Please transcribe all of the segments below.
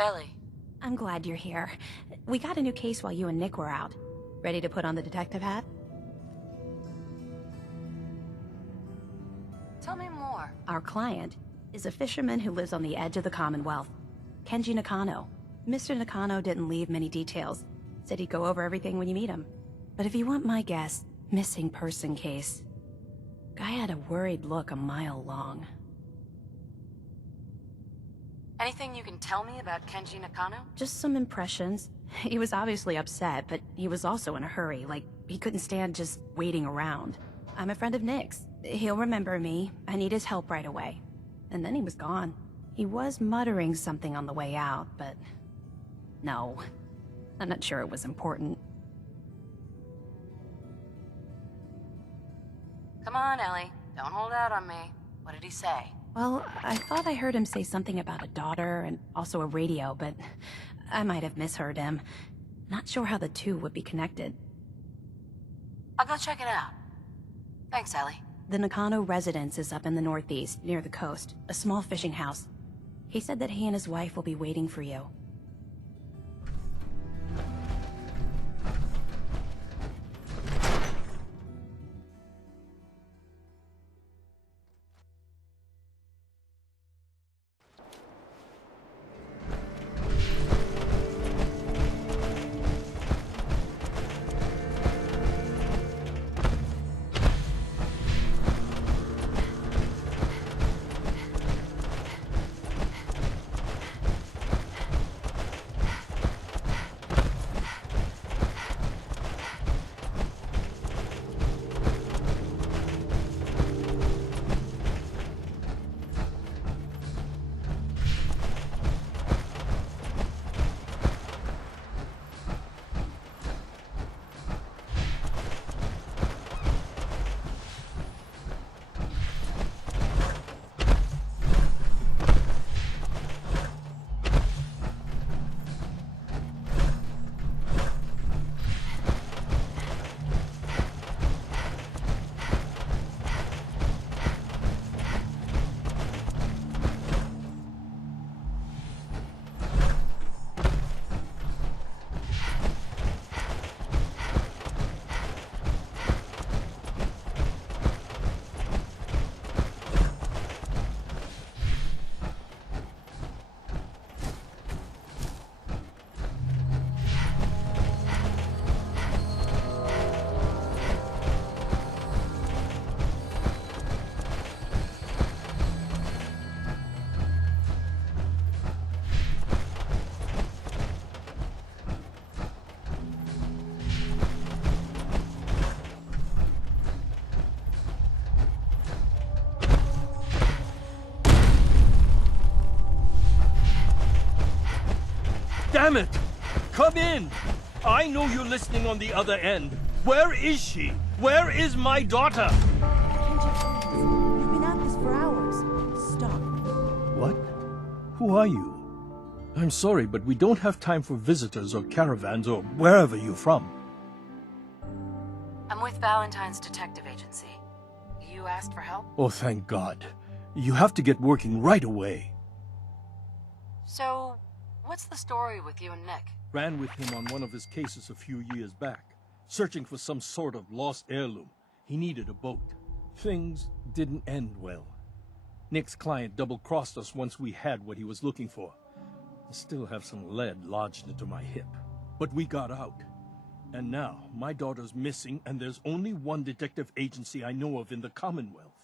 Ellie. I'm glad you're here. We got a new case while you and Nick were out. Ready to put on the detective hat? Tell me more. Our client is a fisherman who lives on the edge of the Commonwealth. Kenji Nakano. Mr. Nakano didn't leave many details. Said he'd go over everything when you meet him. But if you want my guess, missing person case. Guy had a worried look a mile long. Anything you can tell me about Kenji Nakano? Just some impressions. He was obviously upset, but he was also in a hurry, like he couldn't stand just waiting around. I'm a friend of Nick's. He'll remember me. I need his help right away. And then he was gone. He was muttering something on the way out, but... no. I'm not sure it was important. Come on, Ellie. Don't hold out on me. What did he say? Well, I thought I heard him say something about a daughter and also a radio, but I might have misheard him. Not sure how the two would be connected. I'll go check it out. Thanks, Ellie. The Nakano residence is up in the northeast, near the coast. A small fishing house. He said that he and his wife will be waiting for you. Damn it! Come in! I know you're listening on the other end. Where is she? Where is my daughter? Kenji, please. You've been at this for hours. Stop. What? Who are you? I'm sorry, but we don't have time for visitors or caravans or wherever you're from. I'm with Valentine's detective agency. You asked for help? Oh, thank God. You have to get working right away. So, what's the story with you and Nick? Ran with him on one of his cases a few years back, searching for some sort of lost heirloom. He needed a boat. Things didn't end well. Nick's client double-crossed us once we had what he was looking for. I still have some lead lodged into my hip. But we got out. And now, my daughter's missing, and there's only one detective agency I know of in the Commonwealth.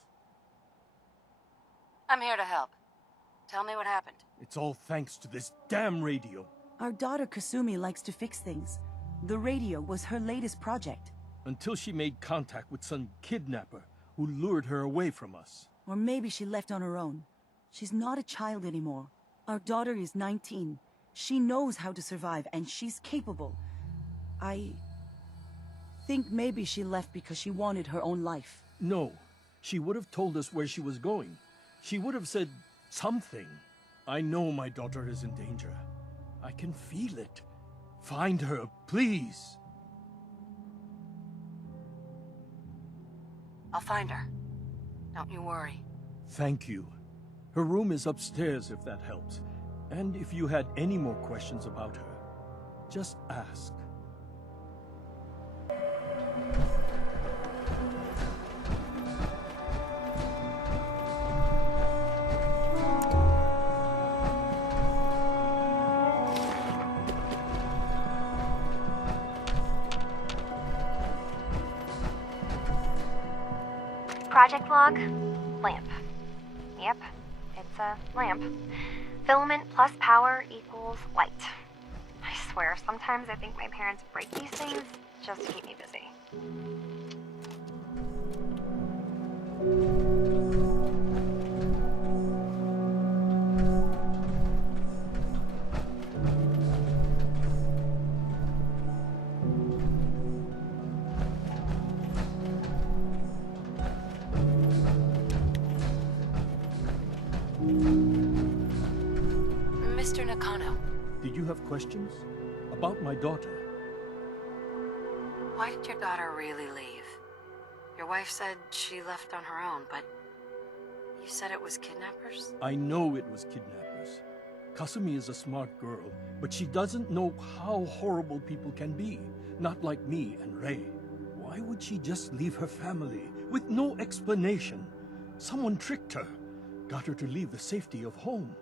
I'm here to help. Tell me what happened. It's all thanks to this damn radio. Our daughter Kasumi likes to fix things. The radio was her latest project. Until she made contact with some kidnapper who lured her away from us. Or maybe she left on her own. She's not a child anymore. Our daughter is 19. She knows how to survive, and she's capable. I think maybe she left because she wanted her own life. No, she would have told us where she was going. She would have said something. I know my daughter is in danger. I can feel it. Find her, please. I'll find her. Don't you worry. Thank you. Her room is upstairs, if that helps. And if you had any more questions about her, just ask. Project log, lamp. Yep, it's a lamp. Filament plus power equals light. I swear, sometimes I think my parents break these things just to keep me busy. Mr. Nakano, Did you have questions? About my daughter? why did your daughter really leave? Your wife said she left on her own, but you said it was kidnappers? I know it was kidnappers. Kasumi is a smart girl, but she doesn't know how horrible people can be. Not like me and Ray. Why would she just leave her family with no explanation? Someone tricked her. Got her to leave the safety of home.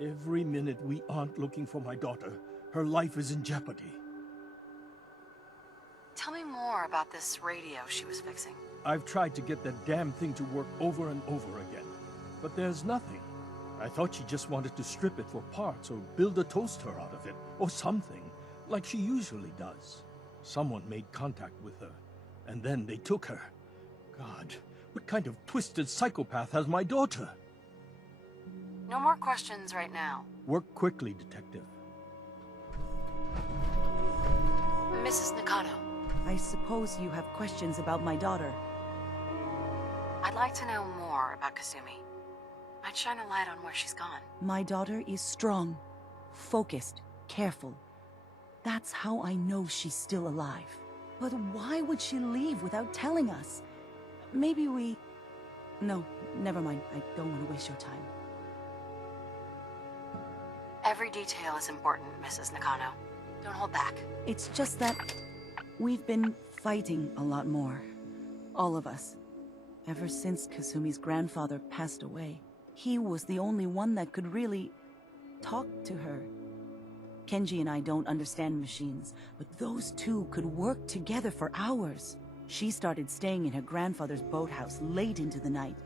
Every minute we aren't looking for my daughter, her life is in jeopardy. Tell me more about this radio she was fixing. I've tried to get that damn thing to work over and over again, but there's nothing. I thought she just wanted to strip it for parts or build a toaster out of it, or something, like she usually does. Someone made contact with her, and then they took her. God, what kind of twisted psychopath has my daughter? No more questions right now. Work quickly, Detective. Mrs. Nakano, I suppose you have questions about my daughter. I'd like to know more about Kasumi. I'd shine a light on where she's gone. My daughter is strong, focused, careful. That's how I know she's still alive. But why would she leave without telling us? Maybe we... No, never mind. I don't want to waste your time. Every detail is important, Mrs. Nakano. Don't hold back. It's just that we've been fighting a lot more. All of us. Ever since Kasumi's grandfather passed away. He was the only one that could really talk to her. Kenji and I don't understand machines, but those two could work together for hours. She started staying in her grandfather's boathouse late into the night.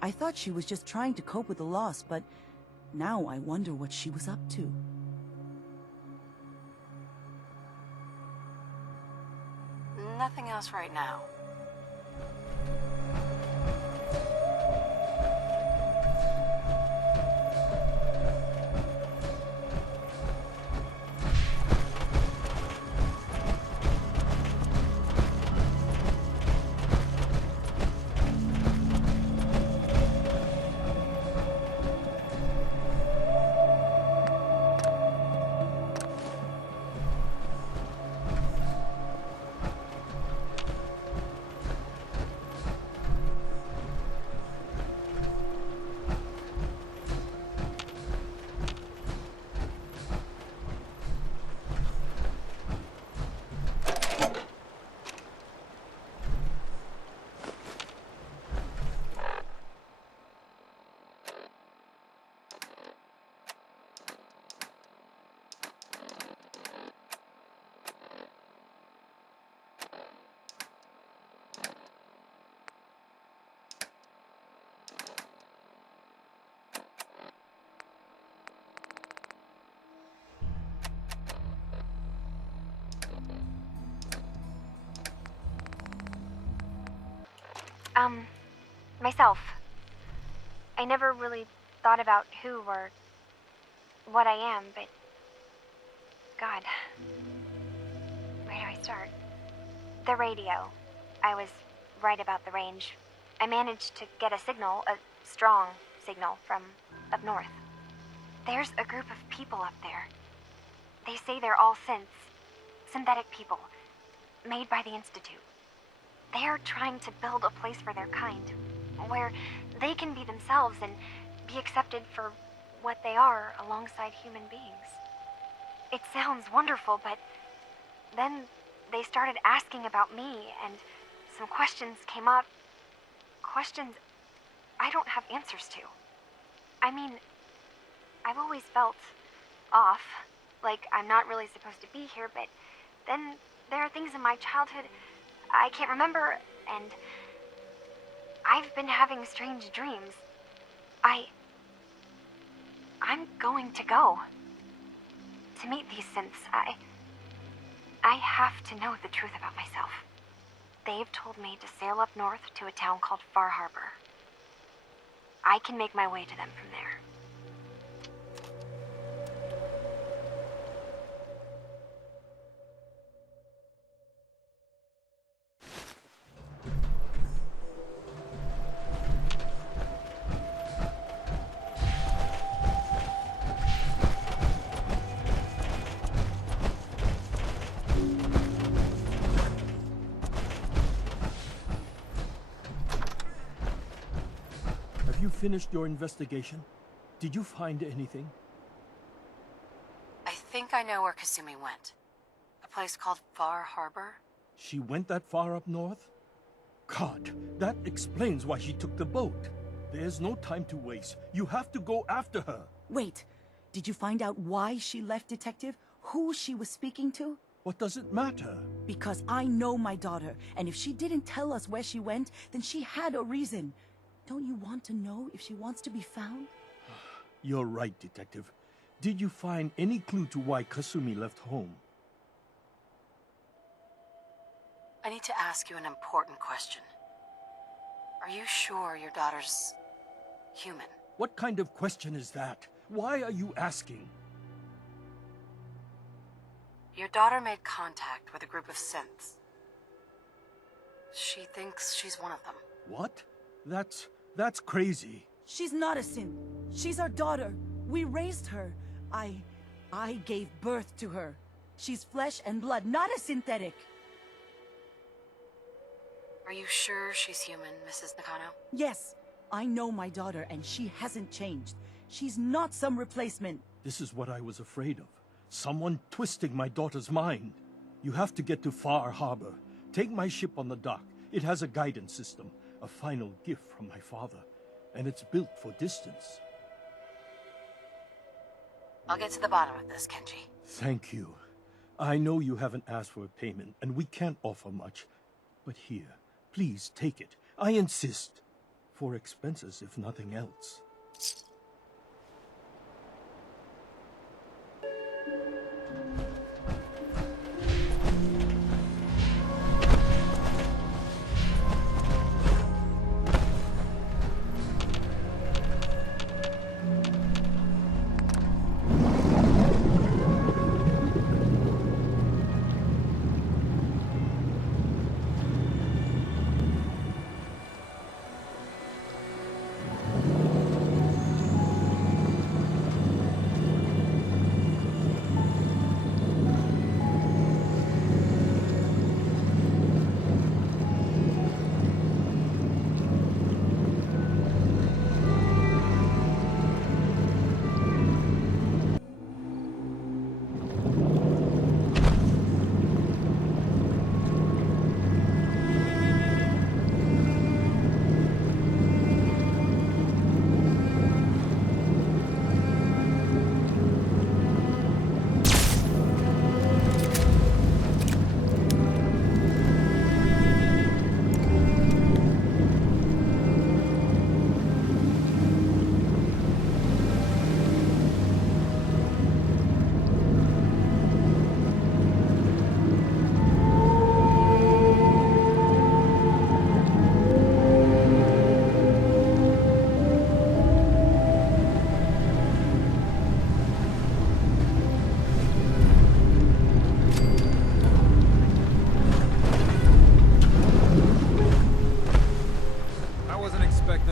I thought she was just trying to cope with the loss, but now I wonder what she was up to. Nothing else right now. Myself. I never really thought about who or what I am, but... God. Where do I start? The radio. I was right about the range. I managed to get a signal, a strong signal, from up north. There's a group of people up there. They say they're all synths. Synthetic people. Made by the Institute. They're trying to build a place for their kind, where they can be themselves and be accepted for what they are alongside human beings. It sounds wonderful, but then they started asking about me, and some questions came up. Questions I don't have answers to. I mean, I've always felt off, like I'm not really supposed to be here, but then there are things in my childhood I can't remember, and I've been having strange dreams. I'm going to go to meet these synths. I have to know the truth about myself. They've told me to sail up north to a town called Far Harbor. I can make my way to them from there. Have you finished your investigation? Did you find anything? I think I know where Kasumi went. A place called Far Harbor? She went that far up north? God, that explains why she took the boat. There's no time to waste. You have to go after her. Wait, did you find out why she left, Detective? Who she was speaking to? What does it matter? Because I know my daughter, and if she didn't tell us where she went, then she had a reason. Don't you want to know if she wants to be found? You're right, Detective. Did you find any clue to why Kasumi left home? I need to ask you an important question. Are you sure your daughter's human? What kind of question is that? Why are you asking? Your daughter made contact with a group of synths. She thinks she's one of them. What? That's crazy. She's not a synth. She's our daughter. We raised her. I gave birth to her. She's flesh and blood, not a synthetic. Are you sure she's human, Mrs. Nakano? Yes, I know my daughter, and she hasn't changed. She's not some replacement. This is what I was afraid of. Someone twisting my daughter's mind. You have to get to Far Harbor. Take my ship on the dock. It has a guidance system, a final gift from my father, and it's built for distance. I'll get to the bottom of this, Kenji. Thank you. I know you haven't asked for a payment, and we can't offer much. But here, please take it. I insist. For expenses, if nothing else.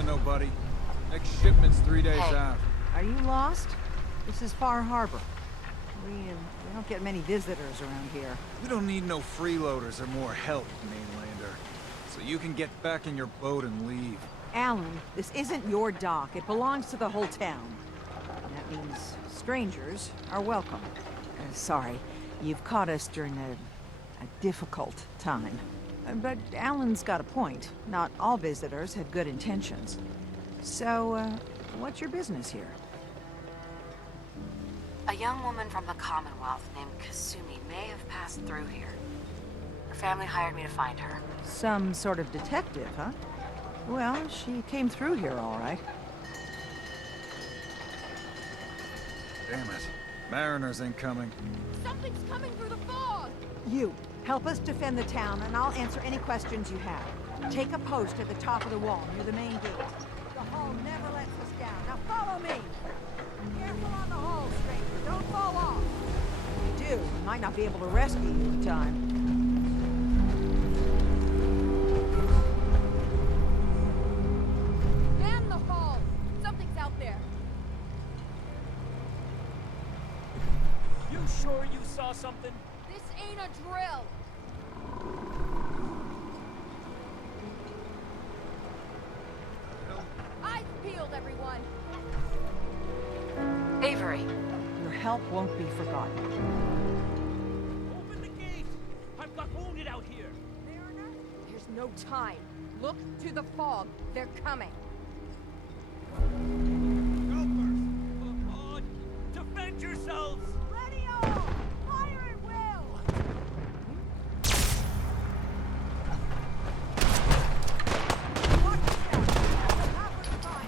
Nobody. Next shipment's 3 days Hey. out. Are you lost? This is Far Harbor. We don't get many visitors around here. We don't need no freeloaders or more help, mainlander. So you can get back in your boat and leave. Alan, this isn't your dock. It belongs to the whole town. That These strangers are welcome. Sorry, you've caught us during a difficult time. But Alan's got a point. Not all visitors have good intentions. So, what's your business here? A young woman from the Commonwealth named Kasumi may have passed through here. Her family hired me to find her. Some sort of detective, huh? Well, she came through here all right. Damn it. Mariners ain't coming. Something's coming through the fog! You, help us defend the town, and I'll answer any questions you have. Take a post at the top of the wall, near the main gate. The hull never lets us down. Now follow me! Careful on the hull, stranger. Don't fall off. If you do, we might not be able to rescue you in time. Man the hull! Something's out there. You sure you saw something? This ain't a drill! Eyes peeled, everyone! Avery, Your help won't be forgotten. Open the gate! I've got wounded out here! Mariner? There's no time. Look to the fog. They're coming. Gophers! On! Defend yourselves! Ready all! Fire at will! Watch yourself! Not with fire!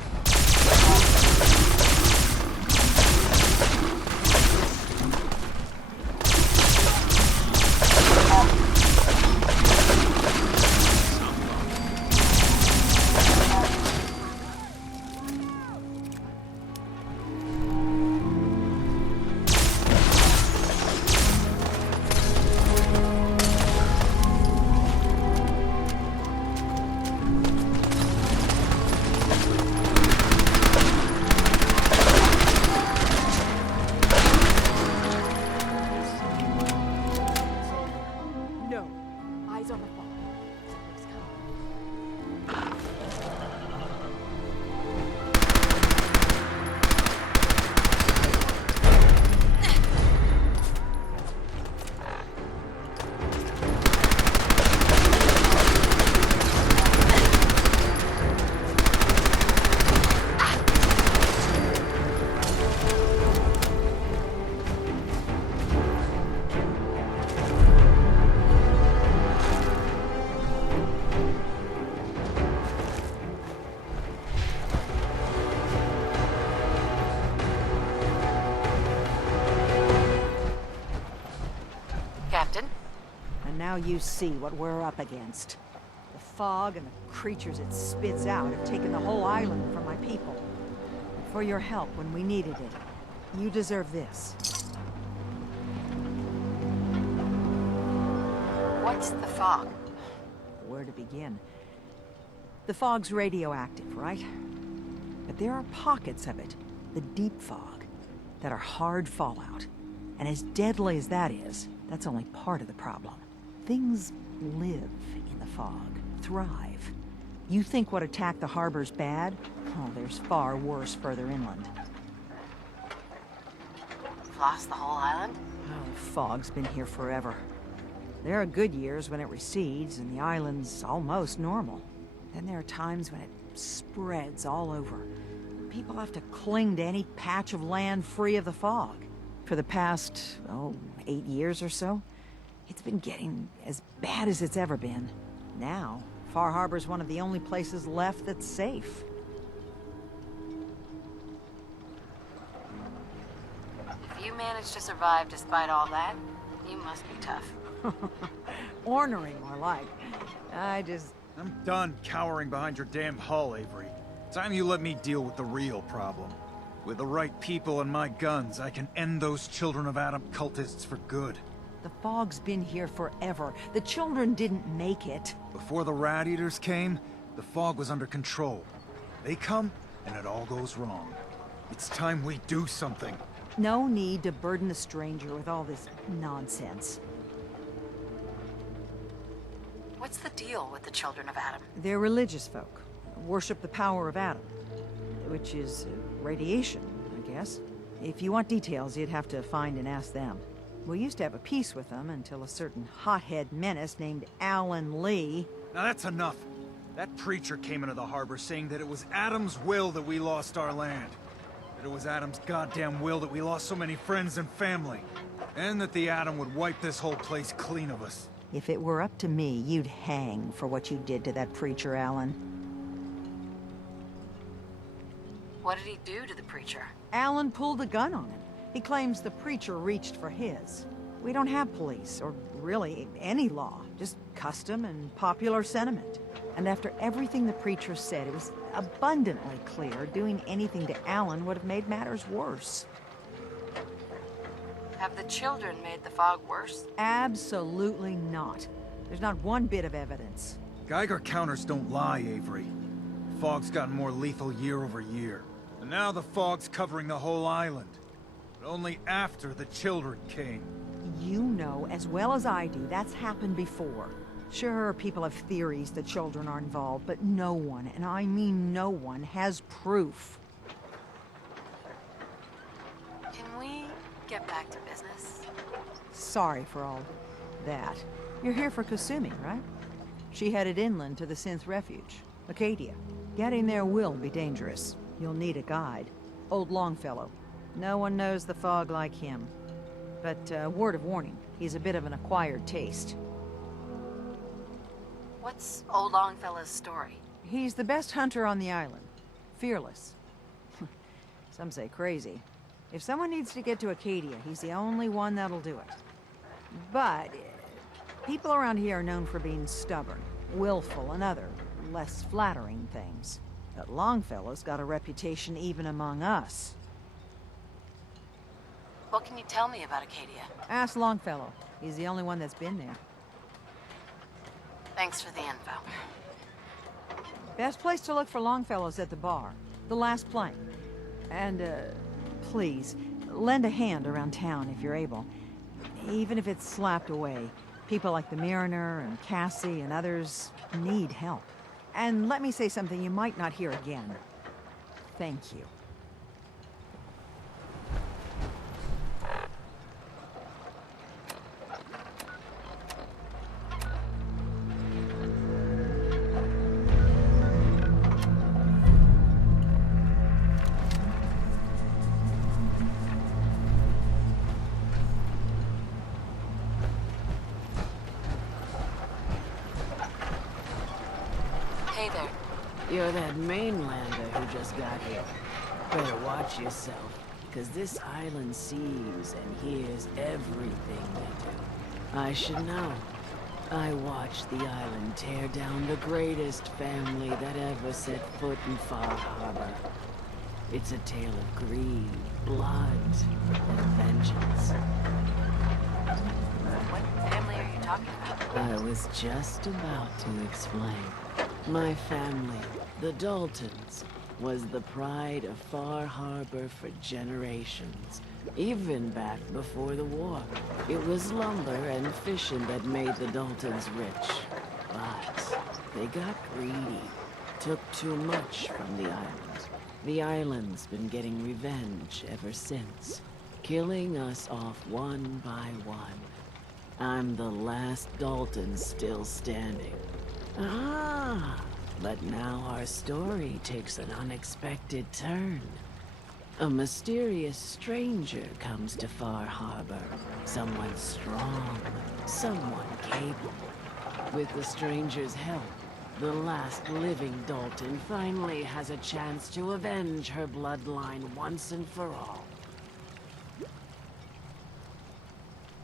No. Eyes on the fog. Something's coming. Captain. And now you see what we're up against. The fog and the creatures it spits out have taken the whole island from my people. And for your help when we needed it, you deserve this. What's the fog? Where to begin? The fog's radioactive, right? But there are pockets of it, the deep fog, that are hard fallout. And as deadly as that is, that's only part of the problem. Things live in the fog, thrive. You think what attacked the harbor's bad? Oh, there's far worse further inland. Lost the whole island? Oh, the fog's been here forever. There are good years when it recedes and the island's almost normal. Then there are times when it spreads all over. People have to cling to any patch of land free of the fog. For the past, 8 years or so, it's been getting as bad as it's ever been. Now, Far Harbor's one of the only places left that's safe. If you managed to survive despite all that, you must be tough. Ornery, more like. I'm done cowering behind your damn hull, Avery. Time you let me deal with the real problem. With the right people and my guns, I can end those Children of Adam cultists for good. The fog's been here forever. The children didn't make it. Before the Rat Eaters came, the fog was under control. They come, and it all goes wrong. It's time we do something. No need to burden the stranger with all this nonsense. What's the deal with the Children of Adam? They're religious folk. Worship the power of Adam. Which is radiation, I guess. If you want details, you'd have to find and ask them. We used to have a peace with them until a certain hothead menace named Alan Lee... Now that's enough. That preacher came into the harbor saying that it was Adam's will that we lost our land. That it was Adam's goddamn will that we lost so many friends and family. And that the Atom would wipe this whole place clean of us. If it were up to me, you'd hang for what you did to that preacher, Alan. What did he do to the preacher? Alan pulled a gun on him. He claims the preacher reached for his. We don't have police, or really any law, just custom and popular sentiment. And after everything the preacher said, it was abundantly clear doing anything to Alan would have made matters worse. Have the children made the fog worse? Absolutely not. There's not one bit of evidence. Geiger counters don't lie, Avery. The fog's gotten more lethal year over year. And now the fog's covering the whole island. But only after the children came. You know as well as I do that's happened before. Sure, people have theories that children are involved, but no one, and I mean no one, has proof. Can we get back to business? Sorry for all that. You're here for Kasumi, right? She headed inland to the synth refuge, Acadia. Getting there will be dangerous. You'll need a guide. Old Longfellow. No one knows the fog like him. But, word of warning, he's a bit of an acquired taste. What's old Longfellow's story? He's the best hunter on the island. Fearless. Some say crazy. If someone needs to get to Acadia, he's the only one that'll do it. But people around here are known for being stubborn, willful, and other, less flattering things. But Longfellow's got a reputation even among us. What can you tell me about Acadia? Ask Longfellow. He's the only one that's been there. Thanks for the info. Best place to look for Longfellow's at the bar. The last plank. And, please, lend a hand around town if you're able. Even if it's slapped away. People like the Mariner and Cassie and others need help. And let me say something you might not hear again. Thank you. Hey there. You're that mainlander who just got here. Better watch yourself, because this island sees and hears everything you do. I should know. I watched the island tear down the greatest family that ever set foot in Far Harbor. It's a tale of greed, blood, and vengeance. What family are you talking about? I was just about to explain. My family, the Daltons, was the pride of Far Harbor for generations, even back before the war. It was lumber and fishing that made the Daltons rich. But they got greedy, took too much from the island. The island's been getting revenge ever since, killing us off one by one. I'm the last Dalton still standing. Ah, but now our story takes an unexpected turn. A mysterious stranger comes to Far Harbor. Someone strong, someone capable. With the stranger's help, the last living Dalton finally has a chance to avenge her bloodline once and for all.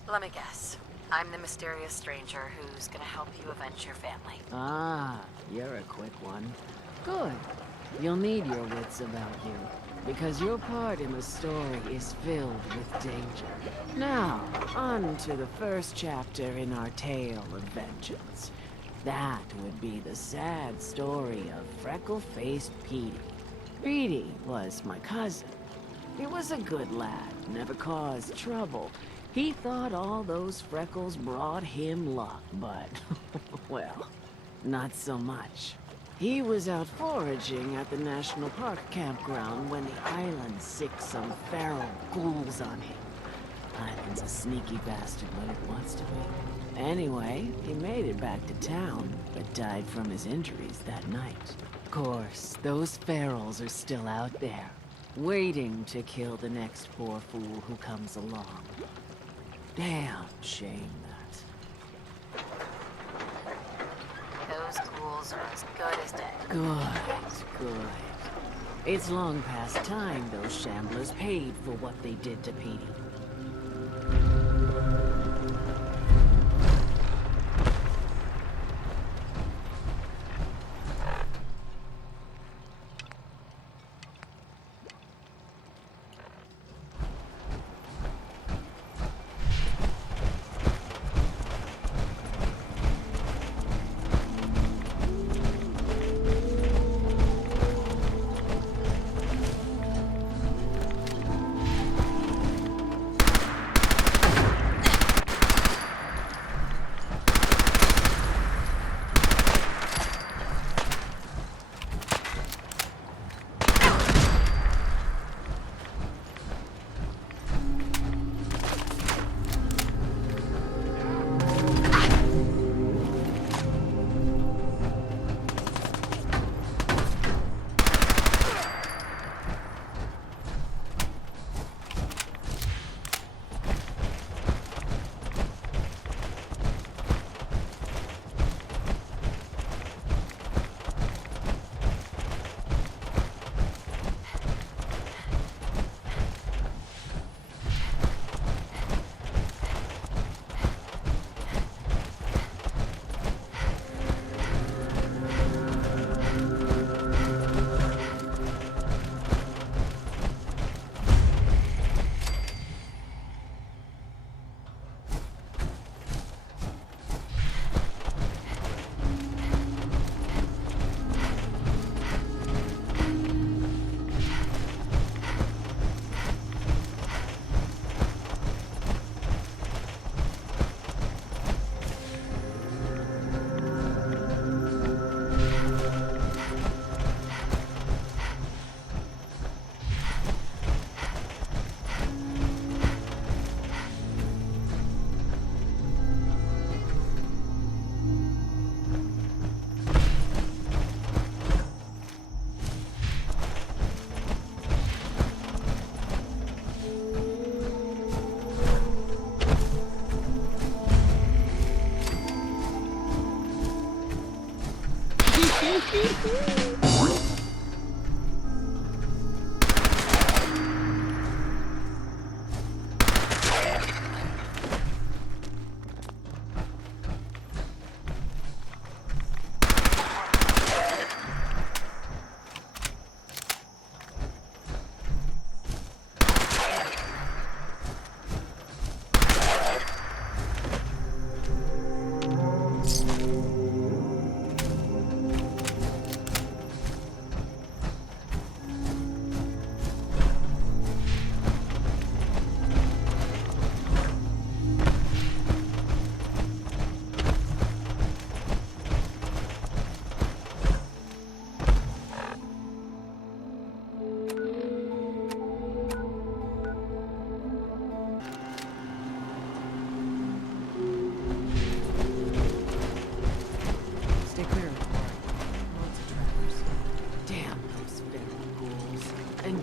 Let me guess. I'm the mysterious stranger who's gonna help you avenge your family. Ah, you're a quick one. Good. You'll need your wits about you, because your part in the story is filled with danger. Now, on to the first chapter in our tale of vengeance. That would be the sad story of freckle-faced Petey. Petey was my cousin. He was a good lad, never caused trouble. He thought all those freckles brought him luck, but, well, not so much. He was out foraging at the National Park campground when the island sicked some feral ghouls on him. Island's a sneaky bastard when it wants to be. Anyway, he made it back to town, but died from his injuries that night. Of course, those ferals are still out there, waiting to kill the next poor fool who comes along. Damn shame that. Those ghouls are as good as dead. Good. It's long past time those shamblers paid for what they did to Petey.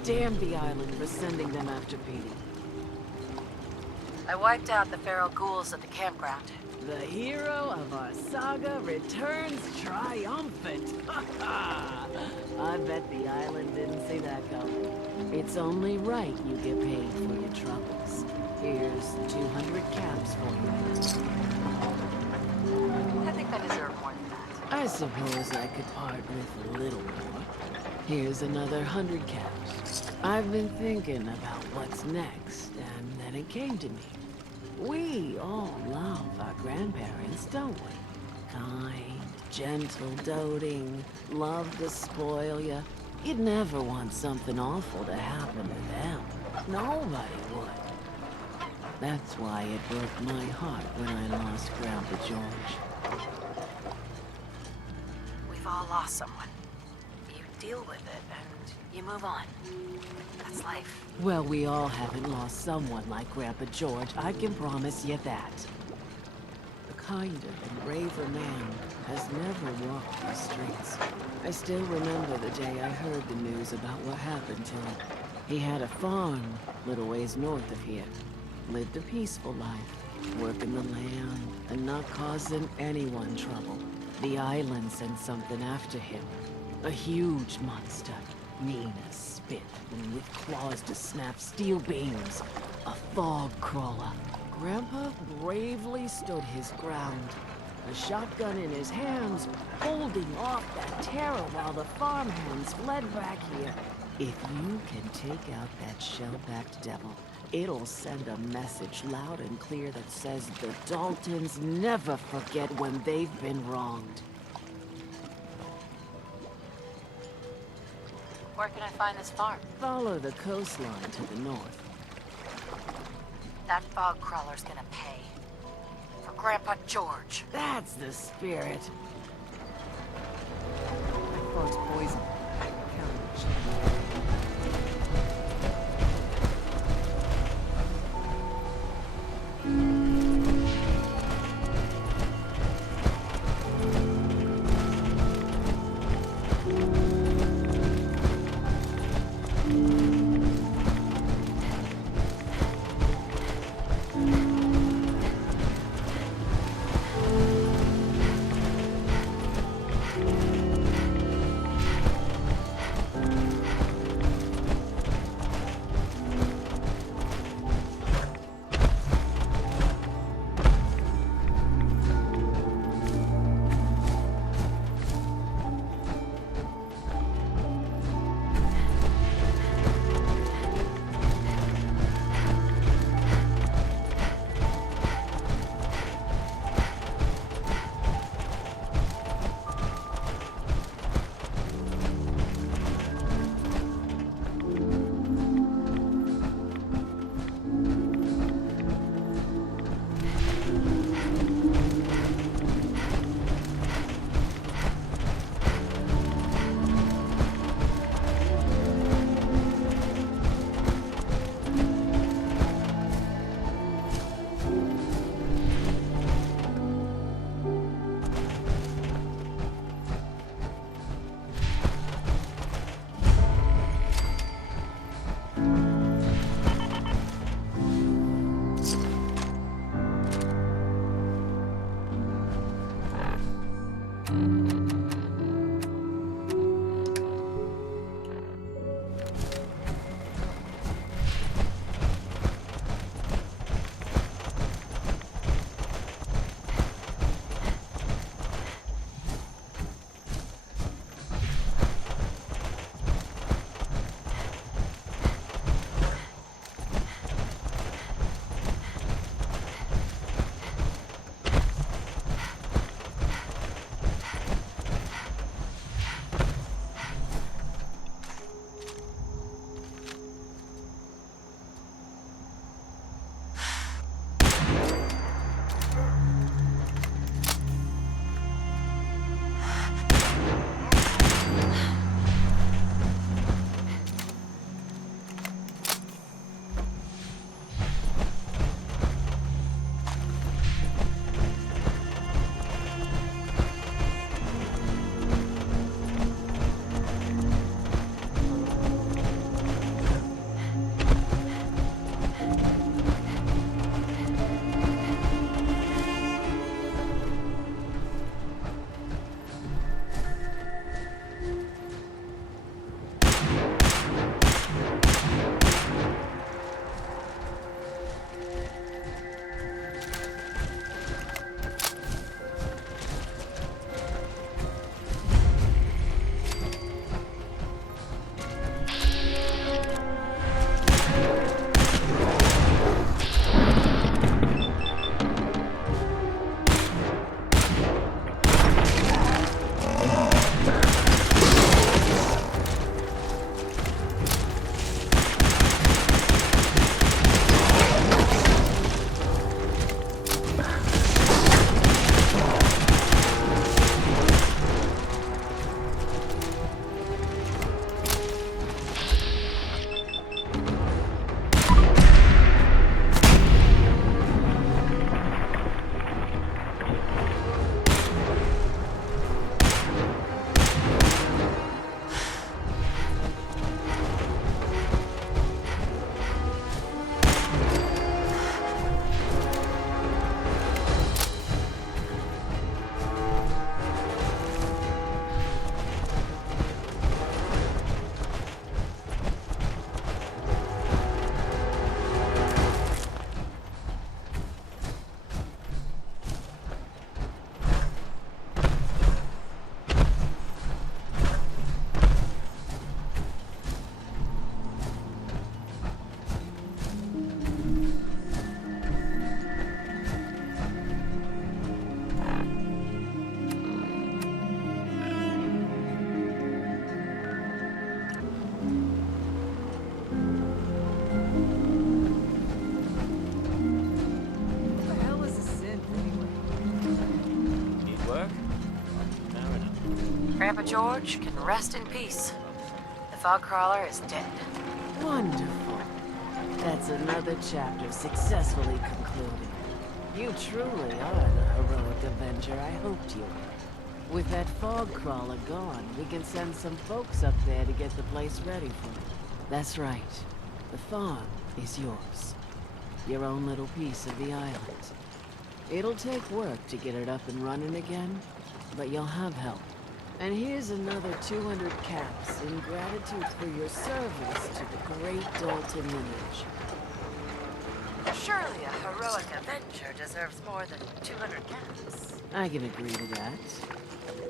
Damn the island for sending them after Petey. I wiped out the feral ghouls at the campground. The hero of our saga returns triumphant. I bet the island didn't see that coming. It's only right you get paid for your troubles. Here's 200 caps for you. I think I deserve more than that. I suppose I could part with a little more. Here's another 100 caps. I've been thinking about what's next, and then it came to me. We all love our grandparents, don't we? Kind, gentle, doting, love to spoil you. You'd never want something awful to happen to them. Nobody would. That's why it broke my heart when I lost Grandpa George. We've We've all lost someone. You deal with it, and you move on. That's life. Well, we all haven't lost someone like Grandpa George, I can promise you that. A kinder and braver man has never walked these streets. I still remember the day I heard the news about what happened to him. He had a farm, little ways north of here. Lived a peaceful life, working the land, and not causing anyone trouble. The island sent something after him. A huge monster, mean as spit, and with claws to snap steel beams. A fog crawler. Grandpa bravely stood his ground, a shotgun in his hands, holding off that terror while the farmhands fled back here. If you can take out that shell-backed devil, it'll send a message loud and clear that says the Daltons never forget when they've been wronged. Where can I find this farm? Follow the coastline to the north. That fog crawler's gonna pay. For Grandpa George. That's the spirit. That fog's poison. Courage. Grandpa George can rest in peace. The fog crawler is dead. Wonderful. That's another chapter successfully concluded. You truly are the heroic avenger I hoped you were. With that fog crawler gone, we can send some folks up there to get the place ready for it. That's right. The farm is yours. Your own little piece of the island. It'll take work to get it up and running again, but you'll have help. And here's another 200 caps in gratitude for your service to the great Dalton lineage. Surely a heroic avenger deserves more than 200 caps. I can agree to that.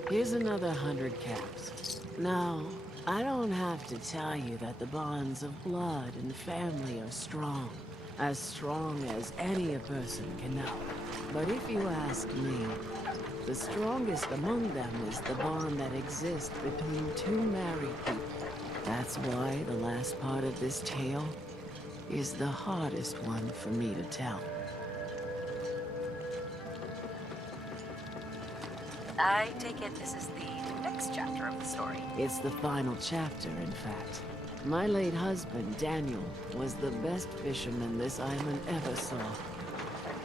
Here's another 100 caps. Now, I don't have to tell you that the bonds of blood and family are strong. As strong as any a person can know. But if you ask me, the strongest among them is the bond that exists between two married people. That's why the last part of this tale is the hardest one for me to tell. I take it this is the next chapter of the story. It's the final chapter, in fact. My late husband, Daniel, was the best fisherman this island ever saw.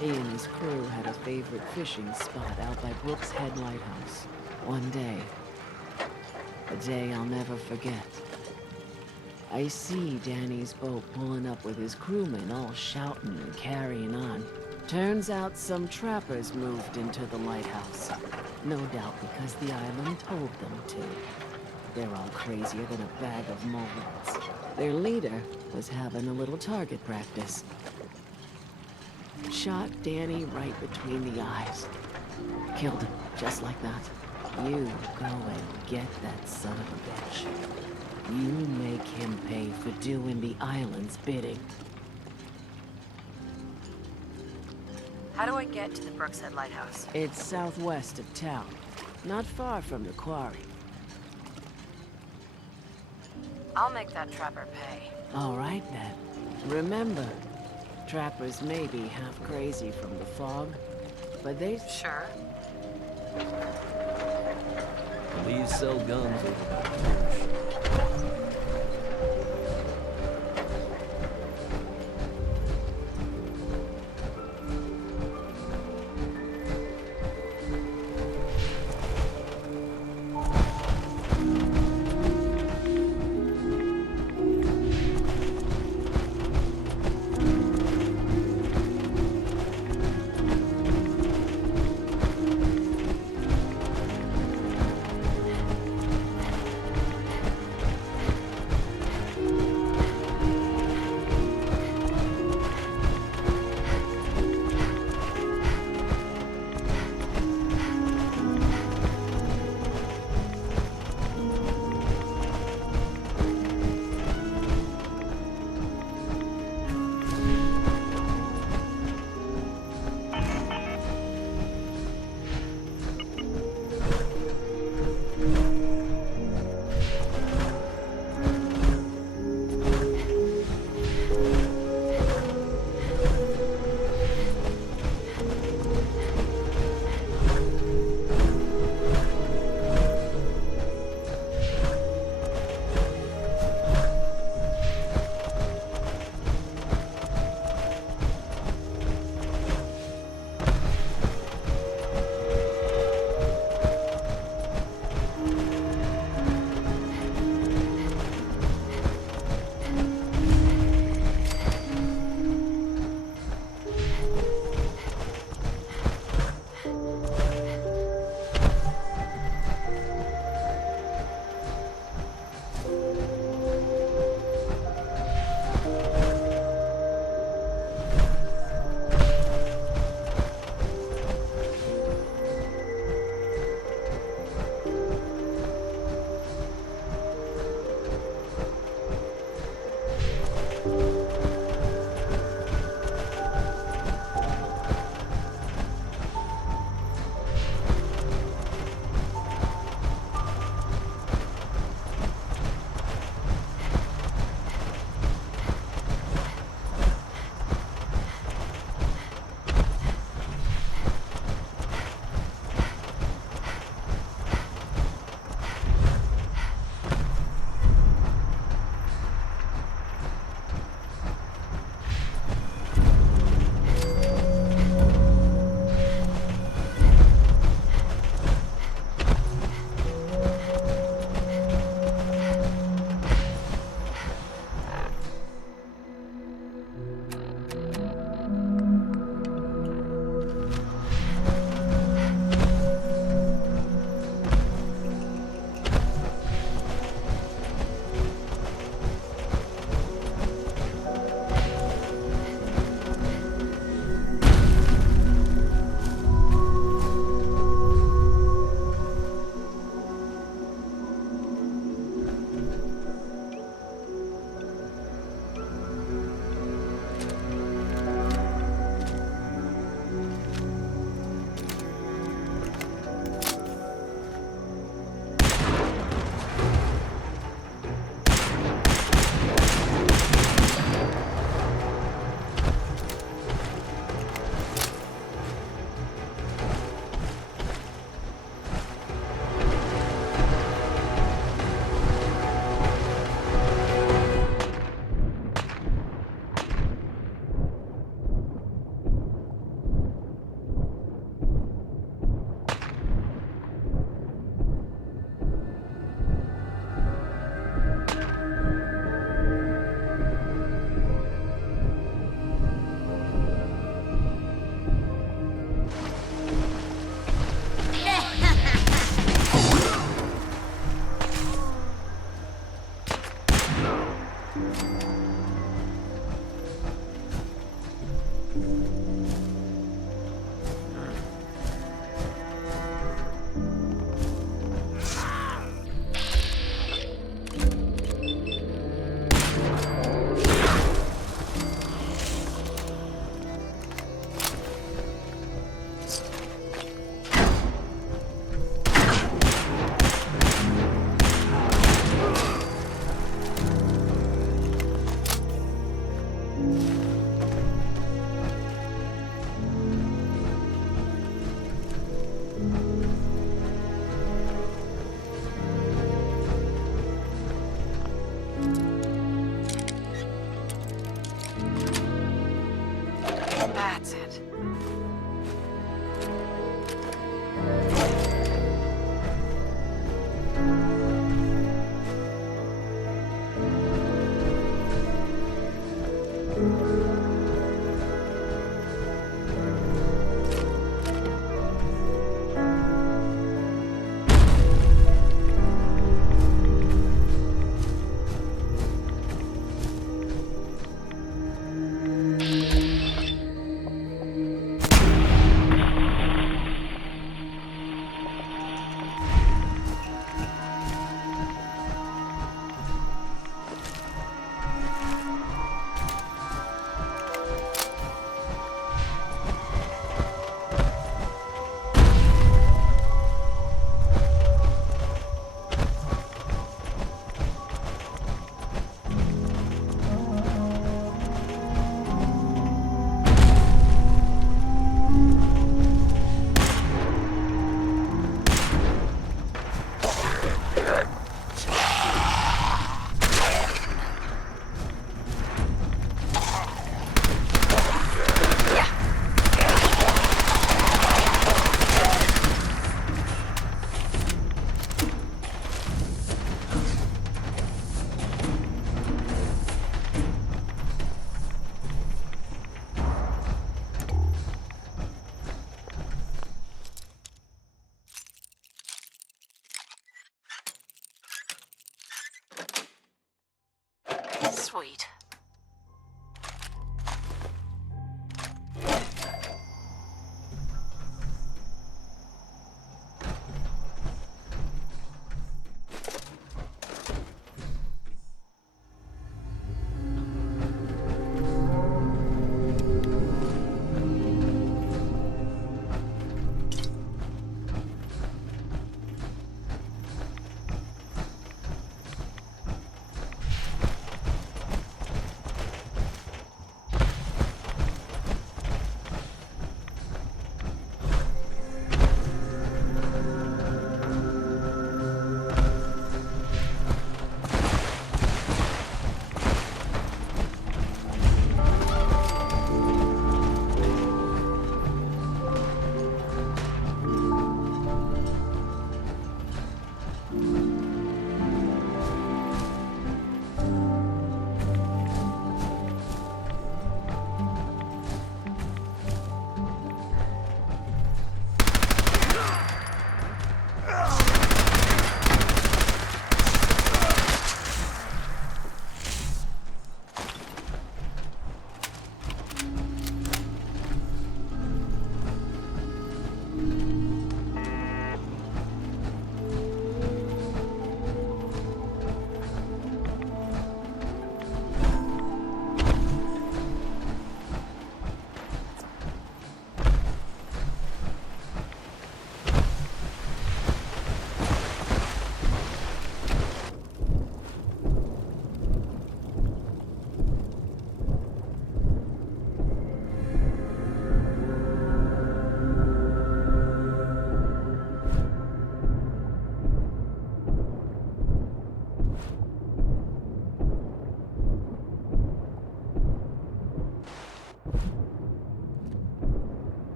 He and his crew had a favorite fishing spot out by Brooks Head Lighthouse. One day, a day I'll never forget. I see Danny's boat pulling up with his crewmen all shouting and carrying on. Turns out some trappers moved into the lighthouse. No doubt because the island told them to. They're all crazier than a bag of mole rats. Their leader was having a little target practice. Shot Danny right between the eyes. Killed him, just like that. You go and get that son of a bitch. You make him pay for doing the island's bidding. How do I get to the Brookshead Lighthouse? It's southwest of town, not far from the quarry. I'll make that trapper pay. All right, then. Remember, trappers may be half crazy from the fog, but they... Sure. These sell guns over by the church.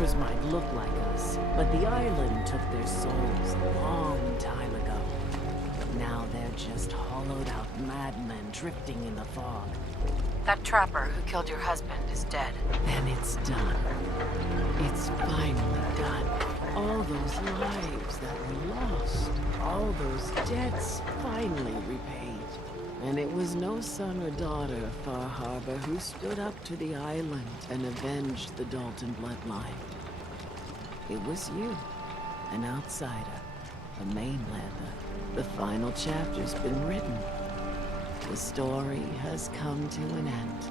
kidnappers might look like us, but the island took their souls a long time ago. Now they're just hollowed-out madmen drifting in the fog. That trapper who killed your husband is dead. And it's done. It's finally done. All those lives that were lost, all those debts finally repaid. And it was no son or daughter of Far Harbor who stood up to the island and avenged the Dalton bloodline. It was you, an outsider, a mainlander. The final chapter's been written. The story has come to an end.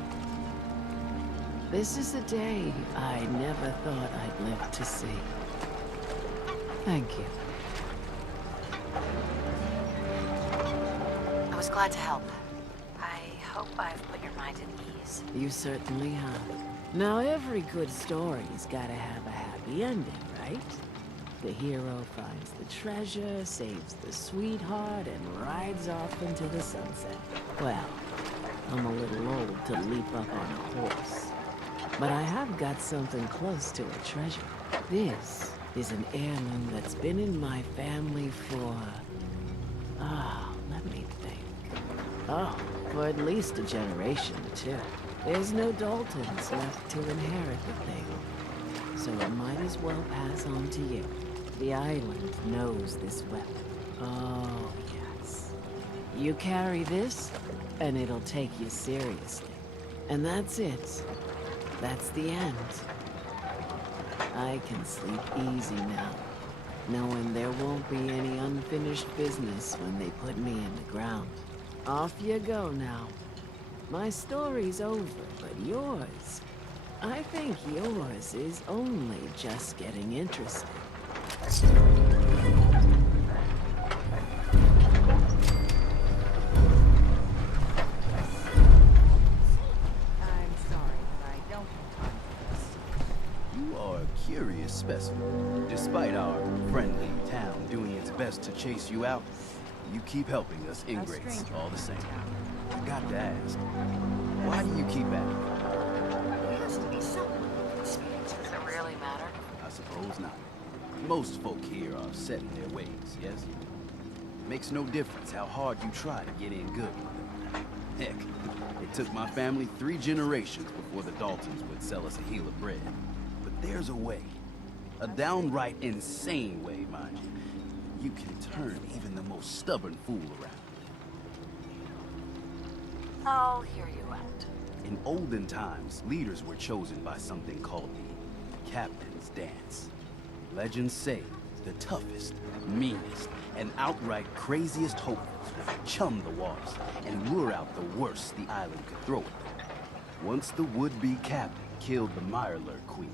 This is a day I never thought I'd live to see. Thank you. I was glad to help. I hope I've put your mind at ease. You certainly have. Now every good story's gotta have a happy ending, right? The hero finds the treasure, saves the sweetheart, and rides off into the sunset. Well, I'm a little old to leap up on a horse. But I have got something close to a treasure. This is an heirloom that's been in my family for... let me think. Oh, for at least a generation or two. There's no Daltons left to inherit the thing. So it might as well pass on to you. The island knows this weapon. Oh, yes. You carry this, and it'll take you seriously. And that's it. That's the end. I can sleep easy now, knowing there won't be any unfinished business when they put me in the ground. Off you go now. My story's over, but yours... I think yours is only just getting interesting. I'm sorry, but I don't have time for this. You are a curious specimen. Despite our friendly town doing its best to chase you out, you keep helping us ingrates all the same. I got to ask, why do you keep at it? There has to be some experience. Does it really matter? I suppose not. Most folk here are set in their ways, yes? Makes no difference how hard you try to get in good with them. Heck, it took my family 3 generations before the Daltons would sell us a heel of bread. But there's a way. A downright insane way, mind you. You can turn even the most stubborn fool around. I'll hear you out. In olden times, leaders were chosen by something called the Captain's Dance. Legends say the toughest, meanest, and outright craziest hopefuls would chum the waters and lure out the worst the island could throw at them. Once the would-be captain killed the Mirelurk Queen,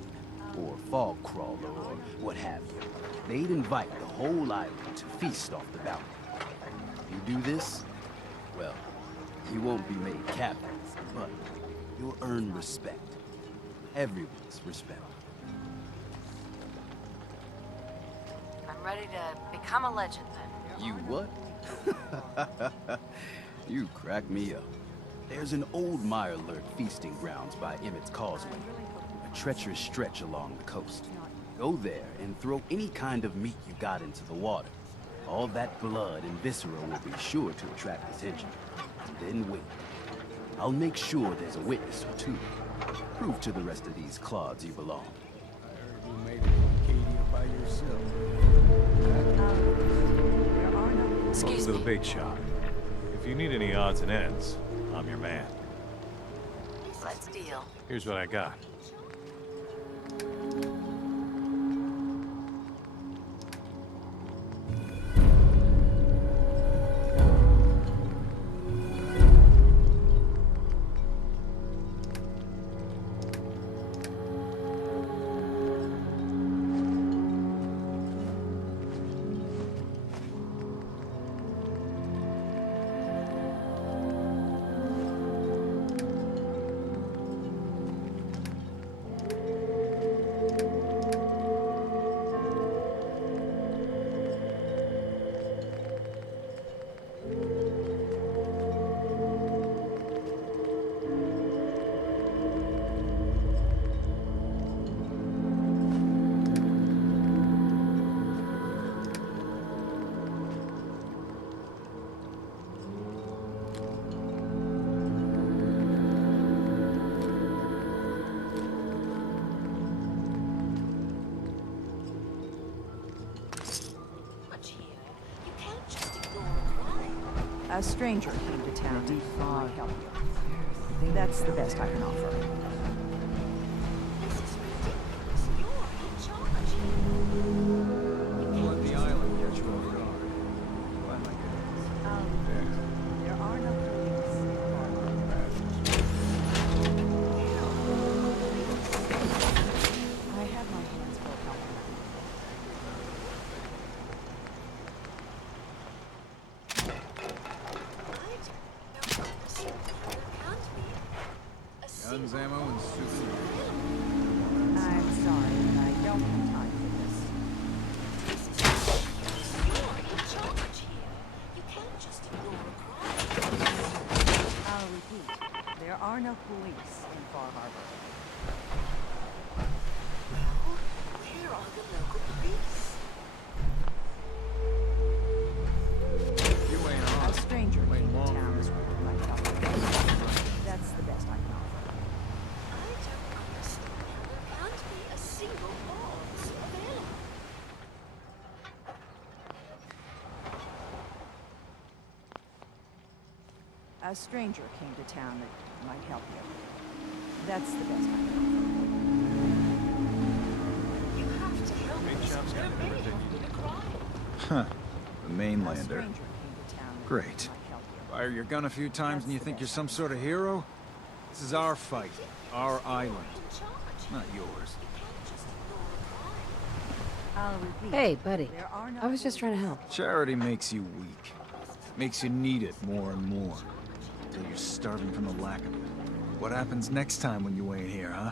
or Fog Crawler, or what have you, they'd invite the whole island to feast off the bounty. If you do this, well, you won't be made captains, but you'll earn respect. Everyone's respect. I'm ready to become a legend then. You what? You crack me up. There's an old Mirelurk feasting grounds by Emmett's Causeway, a treacherous stretch along the coast. Go there and throw any kind of meat you got into the water. All that blood and viscera will be sure to attract attention. Then wait. I'll make sure there's a witness or two. Prove to the rest of these clods you belong. I heard you made it from Acadia by yourself. Excuse Welcome to me. the bait shop. If you need any odds and ends, I'm your man. Let's deal. Here's what I got. A stranger came to town and might help you. That's the best I can offer. This is ridiculous. You're in charge. Let the island get you off guard. Why my goodness. There are no police. I have my hands full helping. Guns, ammo, and souvenirs. I'm sorry, but I don't have time for this. You're in charge here. You can't just ignore a crime. I'll repeat. There are no police in Far Harbor. Well, where are the local police? You ain't A on. stranger Wait came to long town for this and might help you. That's the best I can offer. I don't understand how there can't be a single box available. A stranger came to town that might help you. That's the best I can You have to help Big us. shop's got There may everything have been a crime. Huh. The offer. A mainlander. stranger came to town that Great. might help you. Fire your gun a few times and you think you're some sort of hero? This is our fight. Our island. In charge. Not yours. You can't just ignore a crime. I'll repeat. Hey, buddy. There are no I was just trying to help. Charity makes you weak. Makes you need it more and more. Until you're starving from the lack of it. What happens next time when you ain't here, huh?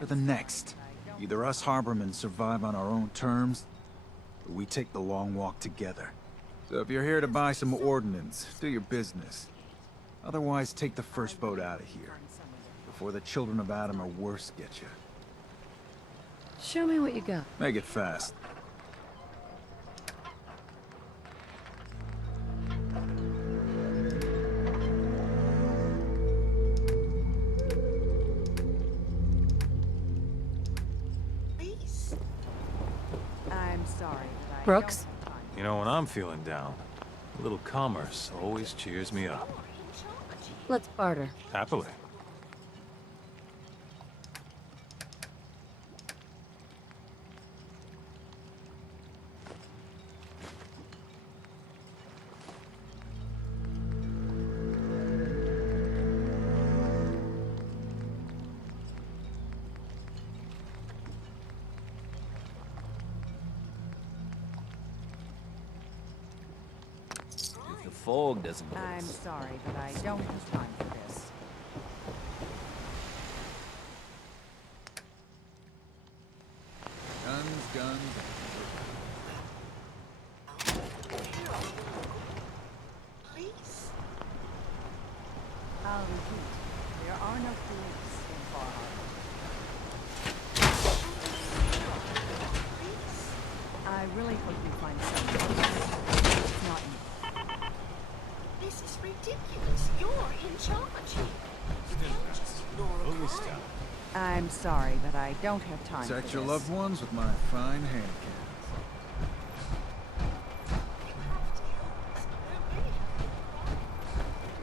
Or the next? Either us harbormen survive on our own terms, or we take the long walk together. So if you're here to buy some ordnance, do your business. Otherwise, take the first boat out of here. Before the children of Adam or worse get you. Show me what you got. Make it fast. Please. I'm sorry, but I Brooks? don't have time. You know, when I'm feeling down, a little commerce always cheers me up. You're in charge. Let's barter. Happily. If the fog doesn't get I'm us. sorry, but I don't have time for this. Guns, guns, Where are the local police? I'll repeat. There are no police in Far Harbor. Police. I really hope you find someone. It's not me. This is ridiculous. You're in charge here. You can't just ignore a Slowly crime. stop. I'm sorry, but I don't have time for protect this. your loved ones with my fine hand cannons. You have to help us. There may have been a crime.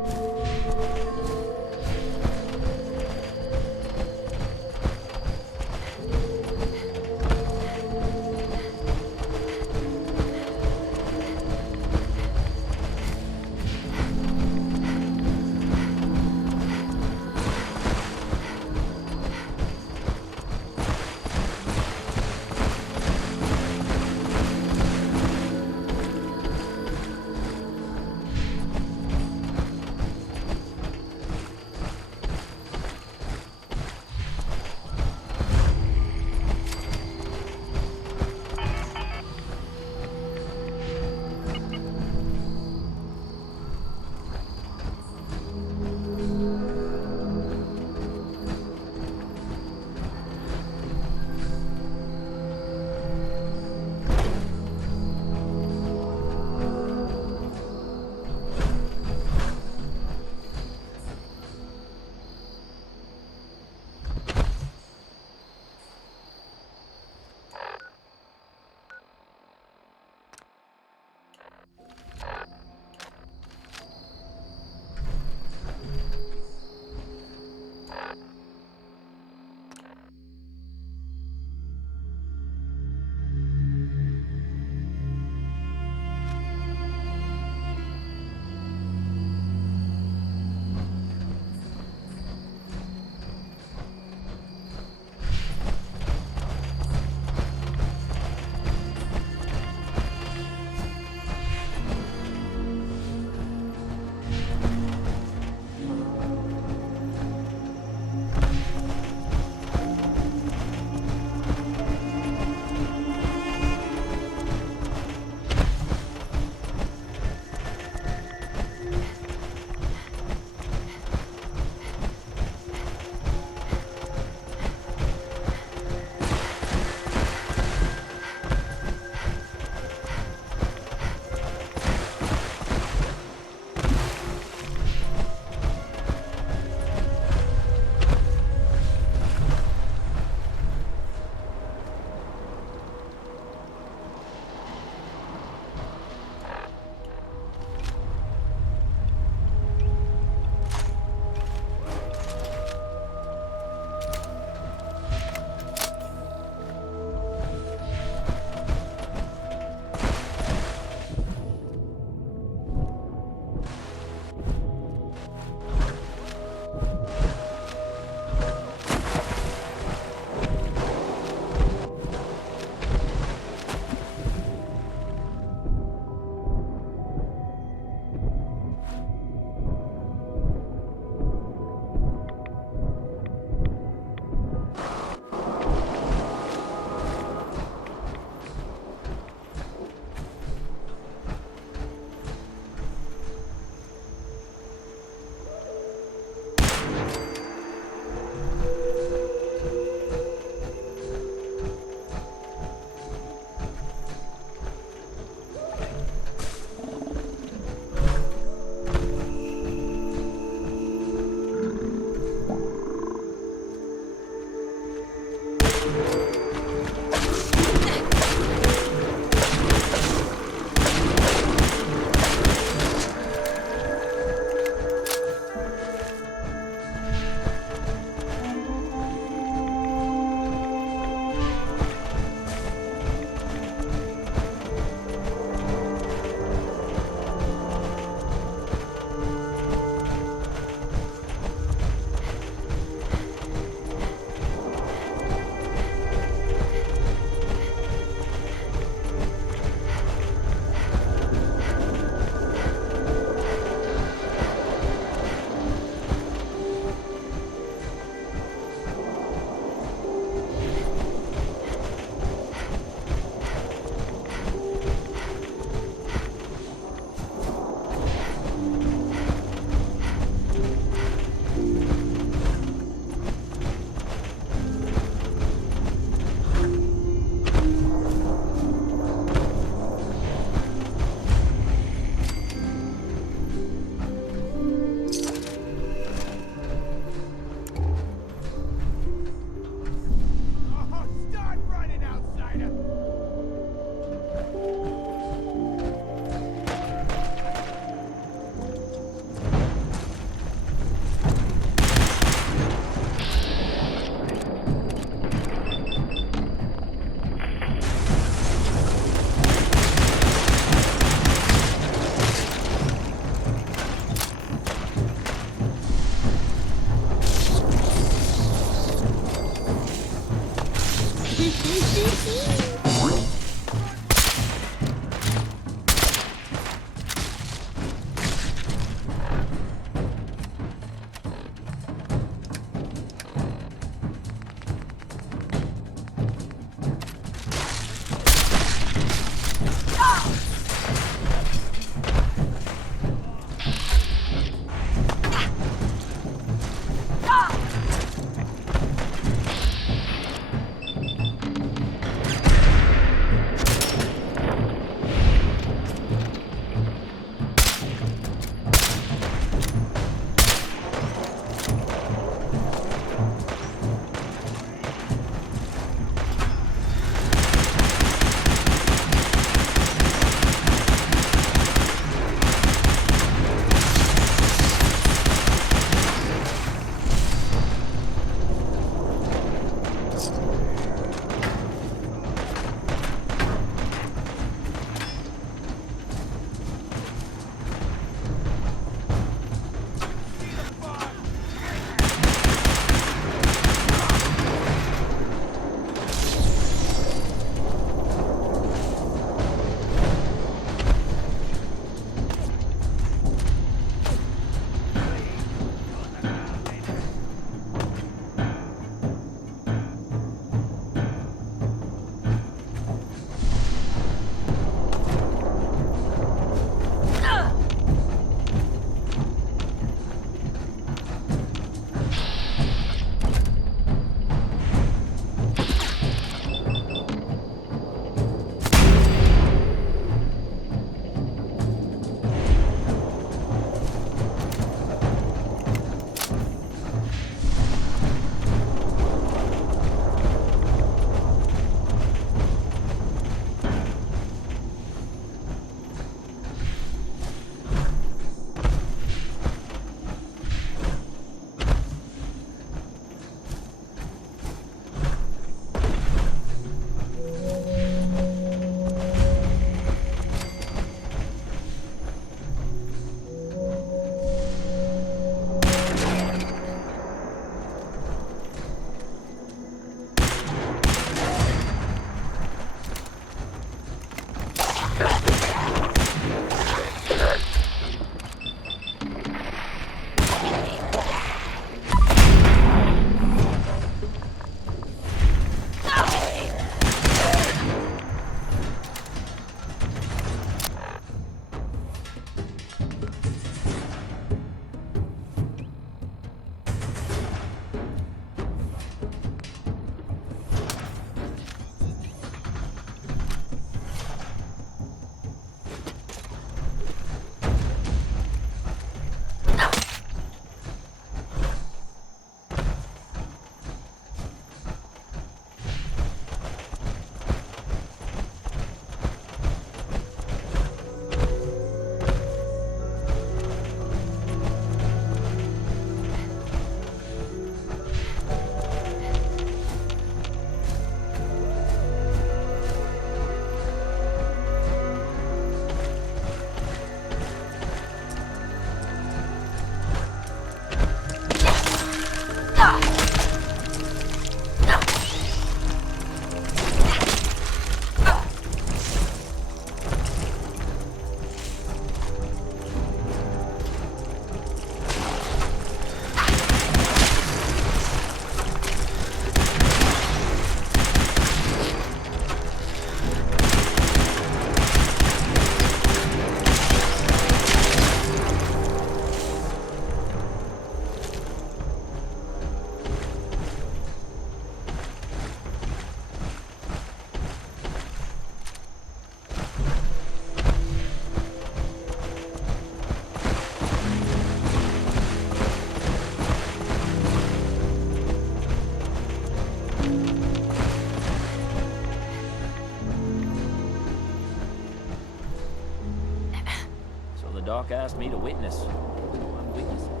Doc asked me to witness. I'm witnessing.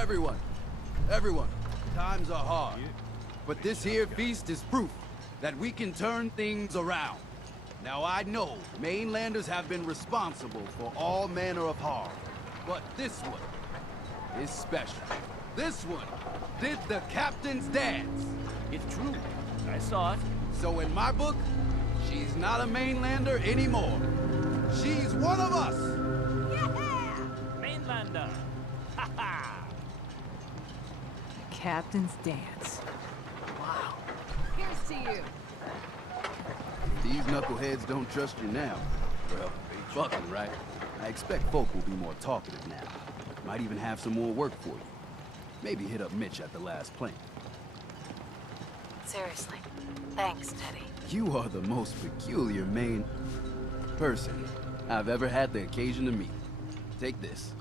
Everyone, times are hard. But this here feast is proof that we can turn things around. Now I know mainlanders have been responsible for all manner of harm, but this one is special. This one did the captain's dance. It's true. I saw it. So in my book, she's not a mainlander anymore. She's one of us! Mainlander! Ha ha! Captain's dance. Wow. Here's to you. These knuckleheads don't trust you now. Well, they fucking right. I expect folk will be more talkative now. Might even have some more work for you. Maybe hit up Mitch at the last plane. Seriously. Thanks, Teddy. You are the most peculiar Maine person I've ever had the occasion to meet. Take this.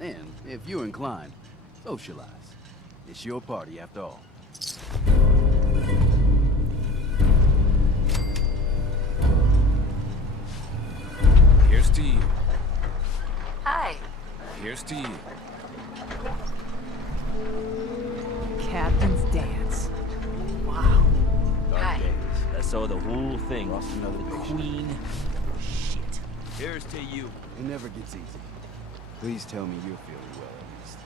And, if you're inclined, socialize. It's your party after all. Here's to you. Hi. Here's to you. Captain's dance. Wow. Dark days. I saw the whole thing. The Queen. Shit. Here's to you. It never gets easy. Please tell me you're feeling well at least.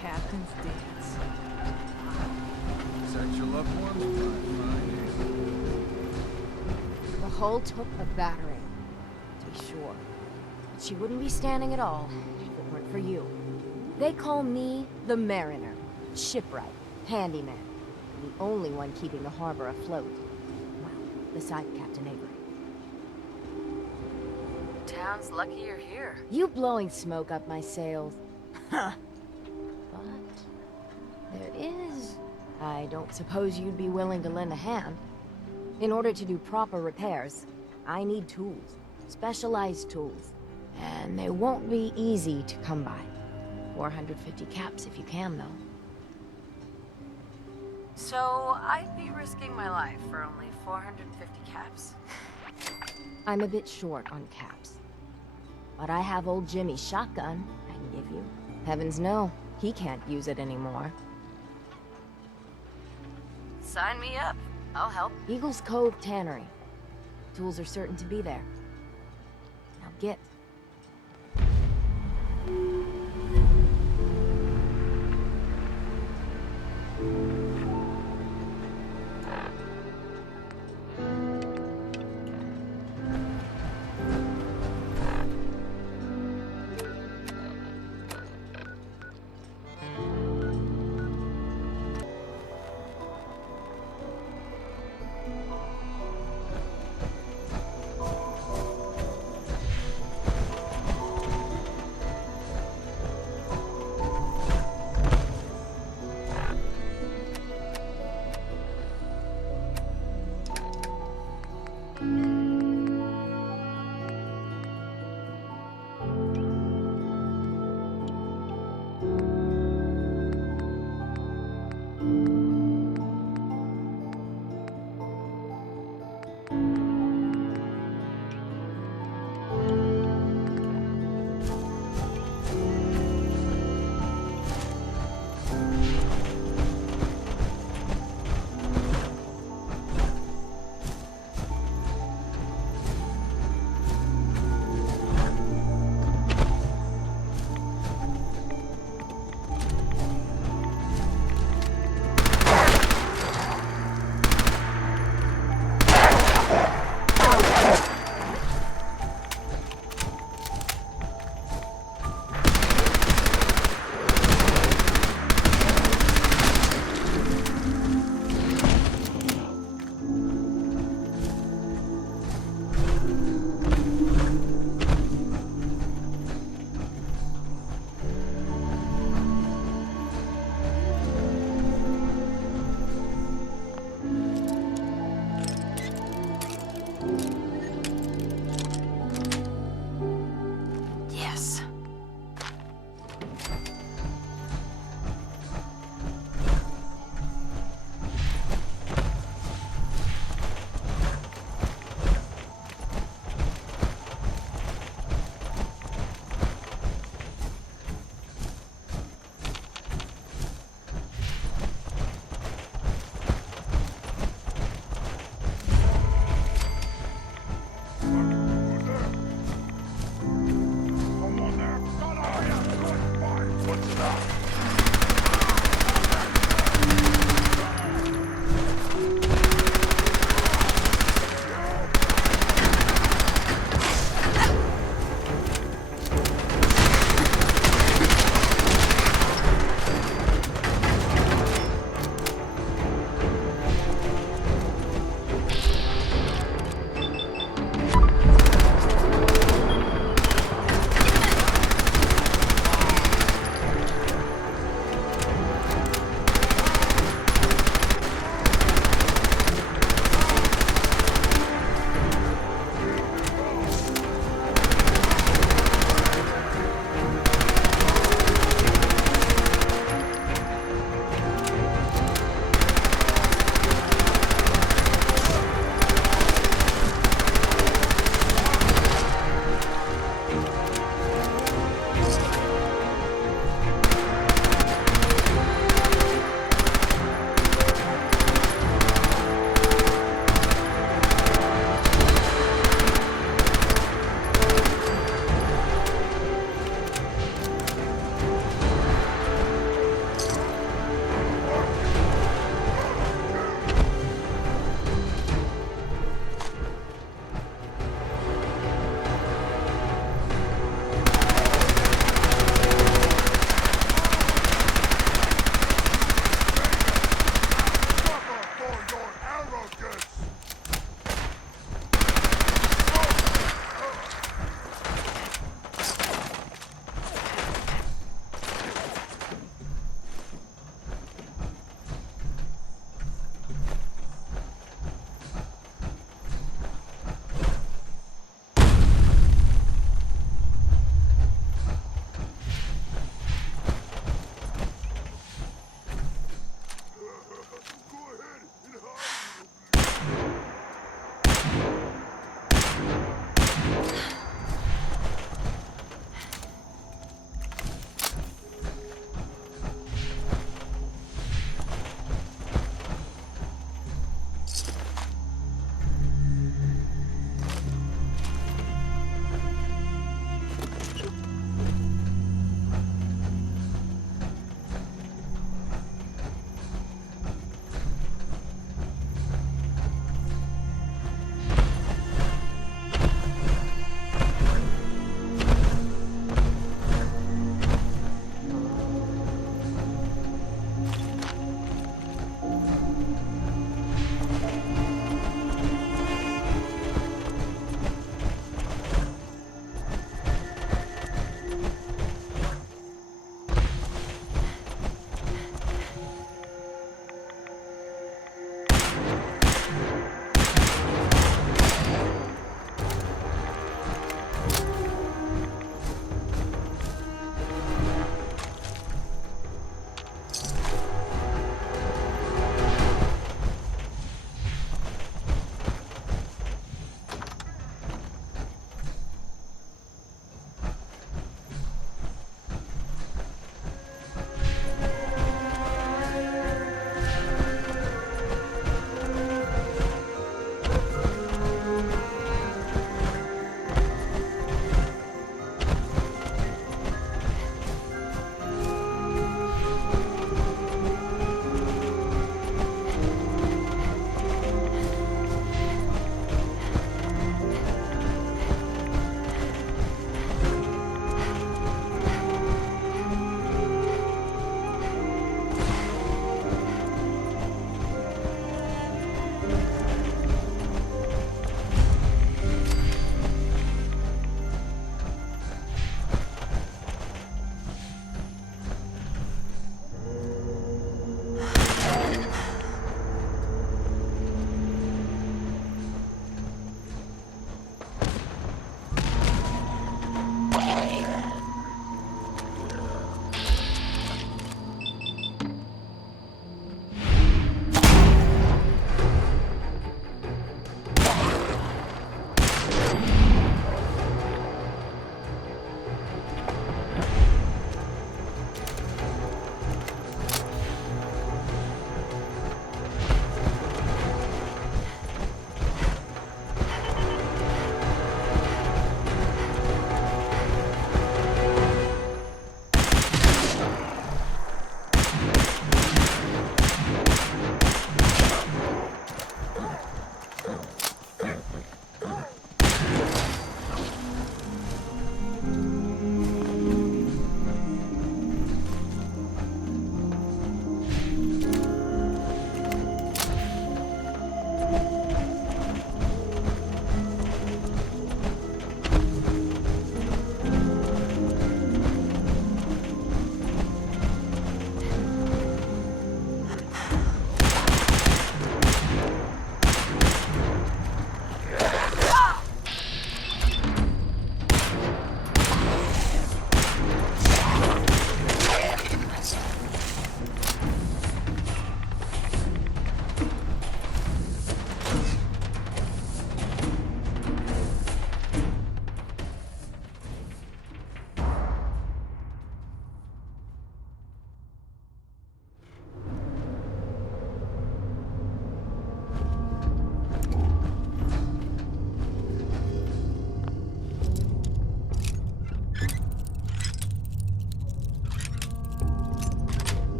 Captain's dance. Is that your loved one? The hull took a battering, to be sure. But she wouldn't be standing at all if it weren't for you. They call me the Mariner, shipwright, handyman, the only one keeping the harbor afloat. Well, beside Captain Avery. Town's lucky you're here. You blowing smoke up my sails. Huh. But there is... I don't suppose you'd be willing to lend a hand. In order to do proper repairs, I need tools. Specialized tools. And they won't be easy to come by. 450 caps if you can, though. So, I'd be risking my life for only 450 caps? I'm a bit short on caps. But I have old Jimmy's shotgun I can give you. Heavens no, he can't use it anymore. Sign me up. I'll help. Eagles Cove Tannery. Tools are certain to be there. Now get.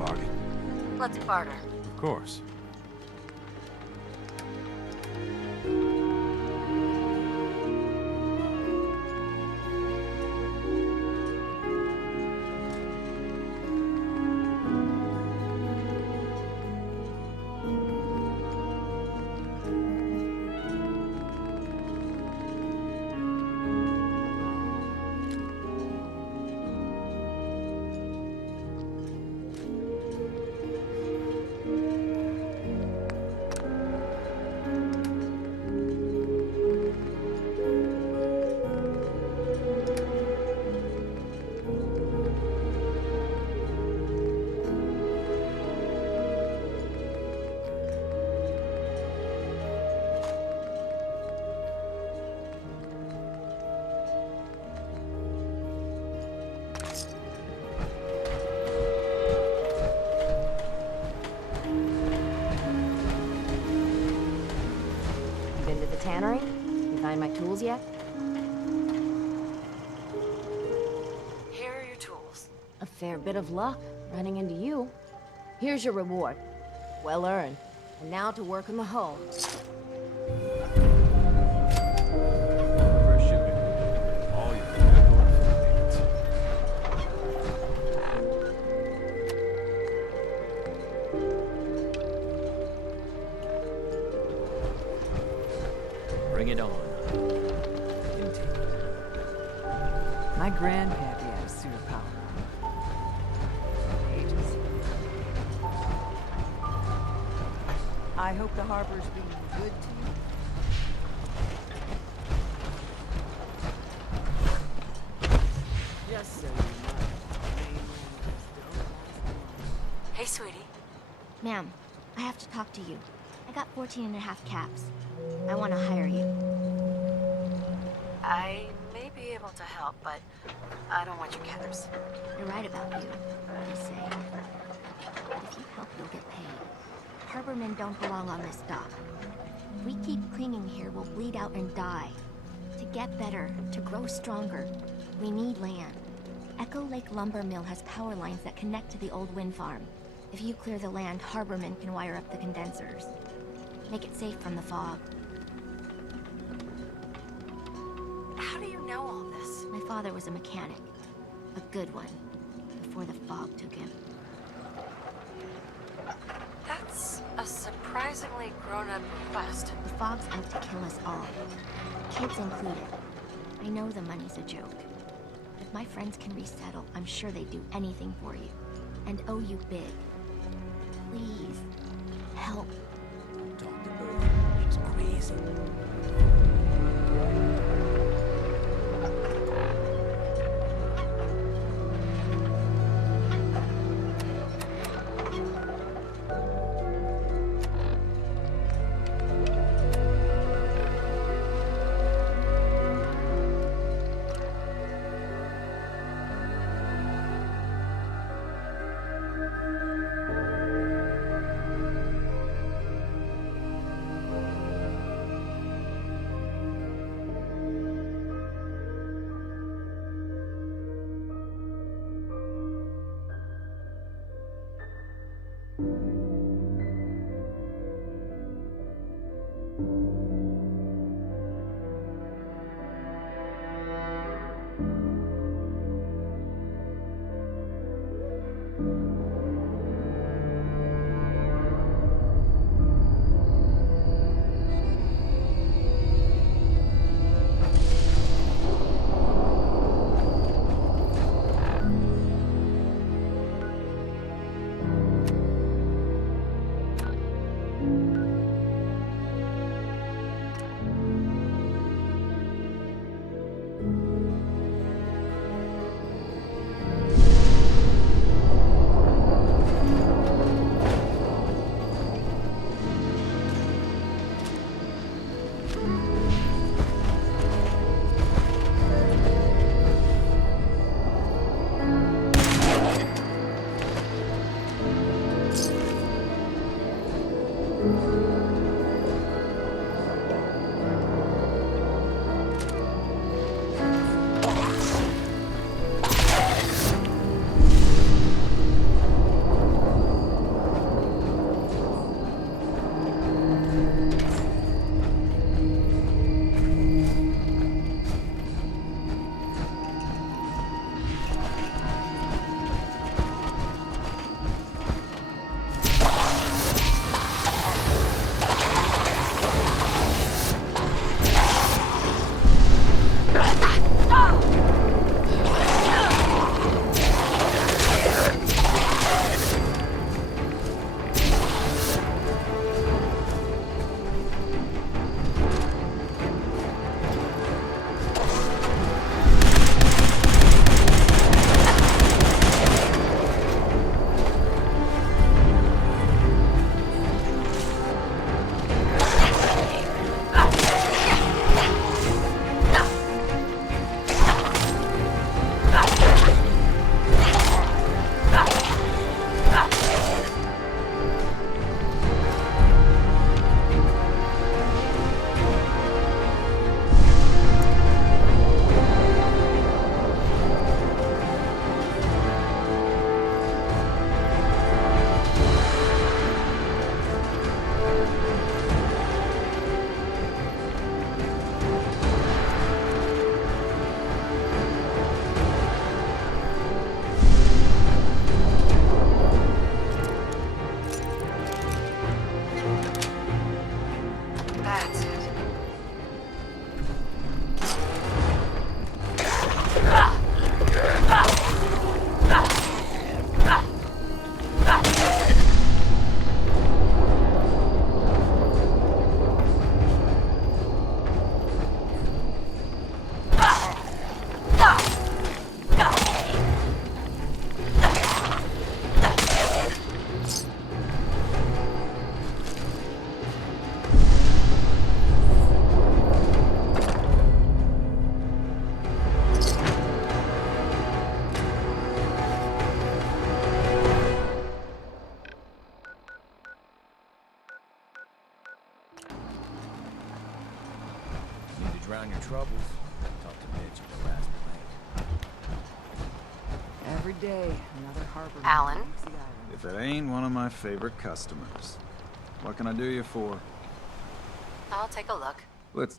bargain. Let's barter. Of course. Been to the tannery? You find my tools yet? Here are your tools. A fair bit of luck running into you. Here's your reward. Well earned. And now to work on the hull. For shipping, all your vehicle and freight payments. Bring it on. Continue. My grandpappy had a suit of power. Ages. I hope the harbor's being good to you. Just so you know, mainlanders don't last long. Hey, sweetie. Ma'am, I have to talk to you. I got 14 and a half caps. I want to hire you. I may be able to help, but I don't want your caps. You're right about you, they say. But if you help, you'll get paid. Harbormen don't belong on this dock. If we keep clinging here, we'll bleed out and die. To get better, to grow stronger, we need land. Echo Lake Lumber Mill has power lines that connect to the old wind farm. If you clear the land, harbormen can wire up the condensers. Make it safe from the fog. How do you know all this? My father was a mechanic. A good one. Before the fog took him. That's a surprisingly grown-up request. The fog's out to kill us all. Kids included. I know the money's a joke. If my friends can resettle, I'm sure they'd do anything for you. And owe you big. Please, help. Talk to her. She's crazy. drown your troubles. Talk to Mitch at the last plane. Every day, another harbor. Alan? leaves the island. If it ain't one of my favorite customers. What can I do you for? I'll take a look. Let's...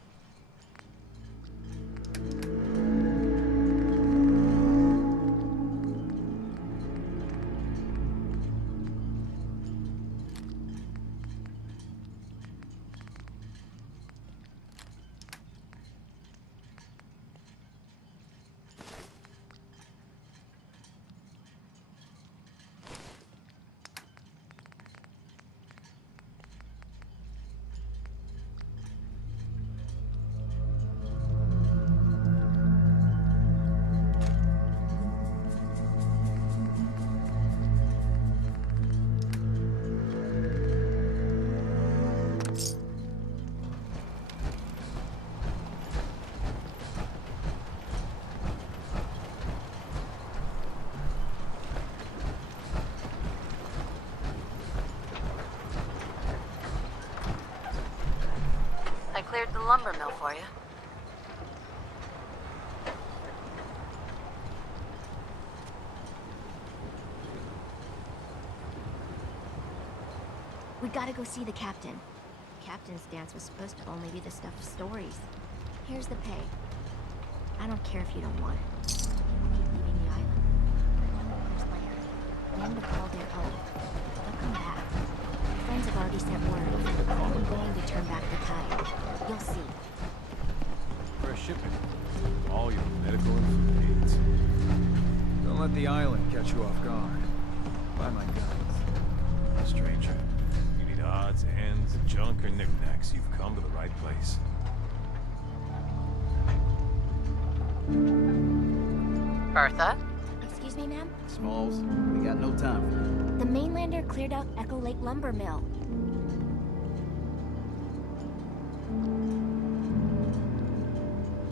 I cleared the lumber mill for you. We gotta go see the captain. Captain's dance was supposed to only be the stuff of stories. Here's the pay. I don't care if you don't want it. People keep leaving the island. There's land to call their own. They'll come back. My friends have already sent word. I'm going to turn back the tide. You'll see. For a shipment. All your medical and food needs. Don't let the island catch you off guard. Buy my guns. Stranger. You need odds, ends, junk, or knickknacks. You've come to the right place. Bertha? Excuse me, ma'am? Smalls, we got no time for you. The Mainlander cleared out Echo Lake Lumber Mill.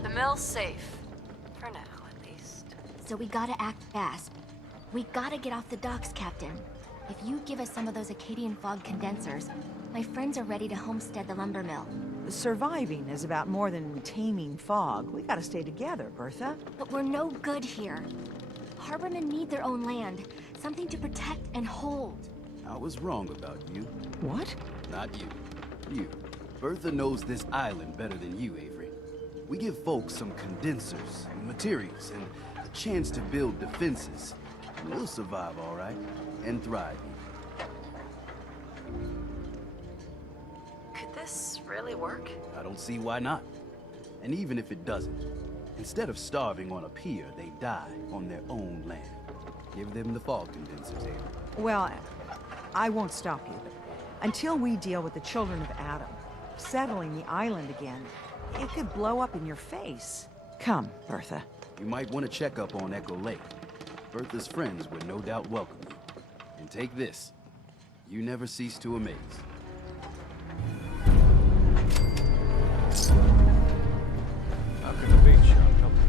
The mill's safe. For now, at least. So we gotta act fast. We gotta get off the docks, Captain. If you give us some of those Acadian fog condensers, my friends are ready to homestead the lumber mill. Surviving is about more than taming fog. We gotta stay together, Bertha. But we're no good here. Harbormen need their own land, something to protect and hold. I was wrong about you. What? Not you. You. Bertha knows this island better than you, Avery. We give folks some condensers, materials, and a chance to build defenses. And we'll survive, all right, and thrive. Could this really work? I don't see why not. And even if it doesn't, instead of starving on a pier, they die on their own land. Give them the fog condensers, Avery. Well, I won't stop you, but until we deal with the children of Adam, settling the island again, it could blow up in your face. Come, Bertha. You might want to check up on Echo Lake. Bertha's friends would no doubt welcome you. And take this. You never cease to amaze. How can the bait shop help you?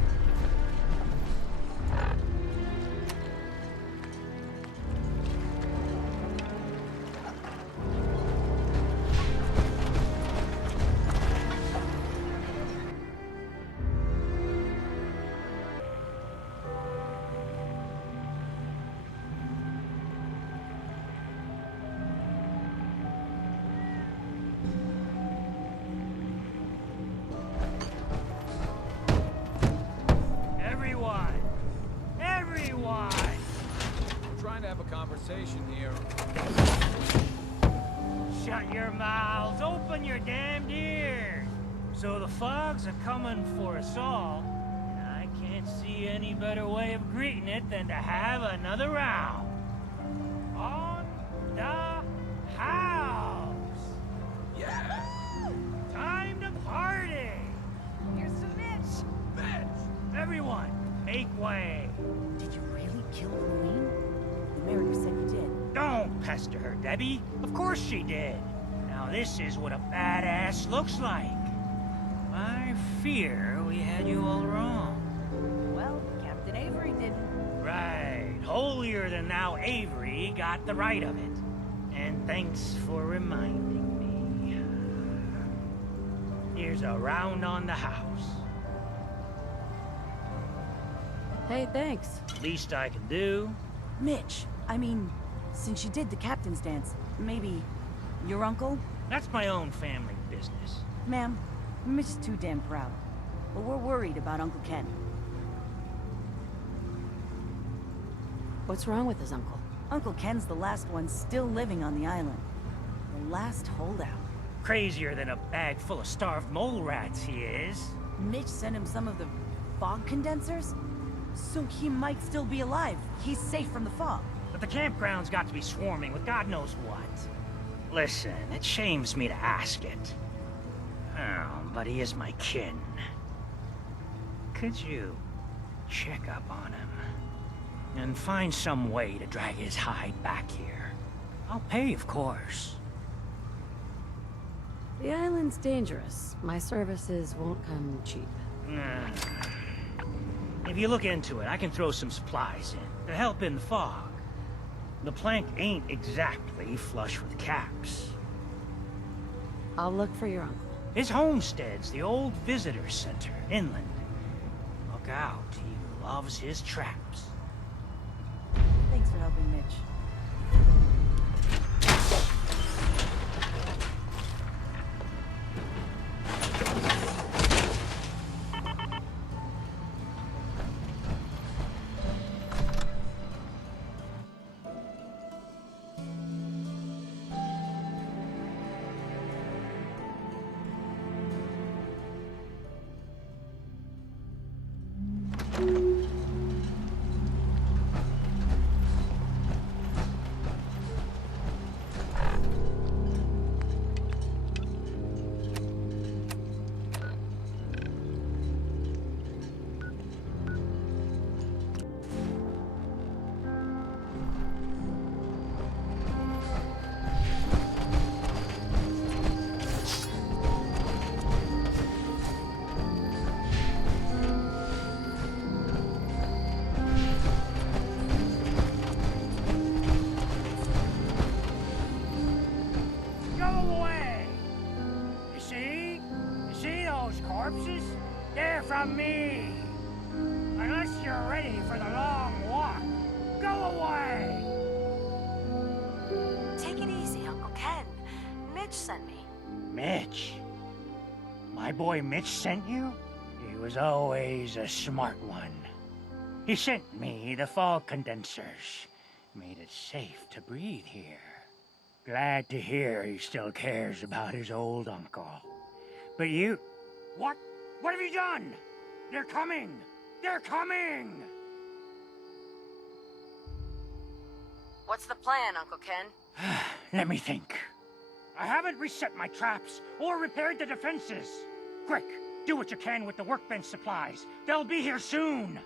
Conversation here. Shut your mouths, open your damned ears. So the fogs are coming for us all, and I can't see any better way of greeting it than to have another round. On the house. Yeah. Time to party. Here's some Mitch. Mitch. Everyone, make way. Did you really kill the Marine? The Mariner said you did. Don't pester her, Debbie. Of course she did. Now this is what a badass looks like. I fear we had you all wrong. Well, Captain Avery didn't. Right. Holier than thou Avery got the right of it. And thanks for reminding me. Here's a round on the house. Hey, thanks. Least I can do. Mitch, I mean, since you did the captain's dance, maybe your uncle? That's my own family business. Ma'am, Mitch is too damn proud. But we're worried about Uncle Ken. What's wrong with his uncle? Uncle Ken's the last one still living on the island. The last holdout. Crazier than a bag full of starved mole rats, he is. Mitch sent him some of the fog condensers? So he might still be alive. He's safe from the fog. But the campground's got to be swarming with God knows what. Listen, it shames me to ask it. Oh, but he is my kin. Could you check up on him? And find some way to drag his hide back here. I'll pay, of course. The island's dangerous. My services won't come cheap. If you look into it, I can throw some supplies in to help in the fog. The plank ain't exactly flush with caps. I'll look for your uncle. His homestead's the old visitor center, inland. Look out, he loves his traps. Thanks for helping, Mitch. Corpses? They're from me. Unless you're ready for the long walk, go away! Take it easy, Uncle Ken. Mitch sent me. Mitch? My boy Mitch sent you? He was always a smart one. He sent me the fog condensers. Made it safe to breathe here. Glad to hear he still cares about his old uncle. But you... What? What have you done? They're coming! They're coming! What's the plan, Uncle Ken? Let me think. I haven't reset my traps or repaired the defenses. Quick, do what you can with the workbench supplies. They'll be here soon.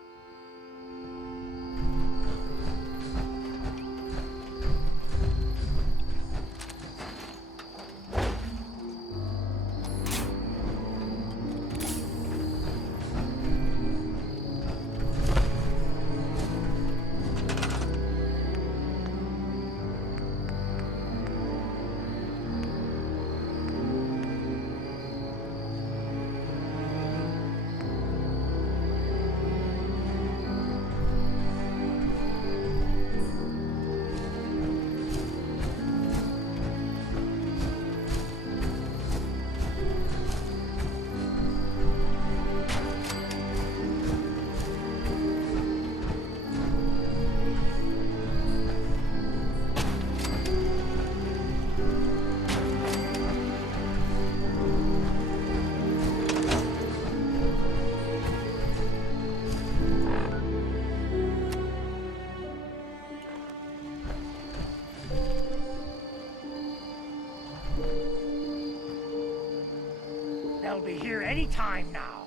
They'll be here any time now.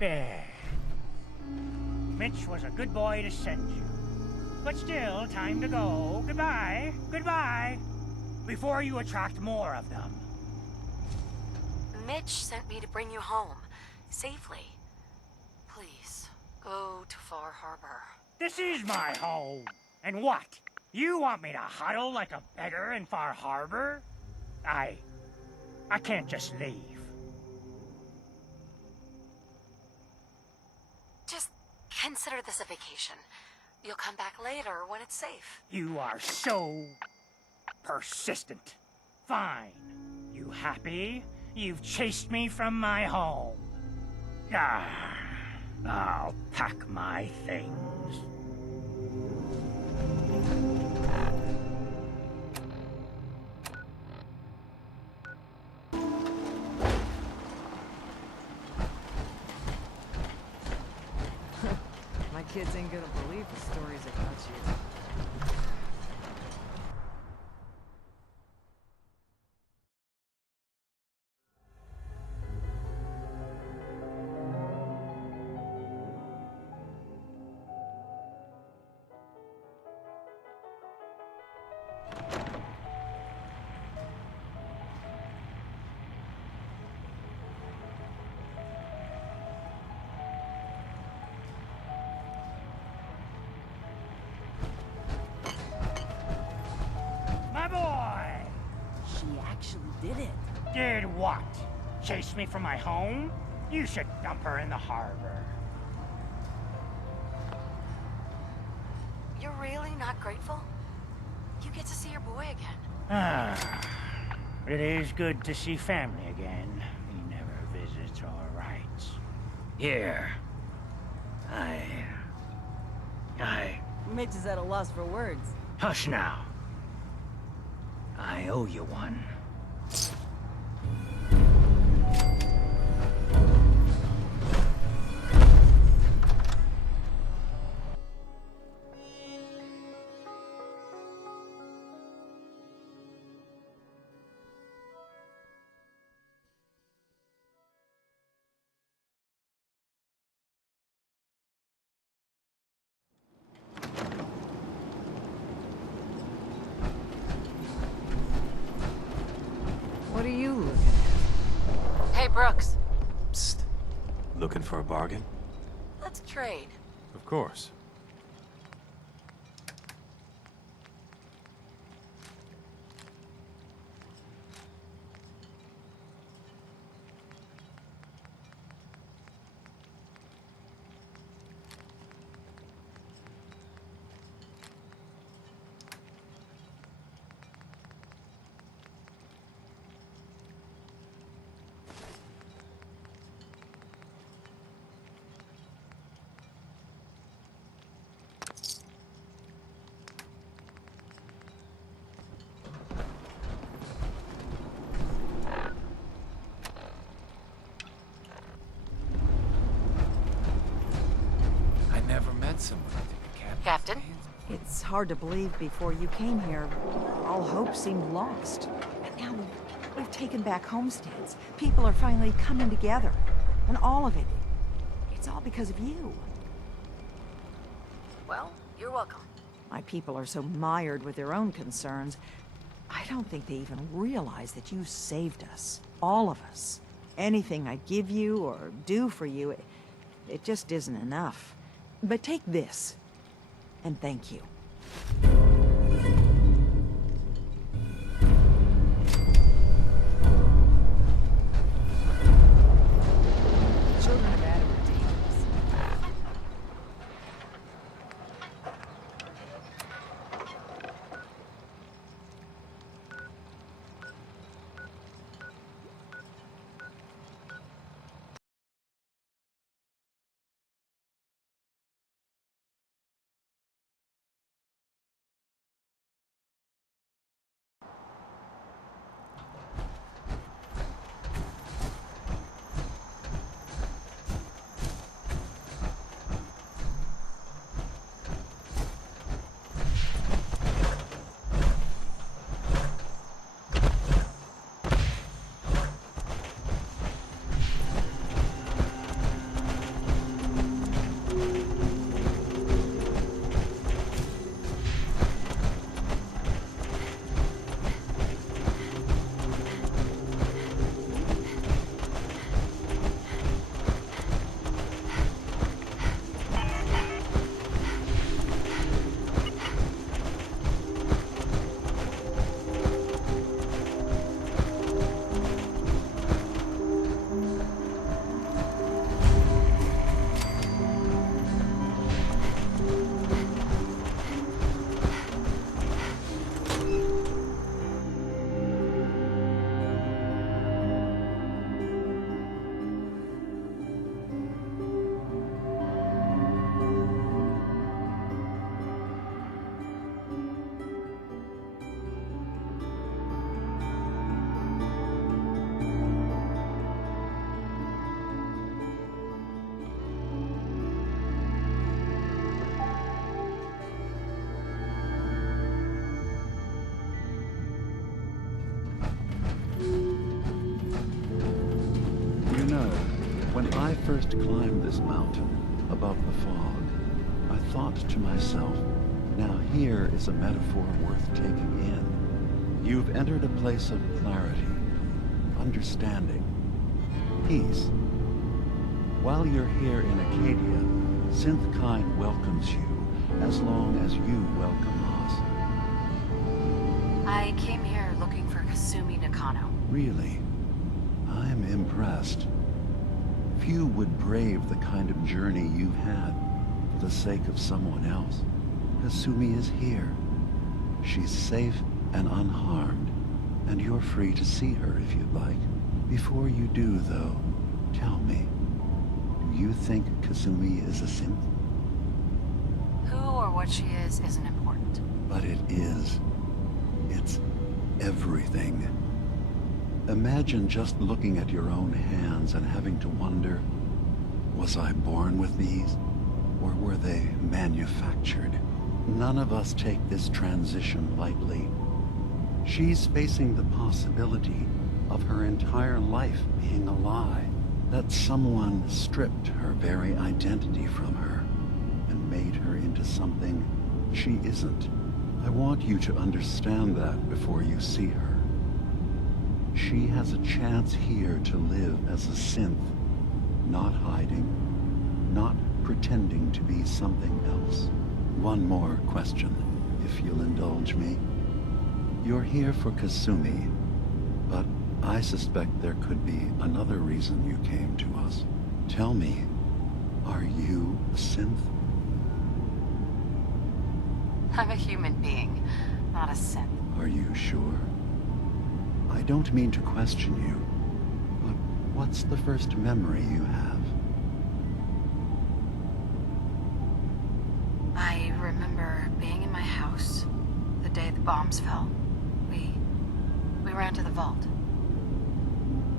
There. Mitch was a good boy to send you. But still, time to go. Goodbye. Goodbye. Before you attract more of them. Mitch sent me to bring you home. Safely. Please, go to Far Harbor. This is my home. And what? You want me to huddle like a beggar in Far Harbor? I can't just leave. Just consider this a vacation. You'll come back later when it's safe. You are so persistent. Fine. You happy? You've chased me from my home. I'll pack my things. My kids ain't gonna believe the stories about you. My boy! She actually did it. Did what? Chase me from my home? You should dump her in the harbor. You're really not grateful? You get to see your boy again. It is good to see family again. He never visits or writes. Here. Mitch is at a loss for words. Hush now. I owe you one. What are you looking at? Hey, Brooks. Psst. Looking for a bargain? Let's trade. Of course. Someone take a captain's Captain? hands. It's hard to believe before you came here, all hope seemed lost. But now we've taken back homesteads. People are finally coming together. And all of it, it's all because of you. Well, you're welcome. My people are so mired with their own concerns, I don't think they even realize that you saved us. All of us. Anything I give you or do for you, it just isn't enough. But take this, and thank you. When I first climbed this mountain above the fog, I thought to myself, now here is a metaphor worth taking in. You've entered a place of clarity, understanding, peace. While you're here in Acadia, Synthkind welcomes you as long as you welcome us. I came here looking for Kasumi Nakano. Really? I'm impressed. Few would brave the kind of journey you've had for the sake of someone else. Kasumi is here. She's safe and unharmed, and you're free to see her if you'd like. Before you do, though, tell me, do you think Kasumi is a synth? Who or what she is isn't important. But it is. It's everything. Imagine just looking at your own hands and having to wonder, was I born with these, or were they manufactured? None of us take this transition lightly. She's facing the possibility of her entire life being a lie, that someone stripped her very identity from her and made her into something she isn't. I want you to understand that before you see her. She has a chance here to live as a synth, not hiding, not pretending to be something else. One more question, if you'll indulge me. You're here for Kasumi, but I suspect there could be another reason you came to us. Tell me, are you a synth? I'm a human being, not a synth. Are you sure? I don't mean to question you, but what's the first memory you have? I remember being in my house the day the bombs fell. We ran to the vault.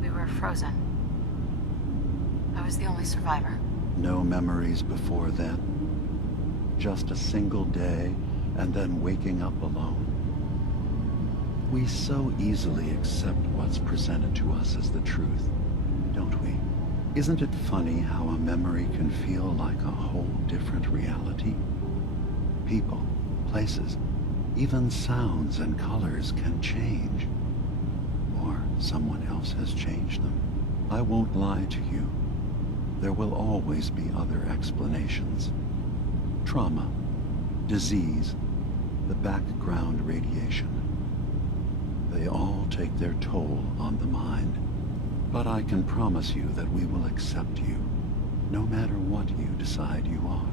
We were frozen. I was the only survivor. No memories before then? Just a single day, and then waking up alone? We so easily accept what's presented to us as the truth, don't we? Isn't it funny how a memory can feel like a whole different reality? People, places, even sounds and colors can change. Or someone else has changed them. I won't lie to you. There will always be other explanations. Trauma, disease, the background radiation. They all take their toll on the mind. But I can promise you that we will accept you, no matter what you decide you are.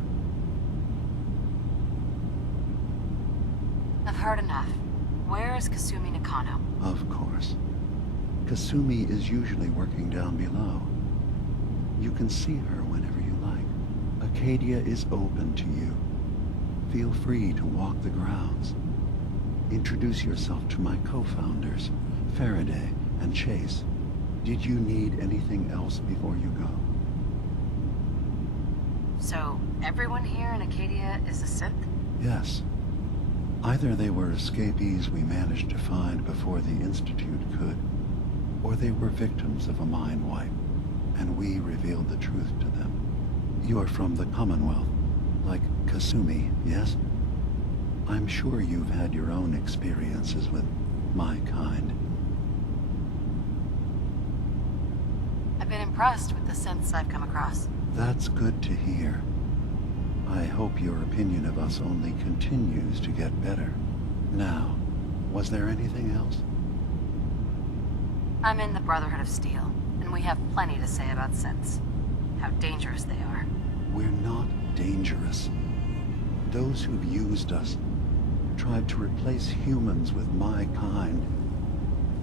I've heard enough. Where is Kasumi Nakano? Of course. Kasumi is usually working down below. You can see her whenever you like. Acadia is open to you. Feel free to walk the grounds. Introduce yourself to my co-founders, Faraday and Chase. Did you need anything else before you go? So, everyone here in Acadia is a synth? Yes. Either they were escapees we managed to find before the Institute could, or they were victims of a mind wipe, and we revealed the truth to them. You are from the Commonwealth, like Kasumi, yes? I'm sure you've had your own experiences with my kind. I've been impressed with the synths I've come across. That's good to hear. I hope your opinion of us only continues to get better. Now, was there anything else? I'm in the Brotherhood of Steel, and we have plenty to say about synths. How dangerous they are. We're not dangerous. Those who've used us, tried to replace humans with my kind,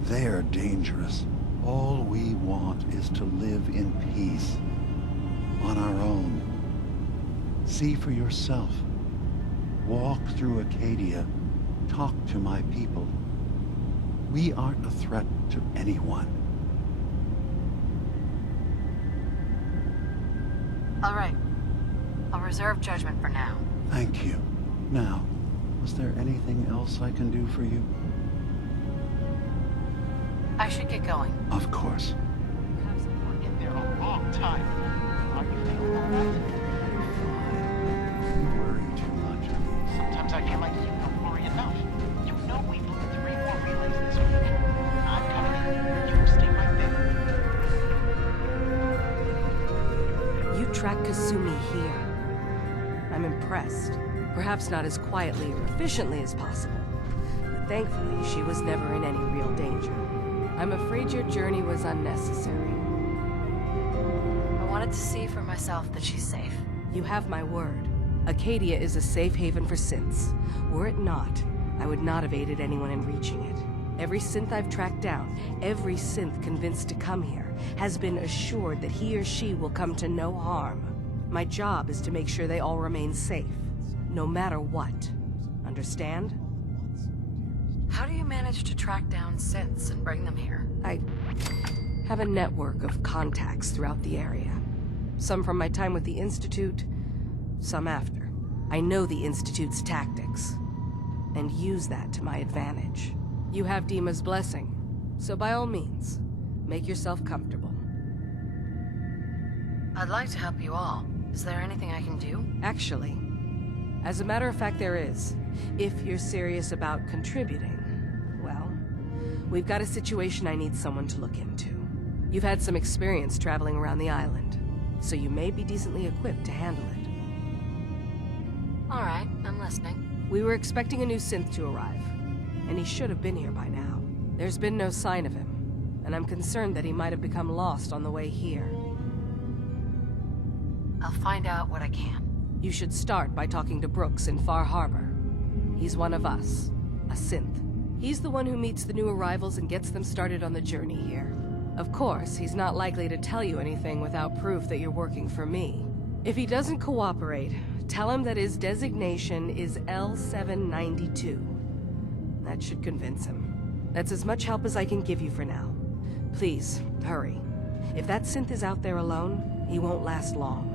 they're dangerous. All we want is to live in peace, on our own. See for yourself. Walk through Acadia. Talk to my people. We aren't a threat to anyone. All right. I'll reserve judgment for now. Thank you. Now, was there anything else I can do for you? I should get going. Of course. Been there a long time. Are you feeling all right? You worry too much. Sometimes I feel like you don't worry enough. You know we blew 3 more relays this week. I'm coming in. You stay right there. You tracked Kasumi here. I'm impressed. Perhaps not as quietly or efficiently as possible, but thankfully she was never in any real danger. I'm afraid your journey was unnecessary. I wanted to see for myself that she's safe. You have my word. Acadia is a safe haven for synths. Were it not, I would not have aided anyone in reaching it. Every synth I've tracked down, every synth convinced to come here, has been assured that he or she will come to no harm. My job is to make sure they all remain safe, no matter what. Understand? How do you manage to track down synths and bring them here? I have a network of contacts throughout the area. Some from my time with the Institute, some after. I know the Institute's tactics, and use that to my advantage. You have Dima's blessing, so by all means, make yourself comfortable. I'd like to help you all. Is there anything I can do? Actually, as a matter of fact, there is. If you're serious about contributing, well, we've got a situation I need someone to look into. You've had some experience traveling around the island, so you may be decently equipped to handle it. All right, I'm listening. We were expecting a new synth to arrive, and he should have been here by now. There's been no sign of him, and I'm concerned that he might have become lost on the way here. I'll find out what I can. You should start by talking to Brooks in Far Harbor. He's one of us, a synth. He's the one who meets the new arrivals and gets them started on the journey here. Of course, he's not likely to tell you anything without proof that you're working for me. If he doesn't cooperate, tell him that his designation is L792. That should convince him. That's as much help as I can give you for now. Please, hurry. If that synth is out there alone, he won't last long.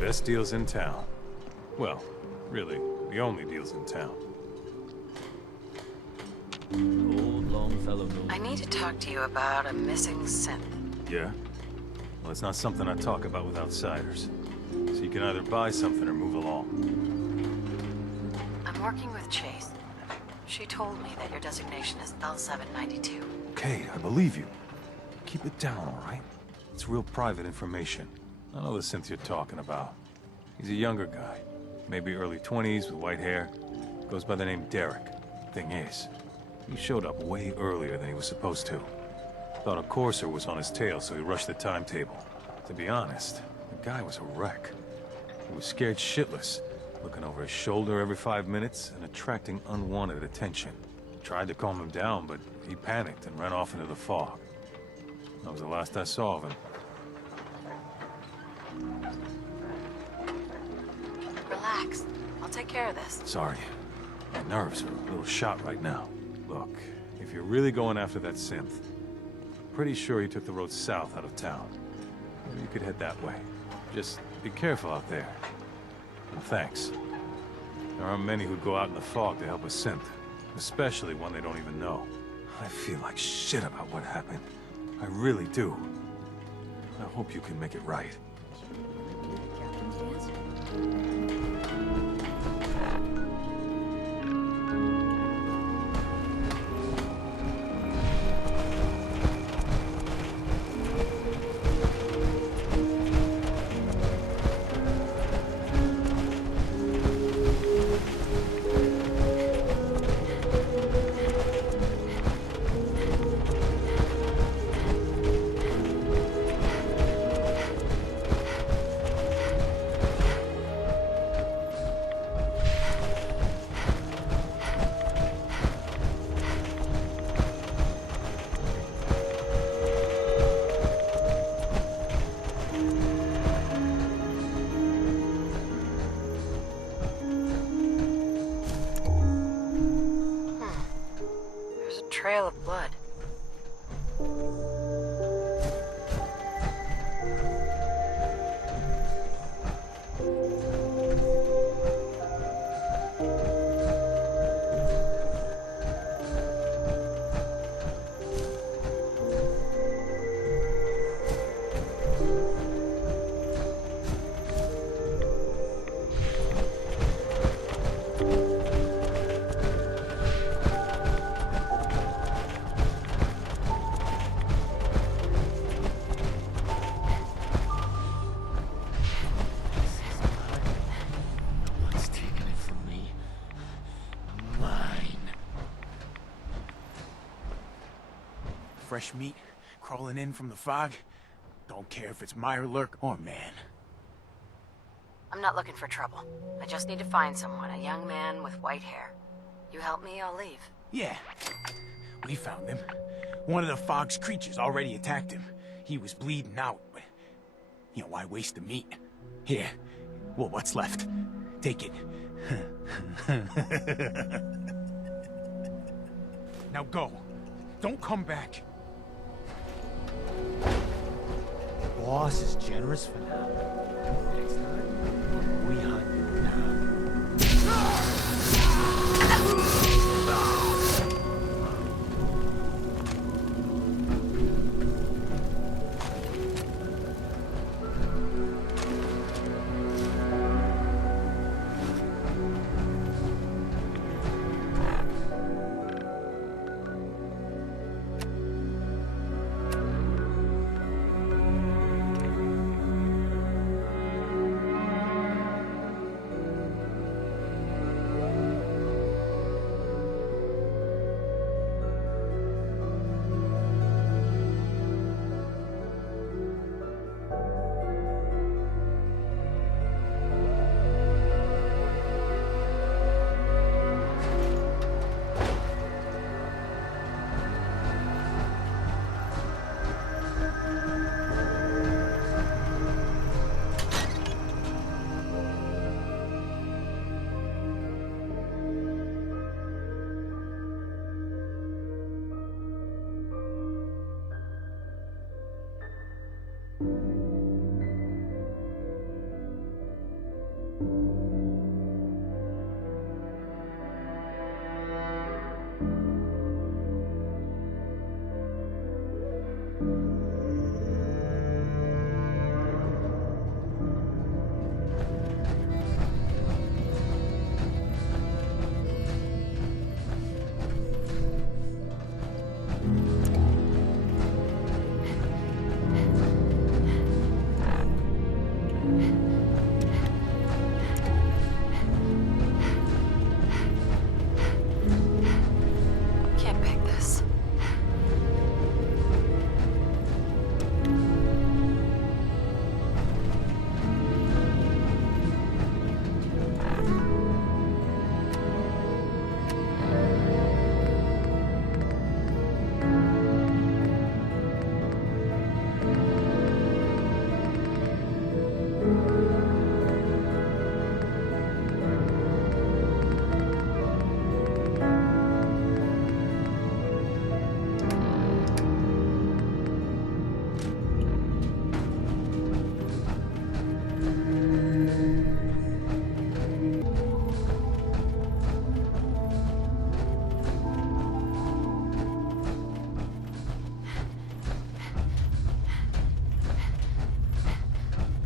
Best deals in town. Well, really, the only deals in town. Old Longfellow knows. I need to talk to you about a missing synth. Yeah? Well, it's not something I talk about with outsiders. So you can either buy something or move along. I'm working with Chase. She told me that your designation is L792. Okay, I believe you. Keep it down, all right? It's real private information. I know the synth you're talking about. He's a younger guy. Maybe early 20s with white hair. Goes by the name Derek. Thing is, he showed up way earlier than he was supposed to. Thought a courser was on his tail, so he rushed the timetable. To be honest, the guy was a wreck. He was scared shitless, looking over his shoulder every 5 minutes and attracting unwanted attention. Tried to calm him down, but he panicked and ran off into the fog. That was the last I saw of him. Relax. I'll take care of this. Sorry. My nerves are a little shot right now. Look, if you're really going after that synth, I'm pretty sure he took the road south out of town. Maybe you could head that way. Just be careful out there. And thanks. There aren't many who'd go out in the fog to help a synth, especially one they don't even know. I feel like shit about what happened. I really do. I hope you can make it right. fresh meat crawling in from the fog. Don't care if it's Mirelurk or man. I'm not looking for trouble. I just need to find someone, a young man with white hair. You help me, I'll leave. Yeah, we found him. One of the fog's creatures already attacked him. He was bleeding out, but, you know, why waste the meat? Here, well, what's left? Take it. Now go. Don't come back. Boss is generous for now. Next time, we hunt now.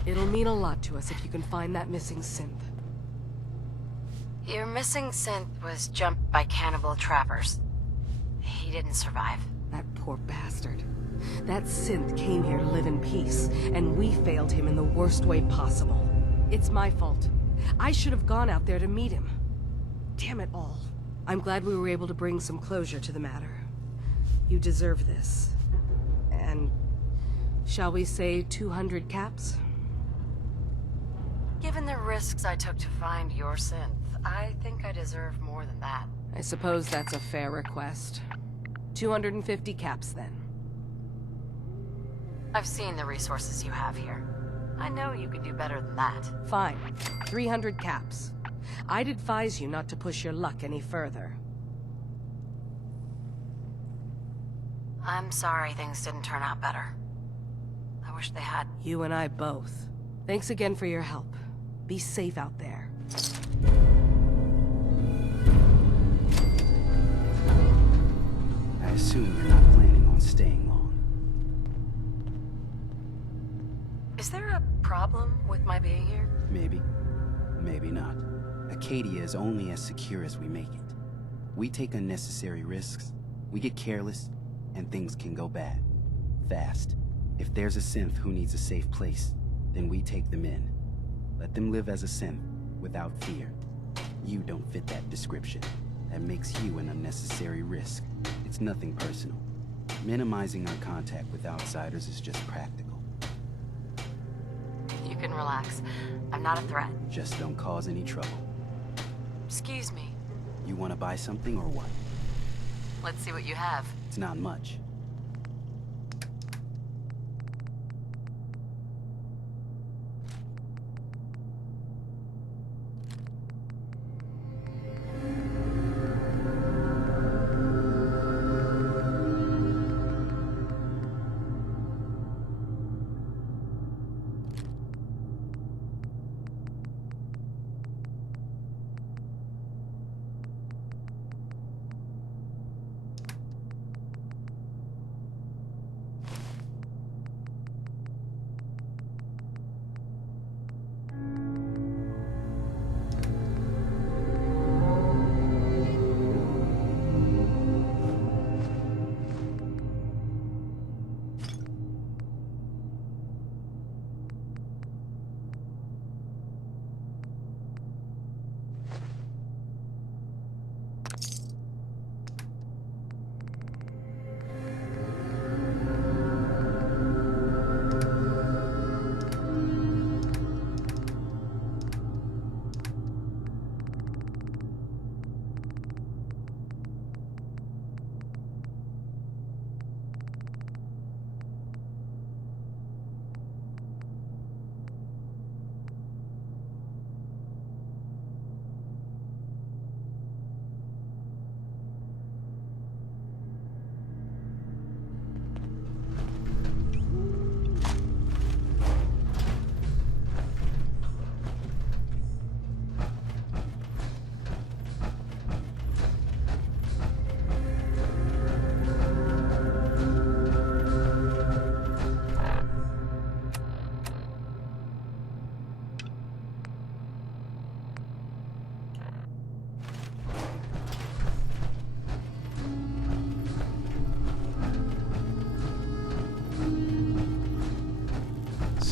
It'll mean a lot to us if you can find that missing synth. Your missing synth was jumped by cannibal trappers. He didn't survive. That poor bastard. That synth came here to live in peace, and we failed him in the worst way possible. It's my fault. I should have gone out there to meet him. Damn it all. I'm glad we were able to bring some closure to the matter. You deserve this. And shall we say 200 caps? Given the risks I took to find your synth, I think I deserve more than that. I suppose that's a fair request. 250 caps, then. I've seen the resources you have here. I know you can do better than that. Fine. 300 caps. I'd advise you not to push your luck any further. I'm sorry things didn't turn out better. I wish they had. You and I both. Thanks again for your help. Be safe out there. I assume you're not planning on staying long. Is there a problem with my being here? Maybe. Maybe not. Acadia is only as secure as we make it. We take unnecessary risks, we get careless, and things can go bad. Fast. If there's a synth who needs a safe place, then we take them in. Let them live as a synth, without fear. You don't fit that description. That makes you an unnecessary risk. It's nothing personal. Minimizing our contact with outsiders is just practical. You can relax. I'm not a threat. Just don't cause any trouble. Excuse me. You want to buy something or what? Let's see what you have. It's not much.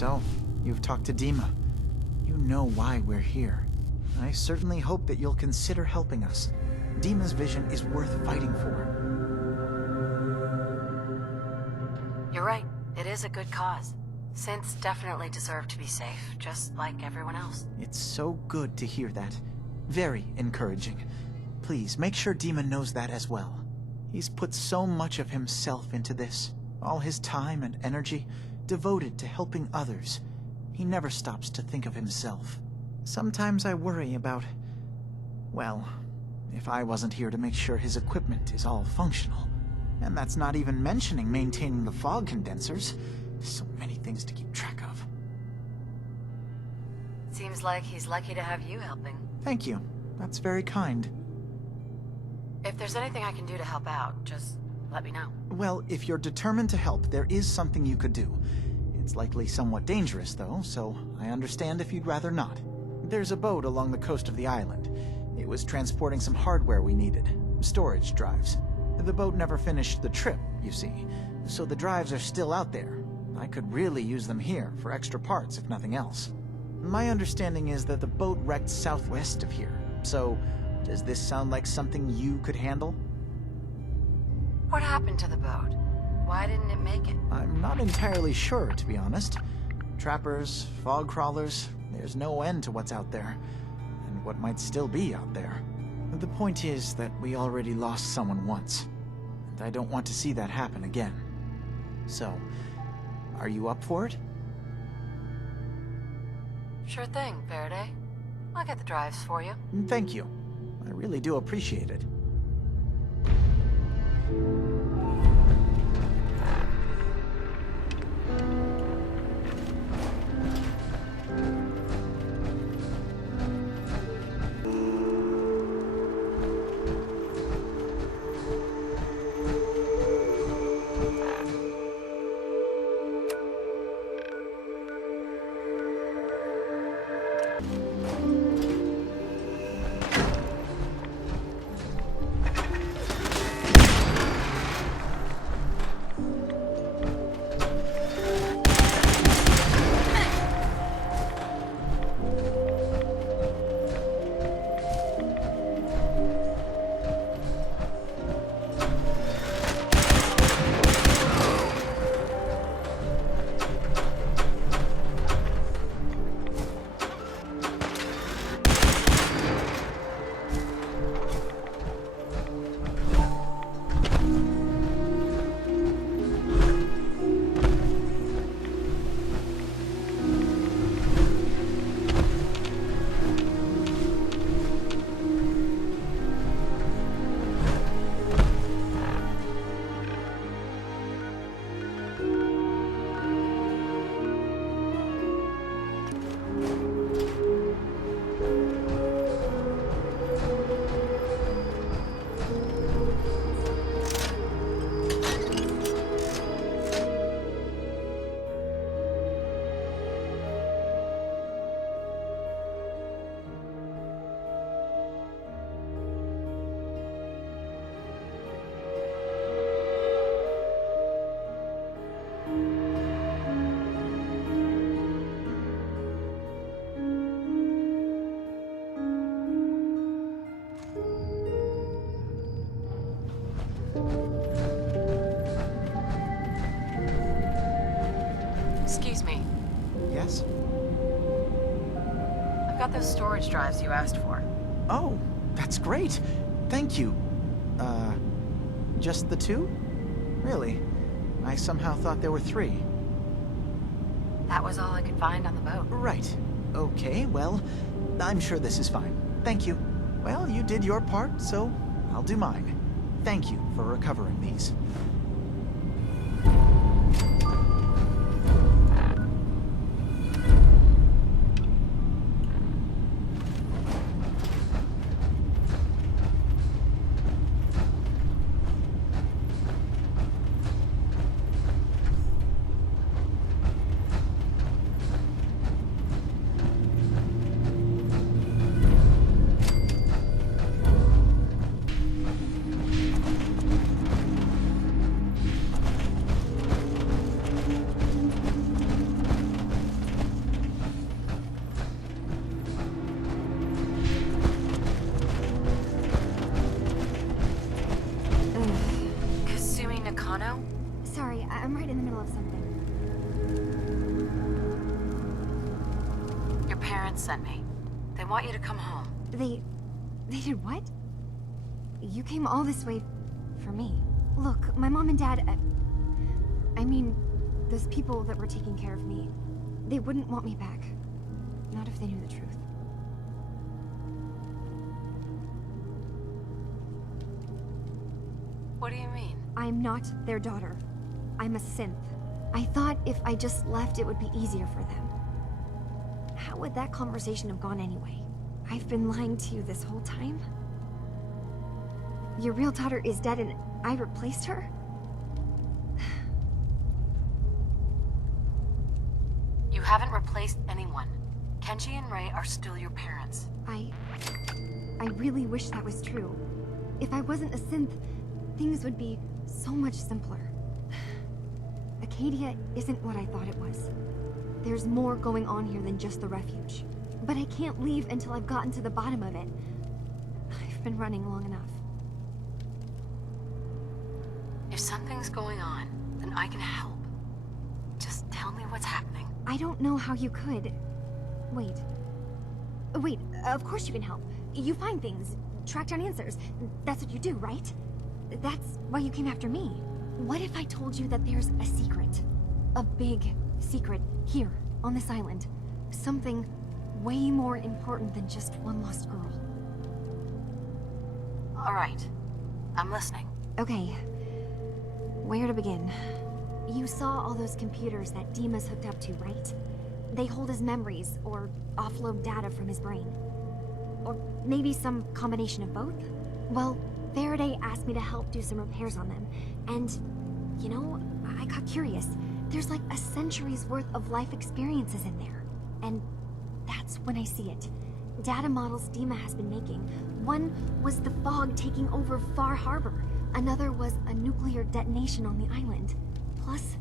So, you've talked to Dima. You know why we're here. I certainly hope that you'll consider helping us. Dima's vision is worth fighting for. You're right. It is a good cause. Synths definitely deserve to be safe, just like everyone else. It's so good to hear that. Very encouraging. Please, make sure Dima knows that as well. He's put so much of himself into this. All his time and energy devoted to helping others. He never stops to think of himself. Sometimes I worry about... well, if I wasn't here to make sure his equipment is all functional. And that's not even mentioning maintaining the fog condensers. So many things to keep track of. Seems like he's lucky to have you helping. Thank you. That's very kind. If there's anything I can do to help out, just let me know. Well, if you're determined to help, there is something you could do. It's likely somewhat dangerous, though, so I understand if you'd rather not. There's a boat along the coast of the island. It was transporting some hardware we needed. Storage drives. The boat never finished the trip, you see, so the drives are still out there. I could really use them here for extra parts, if nothing else. My understanding is that the boat wrecked southwest of here, so does this sound like something you could handle? What happened to the boat? Why didn't it make it? I'm not entirely sure, to be honest. Trappers, fog crawlers, there's no end to what's out there, and what might still be out there. The point is that we already lost someone once, and I don't want to see that happen again. So, are you up for it? Sure thing, Faraday. I'll get the drives for you. Thank you. I really do appreciate it. Excuse me. Yes? I've got those storage drives you asked for. Oh, that's great. Thank you. Just the 2? Really? I somehow thought there were 3. That was all I could find on the boat. Right. Okay, well, I'm sure this is fine. Thank you. Well, you did your part, so I'll do mine. Thank you for recovering these. Sorry, I'm right in the middle of something. Your parents sent me. They want you to come home. They did what? You came all this way for me. Look, my mom and dad, I mean, those people that were taking care of me, they wouldn't want me back. Not if they knew the truth. What do you mean? I'm not their daughter. I'm a synth. I thought if I just left, it would be easier for them. How would that conversation have gone anyway? I've been lying to you this whole time? Your real daughter is dead and I replaced her? You haven't replaced anyone. Kenji and Ray are still your parents. I really wish that was true. If I wasn't a synth, things would be so much simpler. Acadia isn't what I thought it was. There's more going on here than just the refuge. But I can't leave until I've gotten to the bottom of it. I've been running long enough. If something's going on, then I can help. Just tell me what's happening. I don't know how you could. Wait, of course you can help. You find things, track down answers. That's what you do, right? That's why you came after me. What if I told you that there's a secret? A big secret here, on this island. Something way more important than just one lost girl. All right. I'm listening. Okay. Where to begin? You saw all those computers that Dima's hooked up to, right? They hold his memories, or offload data from his brain. Or maybe some combination of both? Well, Faraday asked me to help do some repairs on them, and, you know, I got curious. There's like a century's worth of life experiences in there. And that's when I see it. Data models Dima has been making. One was the fog taking over Far Harbor. Another was a nuclear detonation on the island. Plus,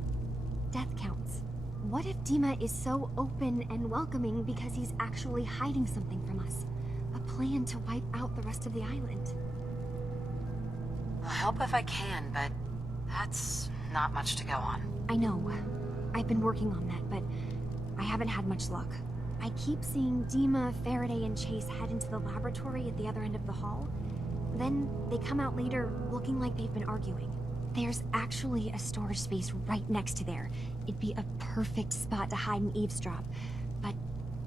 death counts. What if Dima is so open and welcoming because he's actually hiding something from us? A plan to wipe out the rest of the island? I'll help if I can, but that's not much to go on. I know. I've been working on that, but I haven't had much luck. I keep seeing Dima, Faraday, and Chase head into the laboratory at the other end of the hall. Then they come out later looking like they've been arguing. There's actually a storage space right next to there. It'd be a perfect spot to hide and eavesdrop, but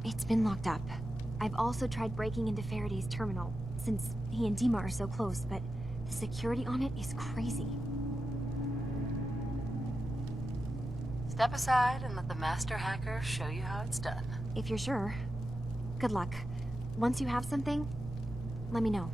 it's been locked up. I've also tried breaking into Faraday's terminal, since he and Dima are so close, but the security on it is crazy. Step aside and let the master hacker show you how it's done. If you're sure. Good luck. Once you have something, let me know.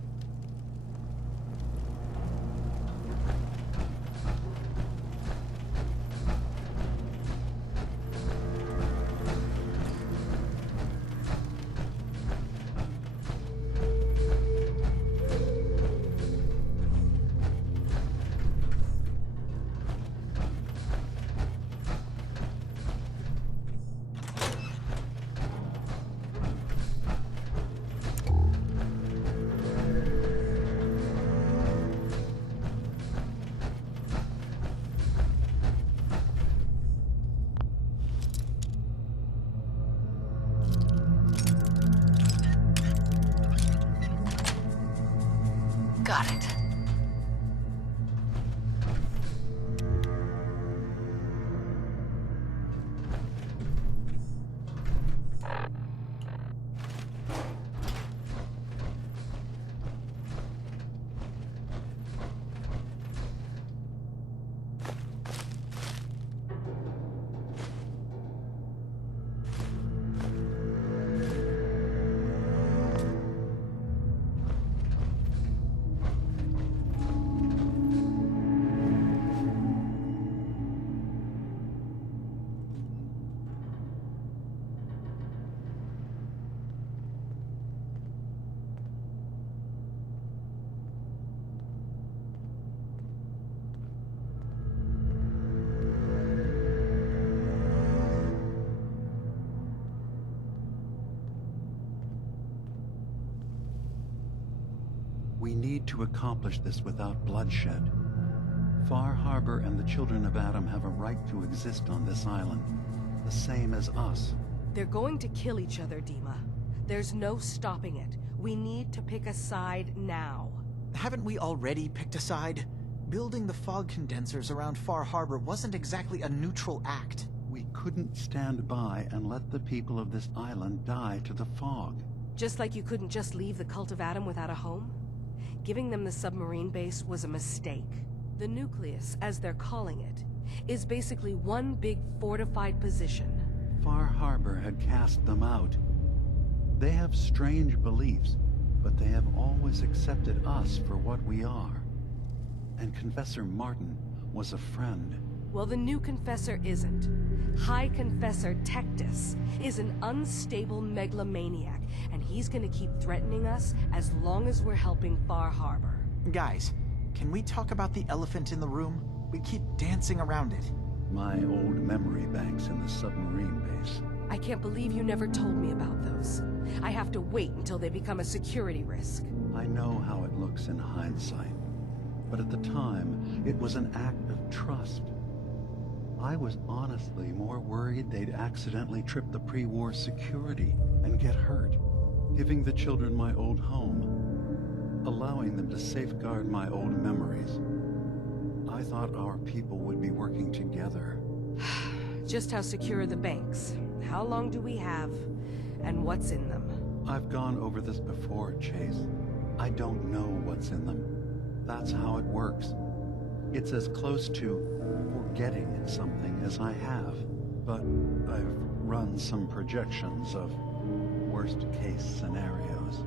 Got it. We need to accomplish this without bloodshed. Far Harbor and the children of Adam have a right to exist on this island, the same as us. They're going to kill each other, Dima. There's no stopping it. We need to pick a side now. Haven't we already picked a side? Building the fog condensers around Far Harbor wasn't exactly a neutral act. We couldn't stand by and let the people of this island die to the fog. Just like you couldn't just leave the Cult of Adam without a home? Giving them the submarine base was a mistake. The nucleus, as they're calling it, is basically one big fortified position. Far Harbor had cast them out. They have strange beliefs, but they have always accepted us for what we are. And Confessor Martin was a friend. Well, the new Confessor isn't. High Confessor Tectus is an unstable megalomaniac, and he's gonna keep threatening us as long as we're helping Far Harbor. Guys, can we talk about the elephant in the room? We keep dancing around it. My old memory banks in the submarine base. I can't believe you never told me about those. I have to wait until they become a security risk. I know how it looks in hindsight, but at the time, it was an act of trust. I was honestly more worried they'd accidentally trip the pre-war security and get hurt, giving the children my old home, allowing them to safeguard my old memories. I thought our people would be working together. Just how secure are the banks? How long do we have? And what's in them? I've gone over this before, Chase. I don't know what's in them. That's how it works. It's as close to forgetting something as I have. But I've run some projections of worst-case scenarios.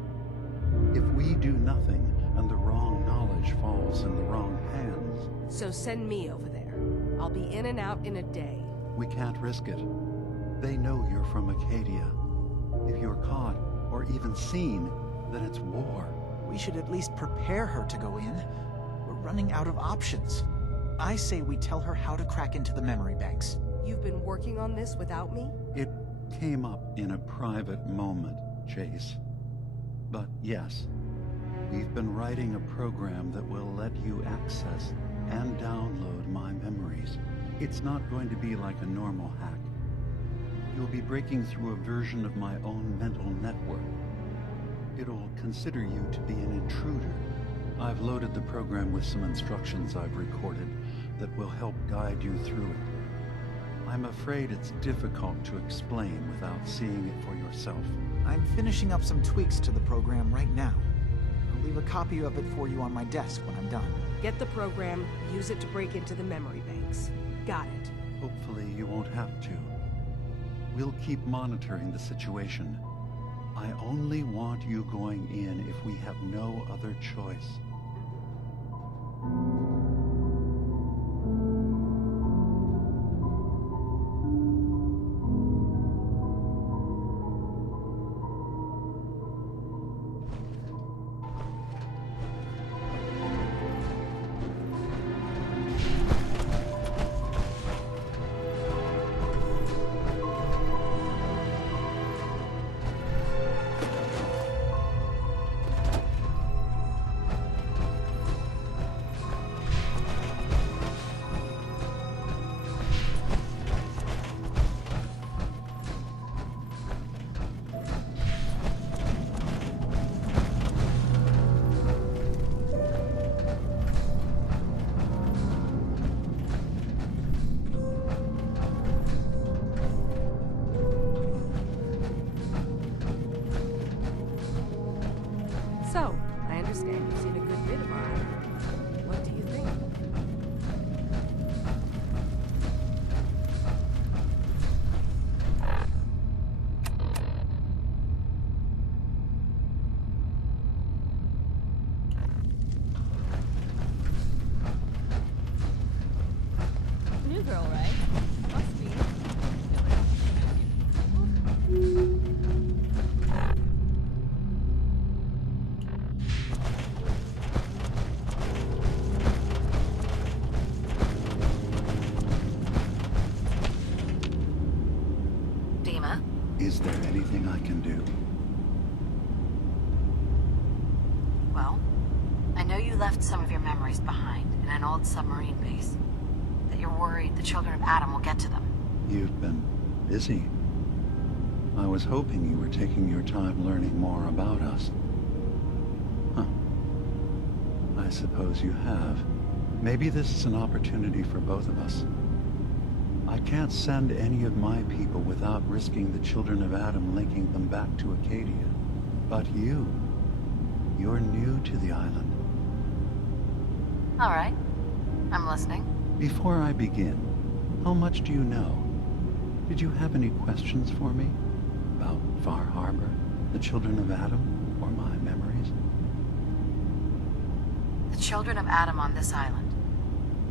If we do nothing and the wrong knowledge falls in the wrong hands... So send me over there. I'll be in and out in a day. We can't risk it. They know you're from Acadia. If you're caught, or even seen, then it's war. We should at least prepare her to go in. We're running out of options. I say we tell her how to crack into the memory banks. You've been working on this without me? It came up in a private moment, Chase. But yes, we've been writing a program that will let you access and download my memories. It's not going to be like a normal hack. You'll be breaking through a version of my own mental network. It'll consider you to be an intruder. I've loaded the program with some instructions I've recorded that will help guide you through it. I'm afraid it's difficult to explain without seeing it for yourself. I'm finishing up some tweaks to the program right now. I'll leave a copy of it for you on my desk when I'm done. Get the program, use it to break into the memory banks. Got it. Hopefully you won't have to. We'll keep monitoring the situation. I only want you going in if we have no other choice. right? Must be. Dima? Is there anything I can do? Well, I know you left some of your memories behind in an old submarine base. That you're worried the children of Adam will get to them. You've been busy. I was hoping you were taking your time learning more about us. Huh. I suppose you have. Maybe this is an opportunity for both of us. I can't send any of my people without risking the children of Adam linking them back to Acadia. But you're new to the island. All right. I'm listening. Before I begin, how much do you know? Did you have any questions for me? About Far Harbor, the children of Adam, or my memories? The children of Adam on this island.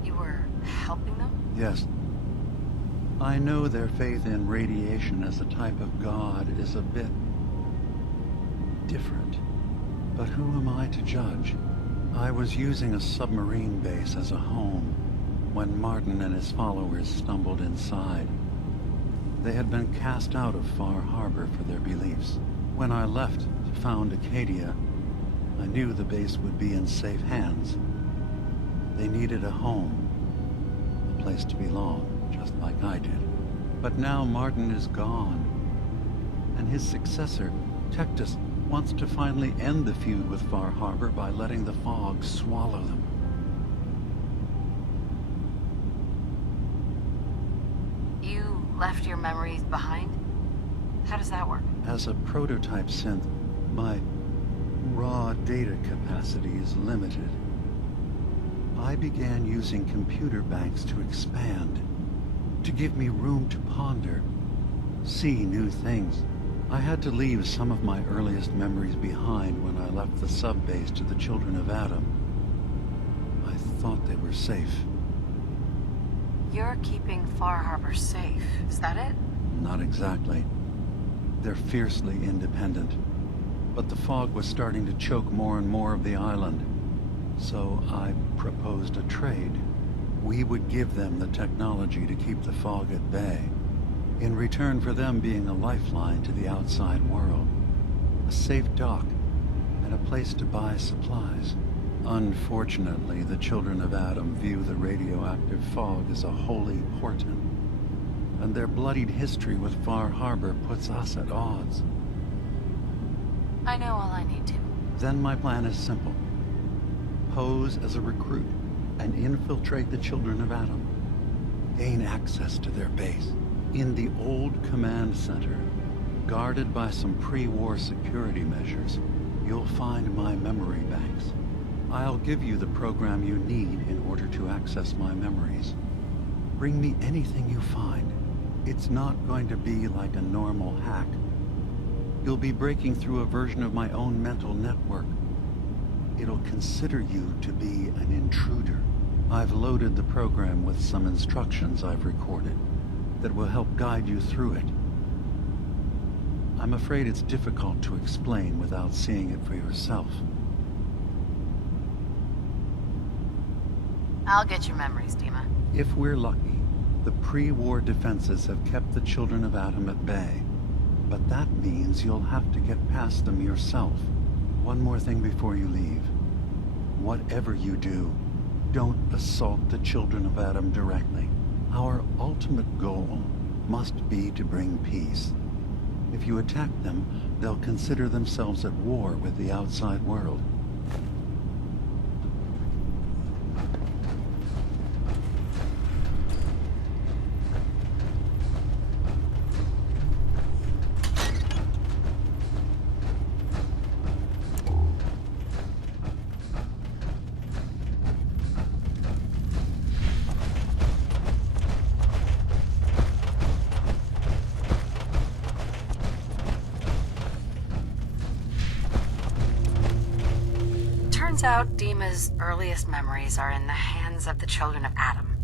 You were helping them? Yes. I know their faith in radiation as a type of god is a bit different. But who am I to judge? I was using a submarine base as a home when Martin and his followers stumbled inside. They had been cast out of Far Harbor for their beliefs. When I left to found Acadia, I knew the base would be in safe hands. They needed a home, a place to belong, just like I did. But now Martin is gone, and his successor, Tectus, wants to finally end the feud with Far Harbor by letting the fog swallow them. You left your memories behind? How does that work? As a prototype synth, my raw data capacity is limited. I began using computer banks to expand, to give me room to ponder, see new things. I had to leave some of my earliest memories behind when I left the sub-base to the children of Adam. I thought they were safe. You're keeping Far Harbor safe, is that it? Not exactly. They're fiercely independent. But the fog was starting to choke more and more of the island. So I proposed a trade. We would give them the technology to keep the fog at bay, in return for them being a lifeline to the outside world, a safe dock, and a place to buy supplies. Unfortunately, the children of Adam view the radioactive fog as a holy portent, and their bloodied history with Far Harbor puts us at odds. I know all I need to. Then my plan is simple. Pose as a recruit and infiltrate the children of Adam. Gain access to their base. In the old command center, guarded by some pre-war security measures, you'll find my memory banks. I'll give you the program you need in order to access my memories. Bring me anything you find. It's not going to be like a normal hack. You'll be breaking through a version of my own mental network. It'll consider you to be an intruder. I've loaded the program with some instructions I've recorded that will help guide you through it. I'm afraid it's difficult to explain without seeing it for yourself. I'll get your memories, Dima. If we're lucky, the pre-war defenses have kept the children of Adam at bay. But that means you'll have to get past them yourself. One more thing before you leave. Whatever you do, don't assault the children of Adam directly. Our ultimate goal must be to bring peace. If you attack them, they'll consider themselves at war with the outside world. Turns out Dima's earliest memories are in the hands of the children of Adam.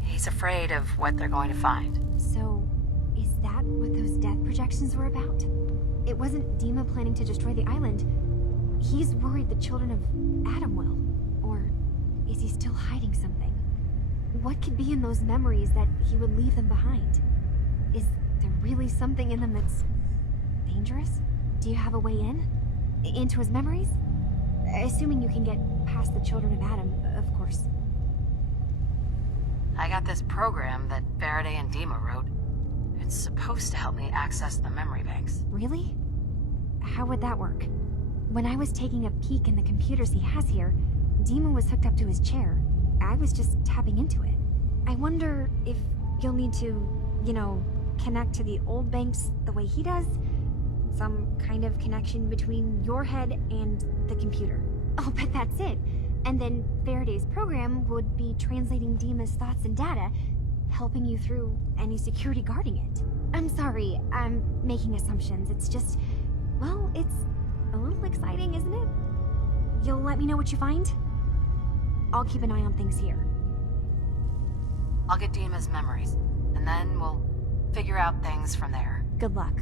He's He's afraid of what they're going to find. So, is that what those death projections were about? It wasn't Dima planning to destroy the island. He's worried the children of Adam will. Or is he still hiding something? What could be in those memories that he would leave them behind? Is there really something in them that's dangerous? Do you have a way in? Into his memories? Assuming you can get past the children of Adam, of course. I got this program that Faraday and Dima wrote. It's supposed to help me access the memory banks. Really? How would that work? When I was taking a peek in the computers he has here, Dima was hooked up to his chair. I was just tapping into it. I wonder if you'll need to, you know, connect to the old banks the way he does? Some kind of connection between your head and the computer. I'll bet that's it. And then Faraday's program would be translating Dima's thoughts and data, helping you through any security guarding it. I'm sorry, I'm making assumptions. It's just, well, it's a little exciting, isn't it? You'll let me know what you find? I'll keep an eye on things here. I'll get Dima's memories, and then we'll figure out things from there. Good luck.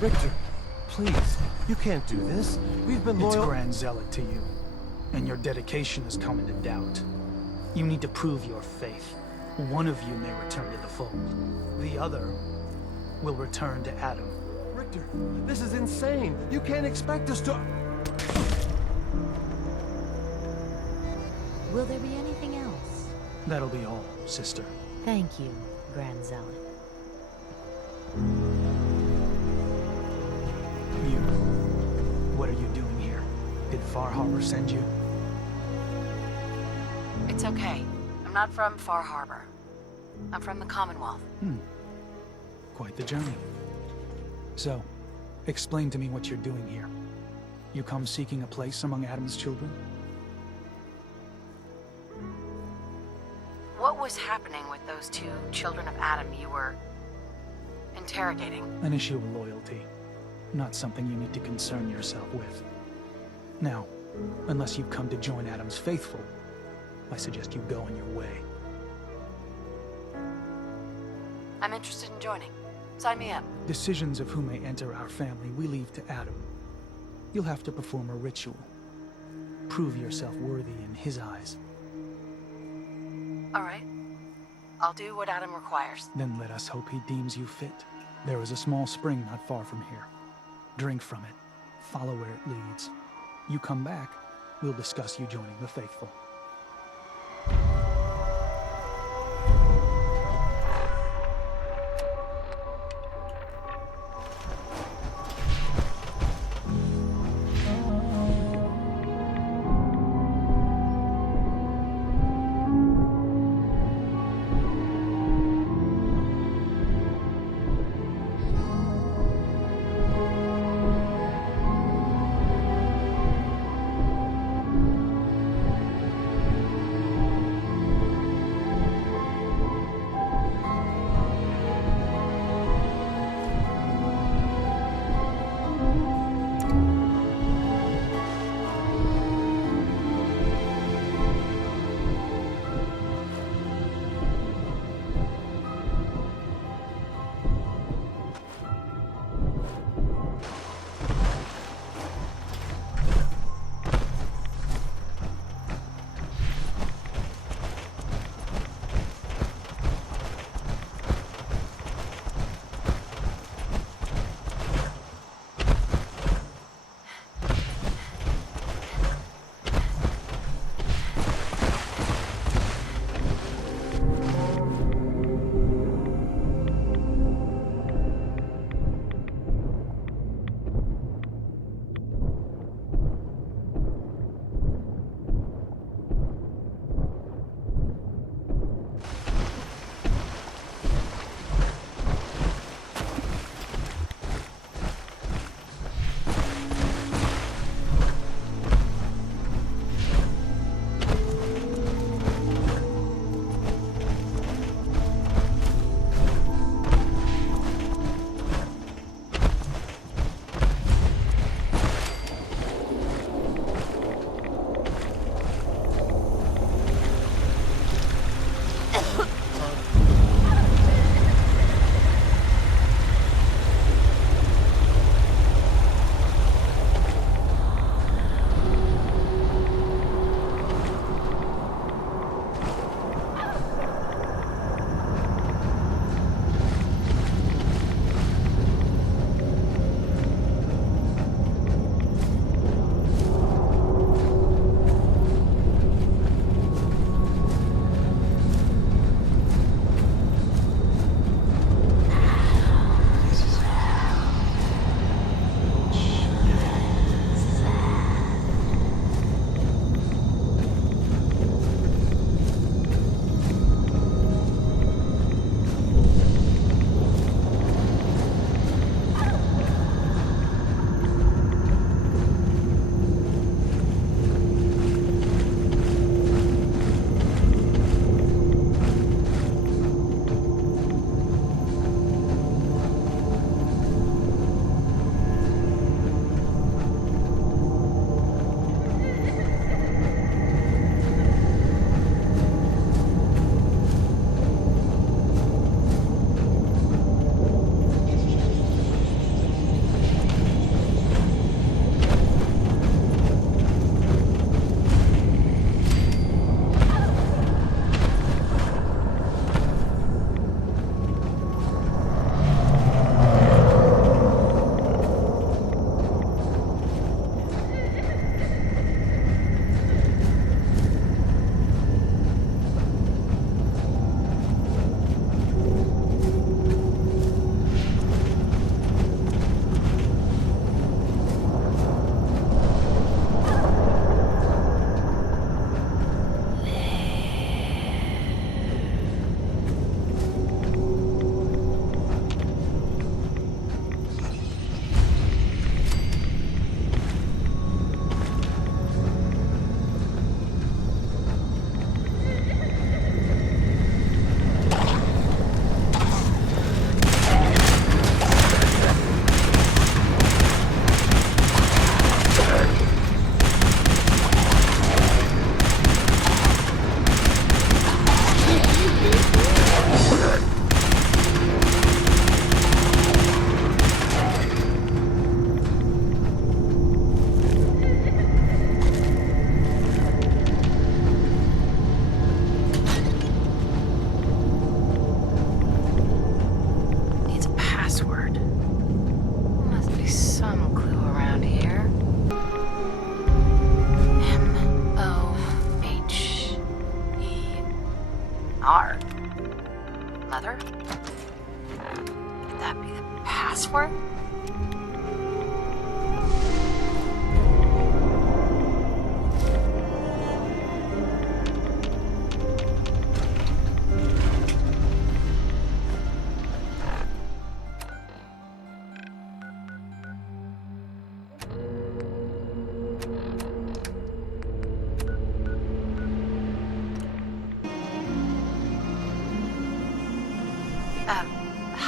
Richter, please, you can't do this. We've been loyal— It's Grand Zealot to you, and your dedication has come into doubt. You need to prove your faith. One of you may return to the fold. The other will return to Adam. Richter, this is insane. You can't expect us to— Will there be anything else? That'll be all, sister. Thank you, Grand Zealot. You. What are you doing here? Did Far Harbor send you? It's okay. I'm not from Far Harbor. I'm from the Commonwealth. Quite the journey. So, explain to me what you're doing here. You come seeking a place among Adam's children? What was happening with those two children of Adam you were interrogating? An issue of loyalty. Not something you need to concern yourself with. Now, unless you've come to join Adam's faithful, I suggest you go on your way. I'm interested in joining. Sign me up. Decisions of who may enter our family we leave to Adam. You'll have to perform a ritual. Prove yourself worthy in his eyes. All right. I'll do what Adam requires. Then let us hope he deems you fit. There is a small spring not far from here. Drink from it. Follow where it leads. You come back, we'll discuss you joining the faithful.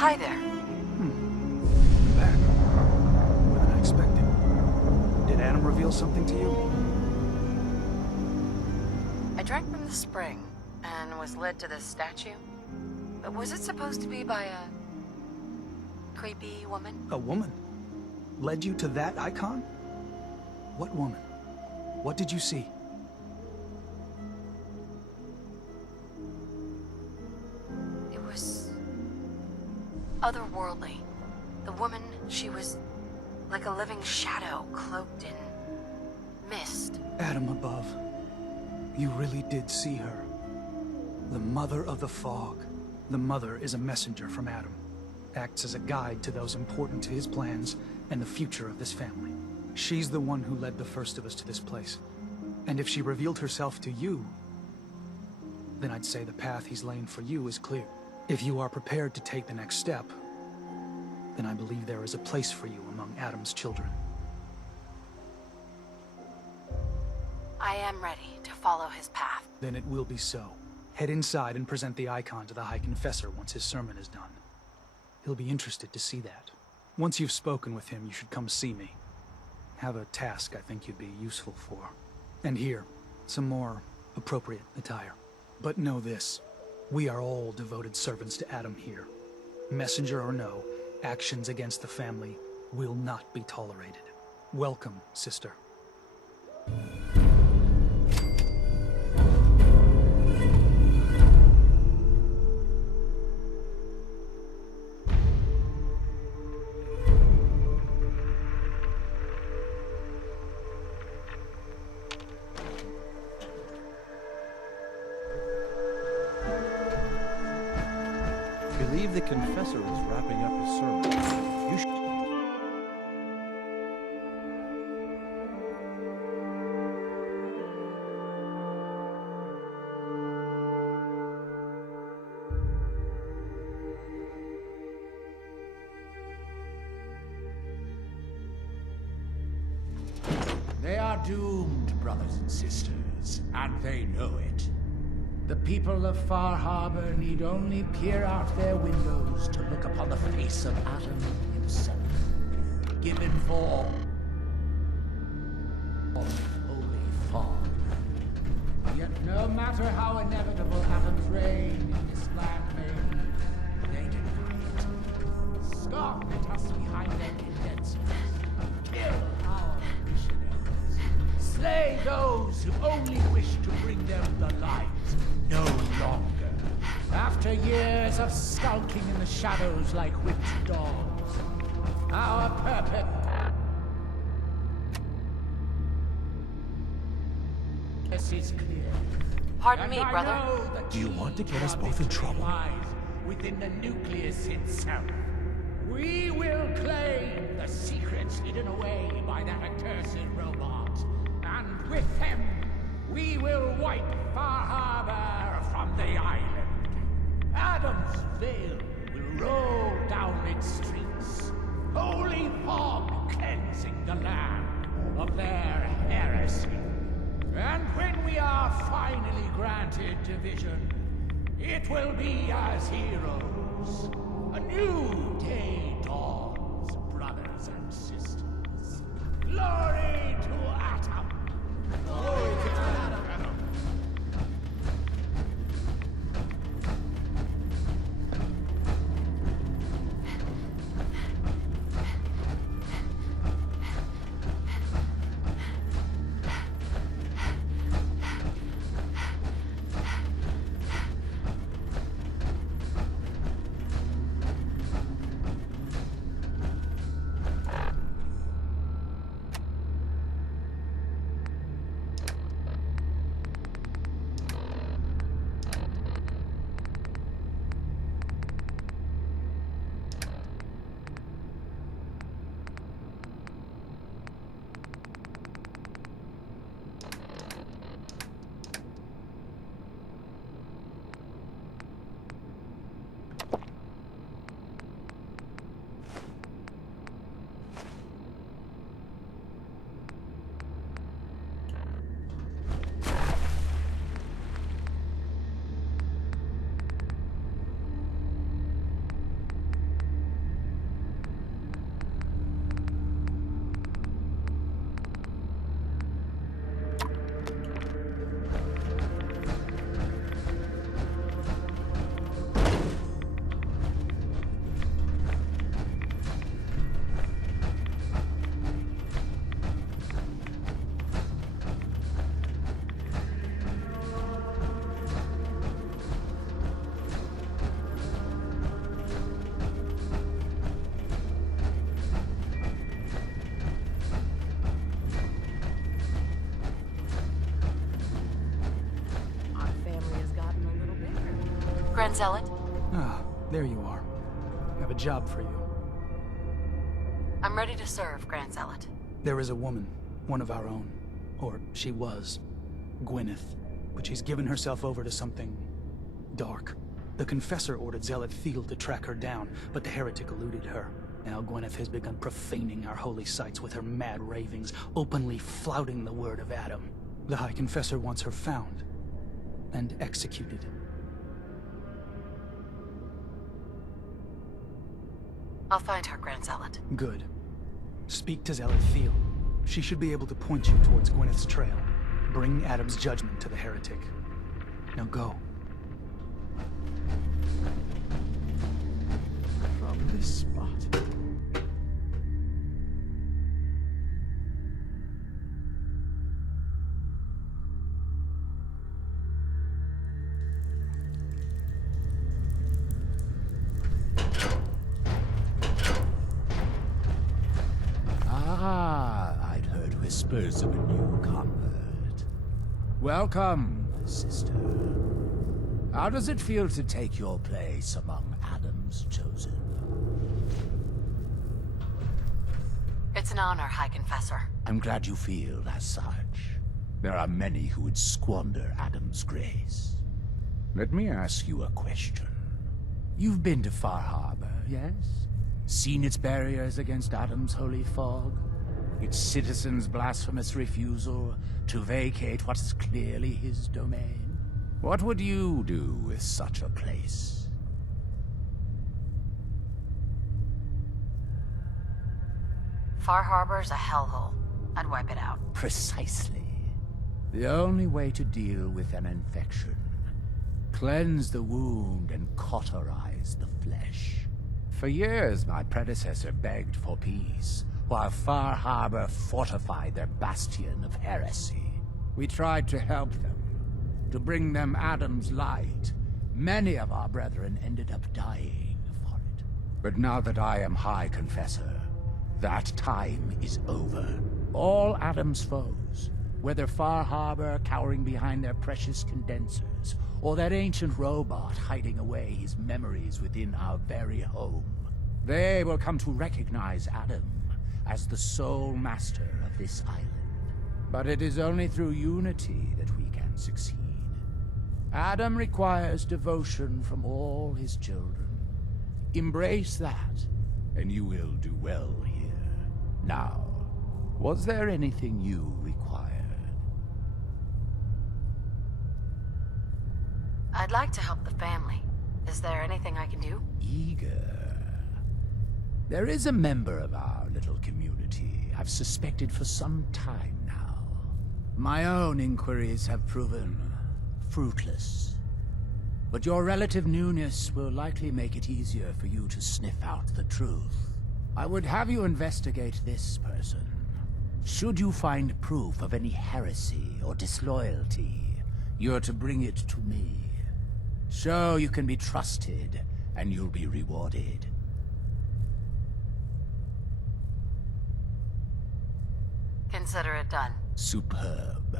Hi there. You're back. More than I expected. Did Adam reveal something to you? I drank from the spring and was led to this statue. But was it supposed to be by a creepy woman? A woman? Led you to that icon? What woman? What did you see? It was otherworldly. The woman, she was like a living shadow cloaked in mist. Adam above. You really did see her. The Mother of the Fog. The Mother is a messenger from Adam. Acts as a guide to those important to his plans and the future of this family. She's the one who led the first of us to this place. And if she revealed herself to you, then I'd say the path he's laying for you is clear. If you are prepared to take the next step, then I believe there is a place for you among Adam's children. I am ready to follow his path. Then it will be so. Head inside and present the icon to the High Confessor once his sermon is done. He'll be interested to see that. Once you've spoken with him, you should come see me. Have a task I think you'd be useful for. And here, some more appropriate attire. But know this, we are all devoted servants to Adam here. Messenger or no, actions against the family will not be tolerated. Welcome, sister. I believe the confessor is wrapping up his sermon. You should... They are doomed, brothers and sisters, and they know it. The people of Far Harbor need only peer out their windows to look upon the face of Adam himself, given for holy fog. Yet no matter how inevitable Adam's reign in this land may be, they deny it. Scoff at us behind their condensers. Kill our missionaries. Slay those who only wish to bring them the light. No longer. After years of skulking in the shadows like whipped dogs, our purpose is clear. Pardon me, brother. Do you want to get us both in trouble? Within the nucleus itself. We will claim the secrets hidden away by that accursed robot, and with them, we will wipe Far Harbor from the island. Adam's veil will roll down its streets, holy fog cleansing the land of their heresy. And when we are finally granted division, it will be as heroes. A new day dawns, brothers and sisters. Glory to Adam! Glory to Adam! Grand Zealot? Ah, there you are. I have a job for you. I'm ready to serve, Grand Zealot. There is a woman, one of our own. Or she was. Gwyneth. But she's given herself over to something dark. The Confessor ordered Zealot Field to track her down, but the heretic eluded her. Now Gwyneth has begun profaning our holy sites with her mad ravings, openly flouting the word of Adam. The High Confessor wants her found and executed. I'll find her, Grand Zealot. Good. Speak to Zealot Field. She should be able to point you towards Gwyneth's trail. Bring Adam's judgment to the heretic. Now go. From this spot. I'd heard whispers of a new convert. Welcome, sister. How does it feel to take your place among Adam's chosen? It's an honor, High Confessor. I'm glad you feel as such. There are many who would squander Adam's grace. Let me ask you a question. You've been to Far Harbor, yes? Seen its barriers against Adam's holy fog? Its citizens' blasphemous refusal to vacate what is clearly his domain? What would you do with such a place? Far Harbor's a hellhole. I'd wipe it out. Precisely. The only way to deal with an infection. Cleanse the wound and cauterize the flesh. For years, my predecessor begged for peace, while Far Harbor fortified their bastion of heresy. We tried to help them, to bring them Adam's light. Many of our brethren ended up dying for it. But now that I am High Confessor, that time is over. All Adam's foes, whether Far Harbor cowering behind their precious condensers, or that ancient robot hiding away his memories within our very home, they will come to recognize Adam as the sole master of this island. But it is only through unity that we can succeed. Adam requires devotion from all his children. Embrace that, and you will do well here. Now, was there anything you required? I'd like to help the family. Is there anything I can do? Eager. There is a member of our little community I've suspected for some time now. My own inquiries have proven fruitless. But your relative newness will likely make it easier for you to sniff out the truth. I would have you investigate this person. Should you find proof of any heresy or disloyalty, you're to bring it to me. Show you can be trusted, and you'll be rewarded. Consider it done. Superb.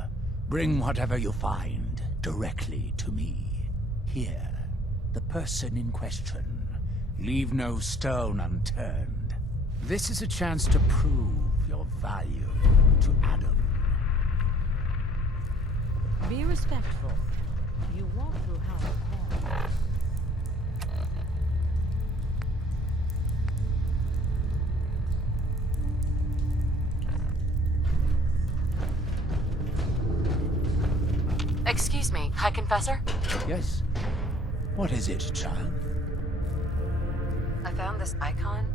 Bring whatever you find directly to me. Here, the person in question. Leave no stone unturned. This is a chance to prove your value to Adam. Be respectful. You walk through Howard Hall. Excuse me, High Confessor? Yes? What is it, child? I found this icon.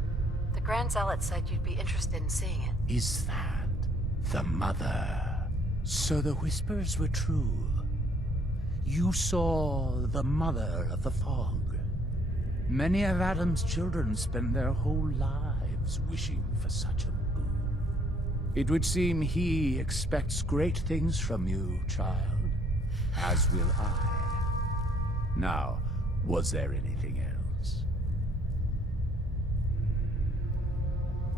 The Grand Zealot said you'd be interested in seeing it. Is that the mother? So the whispers were true. You saw the mother of the fog. Many of Adam's children spend their whole lives wishing for such a boon. It would seem he expects great things from you, child. As will I. Now, was there anything else?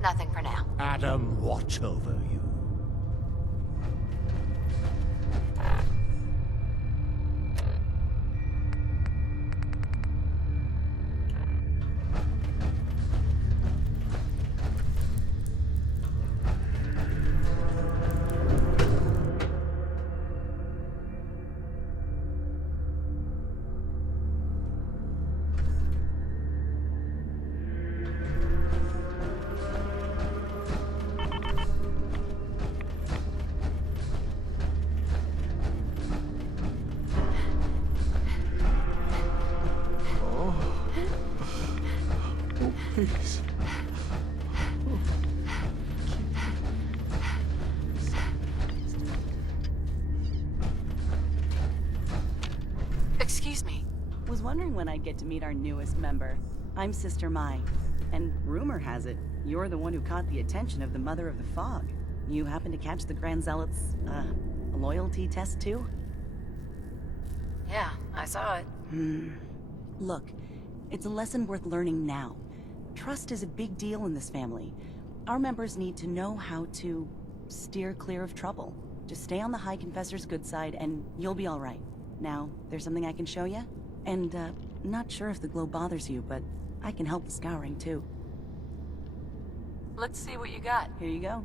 Nothing for now. Adam, watch over you. was wondering when I'd get to meet our newest member. I'm Sister Mai, and rumor has it, you're the one who caught the attention of the Mother of the Fog. You happen to catch the Grand Zealot's, loyalty test too? Yeah, I saw it. Look, it's a lesson worth learning now. Trust is a big deal in this family. Our members need to know how to steer clear of trouble. Just stay on the High Confessor's good side and you'll be all right. Now, there's something I can show you? And, not sure if the glow bothers you, but I can help with scouring too. Let's see what you got. Here you go.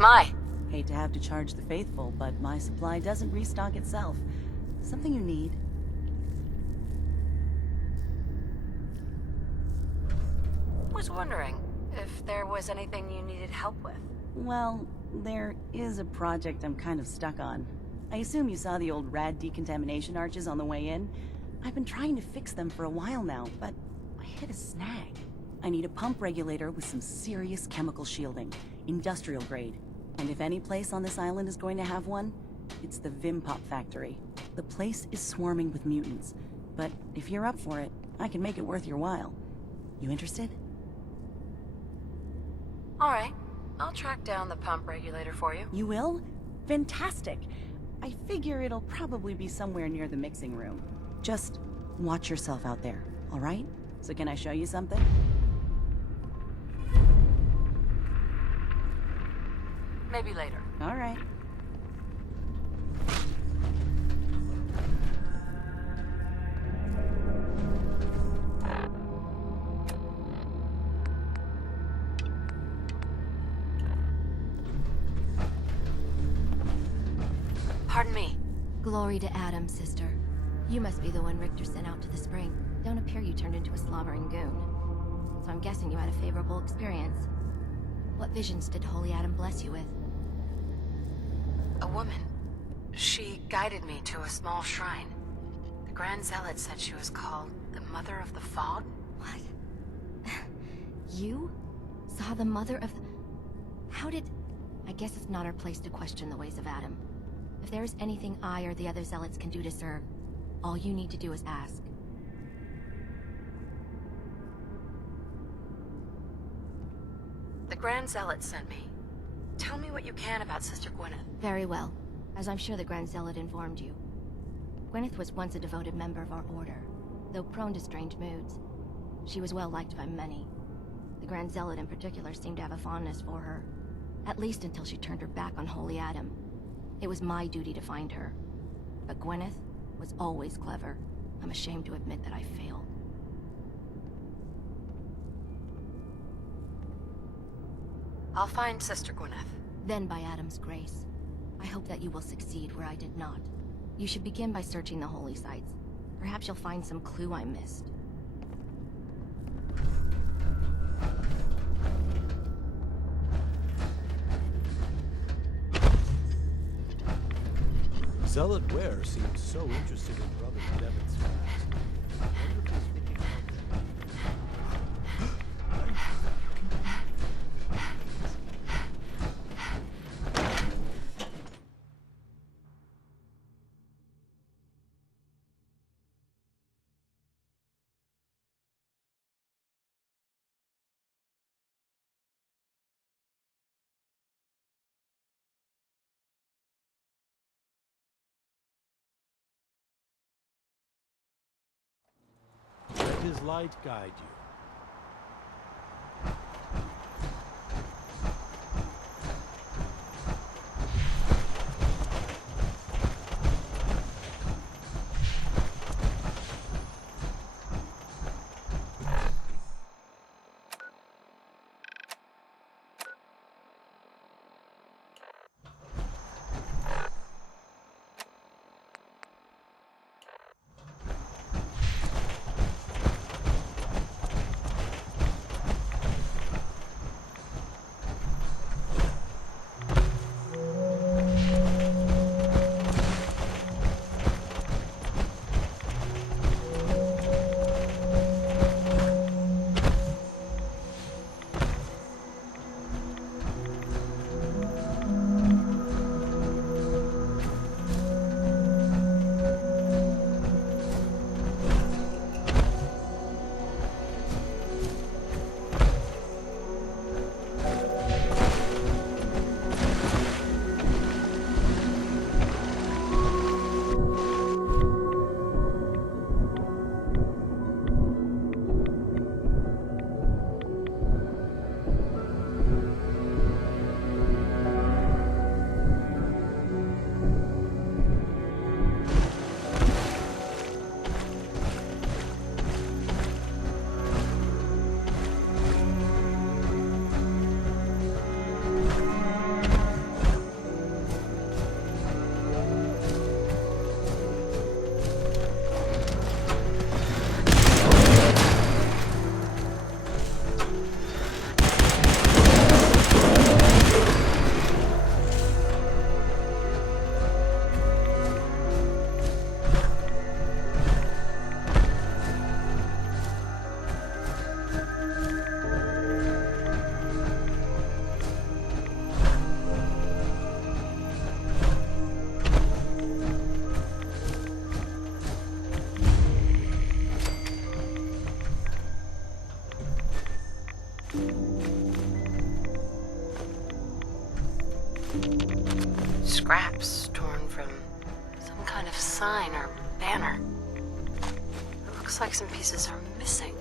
Mai. Hate to have to charge the faithful, but my supply doesn't restock itself. Something you need. Was wondering if there was anything you needed help with. Well, there is a project I'm kind of stuck on. I assume you saw the old rad decontamination arches on the way in. I've been trying to fix them for a while now, but I hit a snag. I need a pump regulator with some serious chemical shielding, industrial grade. And if any place on this island is going to have one, it's the Vimpop factory. The place is swarming with mutants, but if you're up for it, I can make it worth your while. You interested? All right, I'll track down the pump regulator for you. You will? Fantastic. I figure it'll probably be somewhere near the mixing room. Just watch yourself out there, all right? So can I show you something? Maybe later. All right. Pardon me. Glory to Adam, sister. You must be the one Richter sent out to the spring. Don't appear you turned into a slobbering goon. So I'm guessing you had a favorable experience. What visions did Holy Adam bless you with? A woman. She guided me to a small shrine. The Grand Zealot said she was called the Mother of the Fog. What? You? Saw the Mother of the... How did... I guess it's not our place to question the ways of Adam. If there is anything I or the other Zealots can do to serve, all you need to do is ask. The Grand Zealot sent me. Tell me what you can about Sister Gwyneth. Very well, as I'm sure the Grand Zealot informed you. Gwyneth was once a devoted member of our order, though prone to strange moods. She was well liked by many. The Grand Zealot in particular seemed to have a fondness for her, at least until she turned her back on Holy Adam. It was my duty to find her, but Gwyneth was always clever. I'm ashamed to admit that I failed. I'll find Sister Gwyneth. Then by Adam's grace, I hope that you will succeed where I did not. You should begin by searching the holy sites. Perhaps you'll find some clue I missed. Zealot Ware seems so interested in Brother Devin's past. I wonder if he's thinking let his light guide you. Scraps torn from some kind of sign or banner. It looks like some pieces are missing.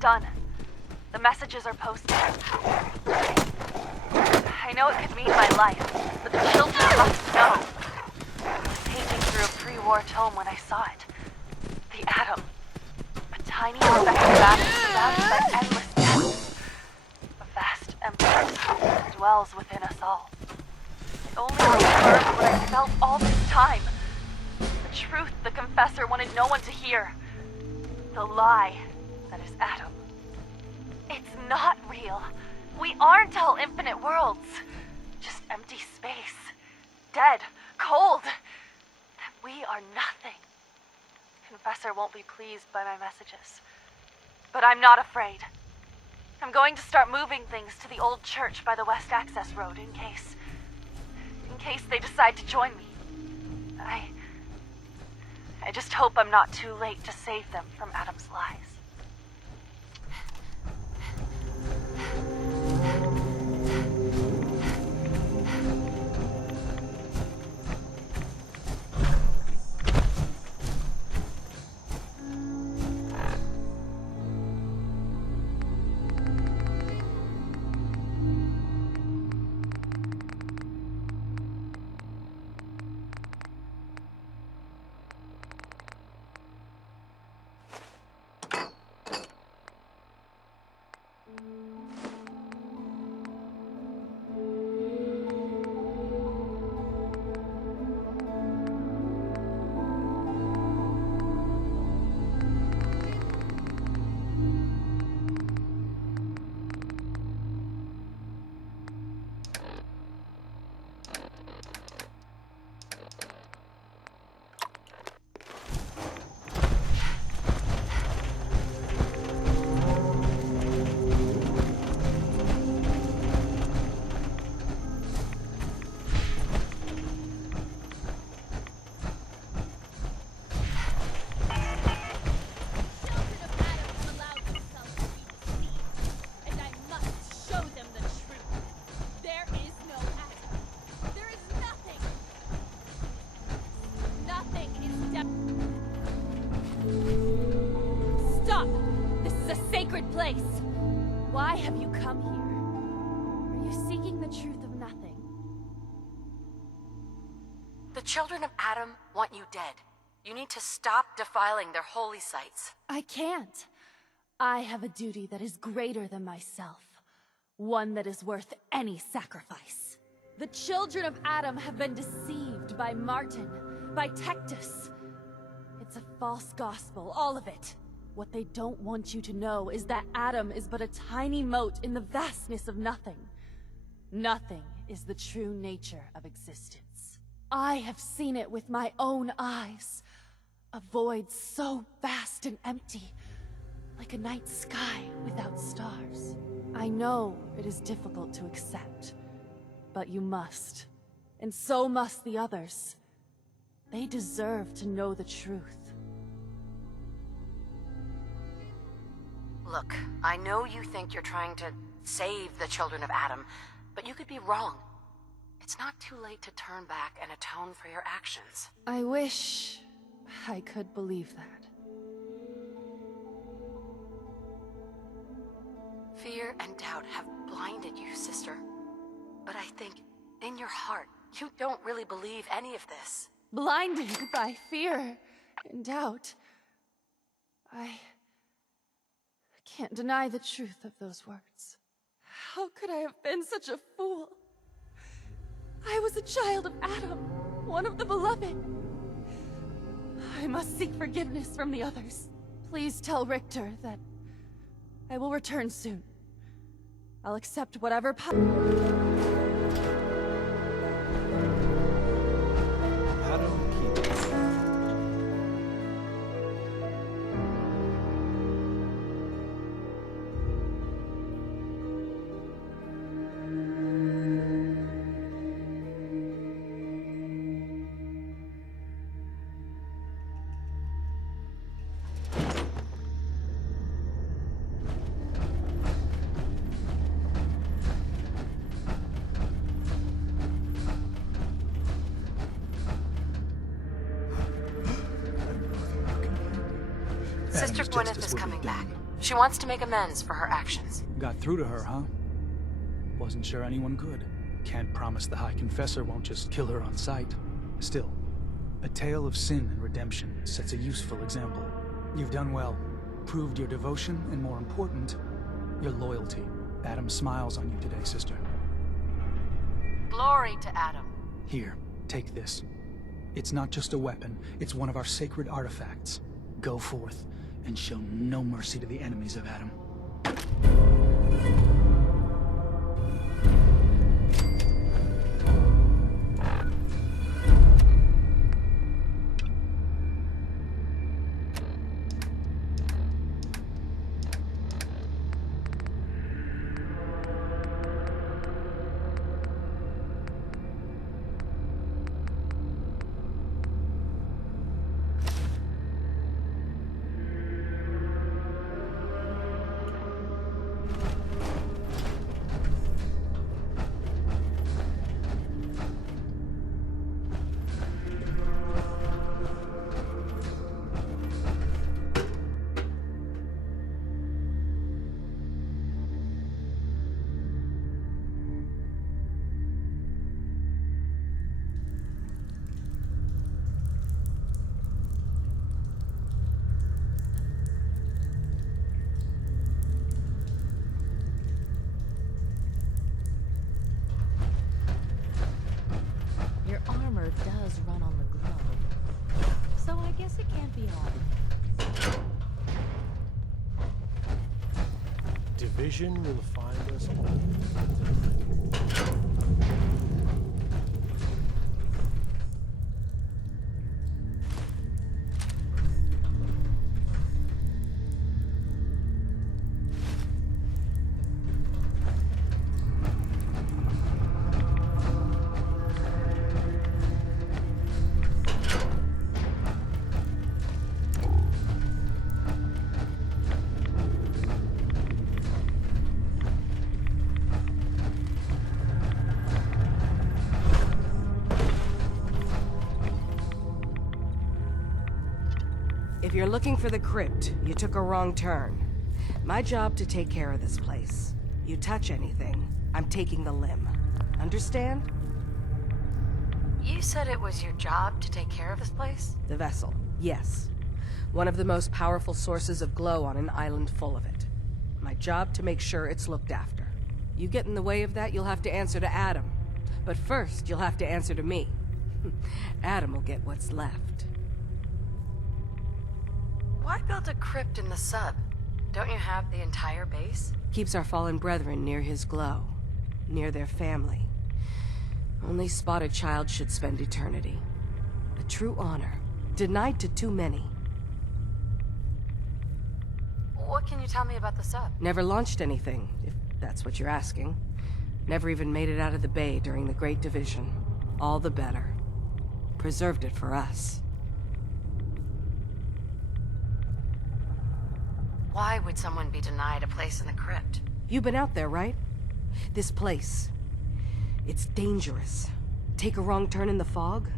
Done. The messages are posted. I know it could mean my life, but the children must know. I was paging through a pre-war tome when I saw it. The Atom. A tiny infected atom surrounded by endless death. A vast emptiness that dwells within us all. It only confirmed what I felt all this time. The truth the Confessor wanted no one to hear. The lie that is Atom. It's not real. We aren't all infinite worlds. Just empty space. Dead. Cold. That we are nothing. Confessor won't be pleased by my messages. But I'm not afraid. I'm going to start moving things to the old church by the West Access Road in case they decide to join me. I just hope I'm not too late to save them from Adam's lies. place? Why have you come here? Are you seeking the truth of nothing? The children of Adam want you dead. You need to stop defiling their holy sites. I can't. I have a duty that is greater than myself. One that is worth any sacrifice. The children of Adam have been deceived by Martin, by Tectus. It's a false gospel, all of it. What they don't want you to know is that Adam is but a tiny mote in the vastness of nothing. Nothing is the true nature of existence. I have seen it with my own eyes. A void so vast and empty, like a night sky without stars. I know it is difficult to accept, but you must. And so must the others. They deserve to know the truth. Look, I know you think you're trying to save the children of Adam, but you could be wrong. It's not too late to turn back and atone for your actions. I wish I could believe that. Fear and doubt have blinded you, sister. But I think, in your heart, you don't really believe any of this. Blinded by fear and doubt. I can't deny the truth of those words. How could I have been such a fool? I was a child of Adam, one of the beloved. I must seek forgiveness from the others. Please tell Richter that I will return soon. I'll accept whatever Sister Gwyneth is coming back. She wants to make amends for her actions. Got through to her, huh? Wasn't sure anyone could. Can't promise the High Confessor won't just kill her on sight. Still, a tale of sin and redemption sets a useful example. You've done well. Proved your devotion, and more important, your loyalty. Adam smiles on you today, sister. Glory to Adam. Here, take this. It's not just a weapon, it's one of our sacred artifacts. Go forth, and show no mercy to the enemies of Adam. Does run on the globe, so I guess it can't be all. Division will find us all. If you're looking for the crypt, you took a wrong turn. My job to take care of this place. You touch anything, I'm taking the limb. Understand? You said it was your job to take care of this place? The vessel, yes. One of the most powerful sources of glow on an island full of it. My job to make sure it's looked after. You get in the way of that, you'll have to answer to Adam. But first, you'll have to answer to me. Adam will get what's left. Why build a crypt in the sub? Don't you have the entire base? Keeps our fallen brethren near his glow. Near their family. Only spotted child should spend eternity. A true honor. Denied to too many. What can you tell me about the sub? Never launched anything, if that's what you're asking. Never even made it out of the bay during the Great Division. All the better. Preserved it for us. Why would someone be denied a place in the crypt? You've been out there, right? This place. It's dangerous. Take a wrong turn in the fog?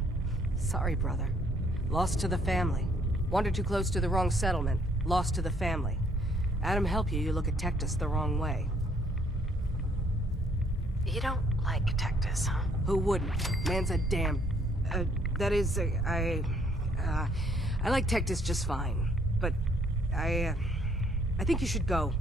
Sorry, brother. Lost to the family. Wandered too close to the wrong settlement. Lost to the family. Adam help you, you look at Tectus the wrong way. You don't like Tectus, huh? Who wouldn't? Man's a damn... that is, I like Tectus just fine. But, I think you should go.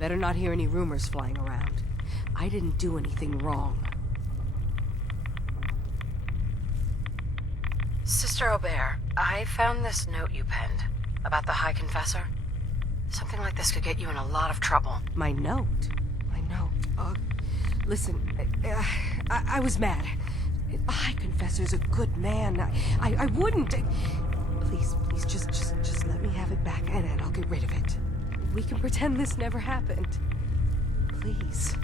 Better not hear any rumors flying around. I didn't do anything wrong. Sister Aubert, I found this note you penned about the High Confessor. Something like this could get you in a lot of trouble. My note? My note? Listen, I was mad. The High Confessor's a good man. I wouldn't... Please, just let me have it back and I'll get rid of it. We can pretend this never happened. Please.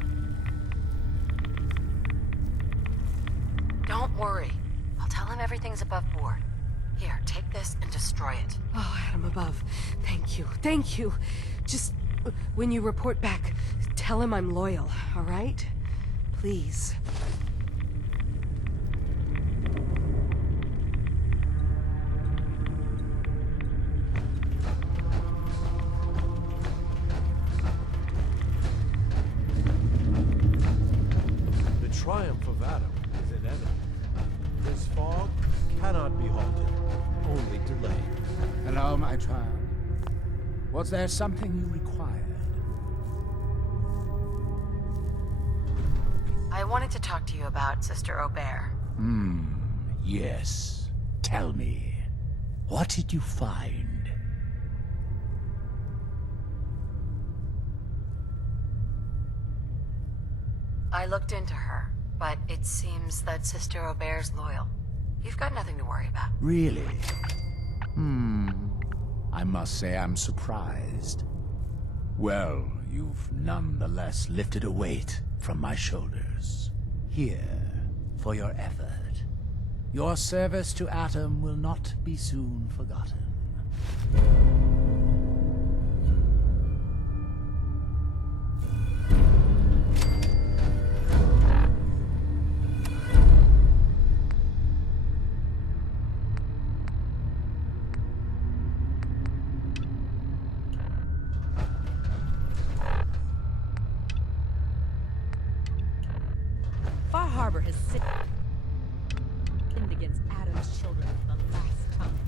Don't worry. I'll tell him everything's above board. Here, take this and destroy it. Oh, Adam above. Thank you. Just, when you report back, tell him I'm loyal, all right? Please. The triumph of Adam is inevitable. This fog cannot be halted, only delayed. Hello, my child. Was there something you required? I wanted to talk to you about Sister Aubert. Yes. Tell me, what did you find? I looked into her, but it seems that Sister Aubert's loyal. You've got nothing to worry about. Really? I must say I'm surprised. Well, you've nonetheless lifted a weight from my shoulders. Here, for your effort. Your service to Atom will not be soon forgotten. Far Harbor has sinned against Adam's children for the last time.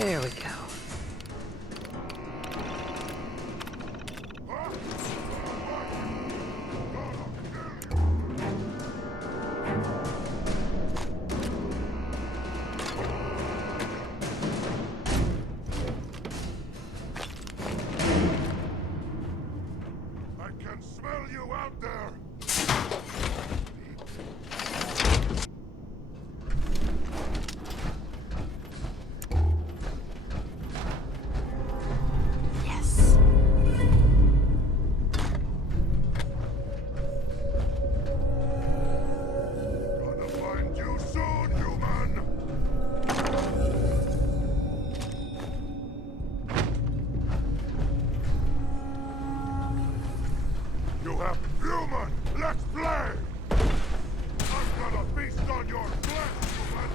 There we go. I can smell you out there! Yes. Gonna find you soon, human! You have human! Let's play! I'm gonna feast on your flesh, human!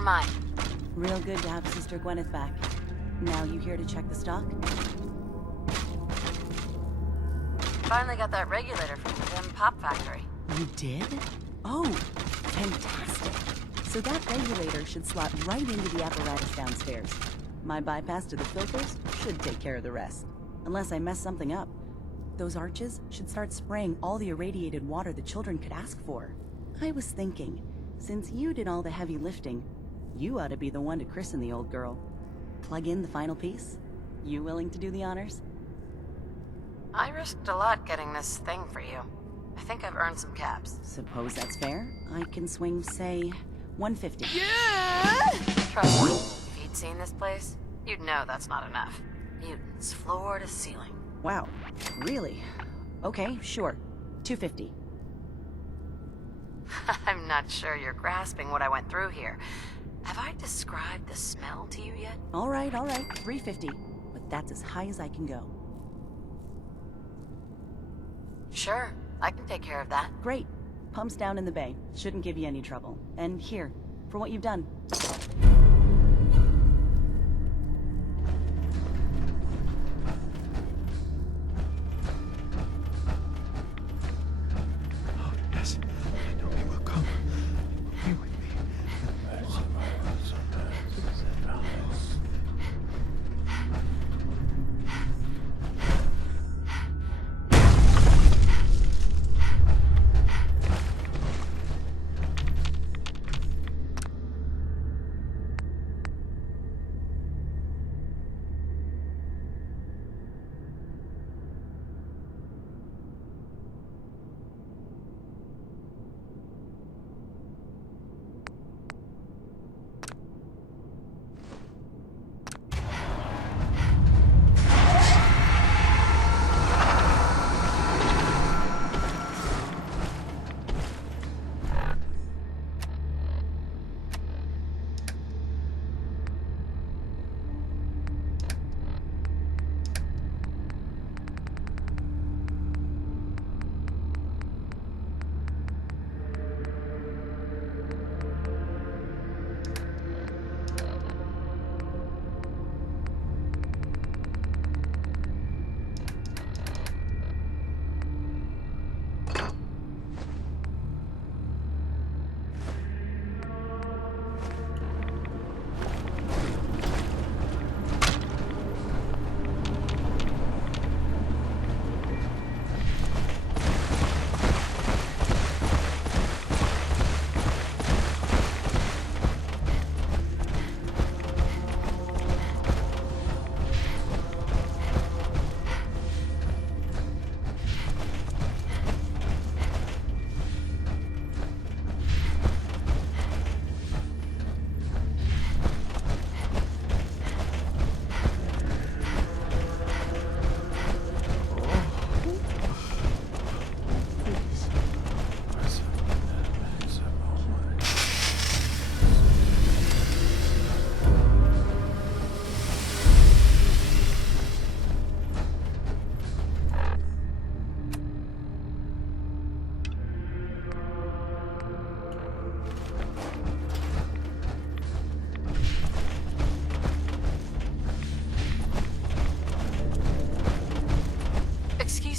you're mine. Real good to have Sister Gwyneth back. Now you here to check the stock? Finally got that regulator from the damn pop factory. You did? Oh, fantastic. So that regulator should slot right into the apparatus downstairs. My bypass to the filters should take care of the rest. Unless I mess something up. Those arches should start spraying all the irradiated water the children could ask for. I was thinking, since you did all the heavy lifting, you ought to be the one to christen the old girl. Plug in the final piece? You willing to do the honors? I risked a lot getting this thing for you. I think I've earned some caps. Suppose that's fair. I can swing, say, 150. Yeah! Trust me, if you'd seen this place, you'd know that's not enough. Mutants, floor to ceiling. Wow, really? Okay, sure. 250. I'm not sure you're grasping what I went through here. Have I described the smell to you yet? All right, 350. But that's as high as I can go. Sure, I can take care of that. Great. Pumps down in the bay. Shouldn't give you any trouble. And here, for what you've done. Oh, yes. I know you will come. Be with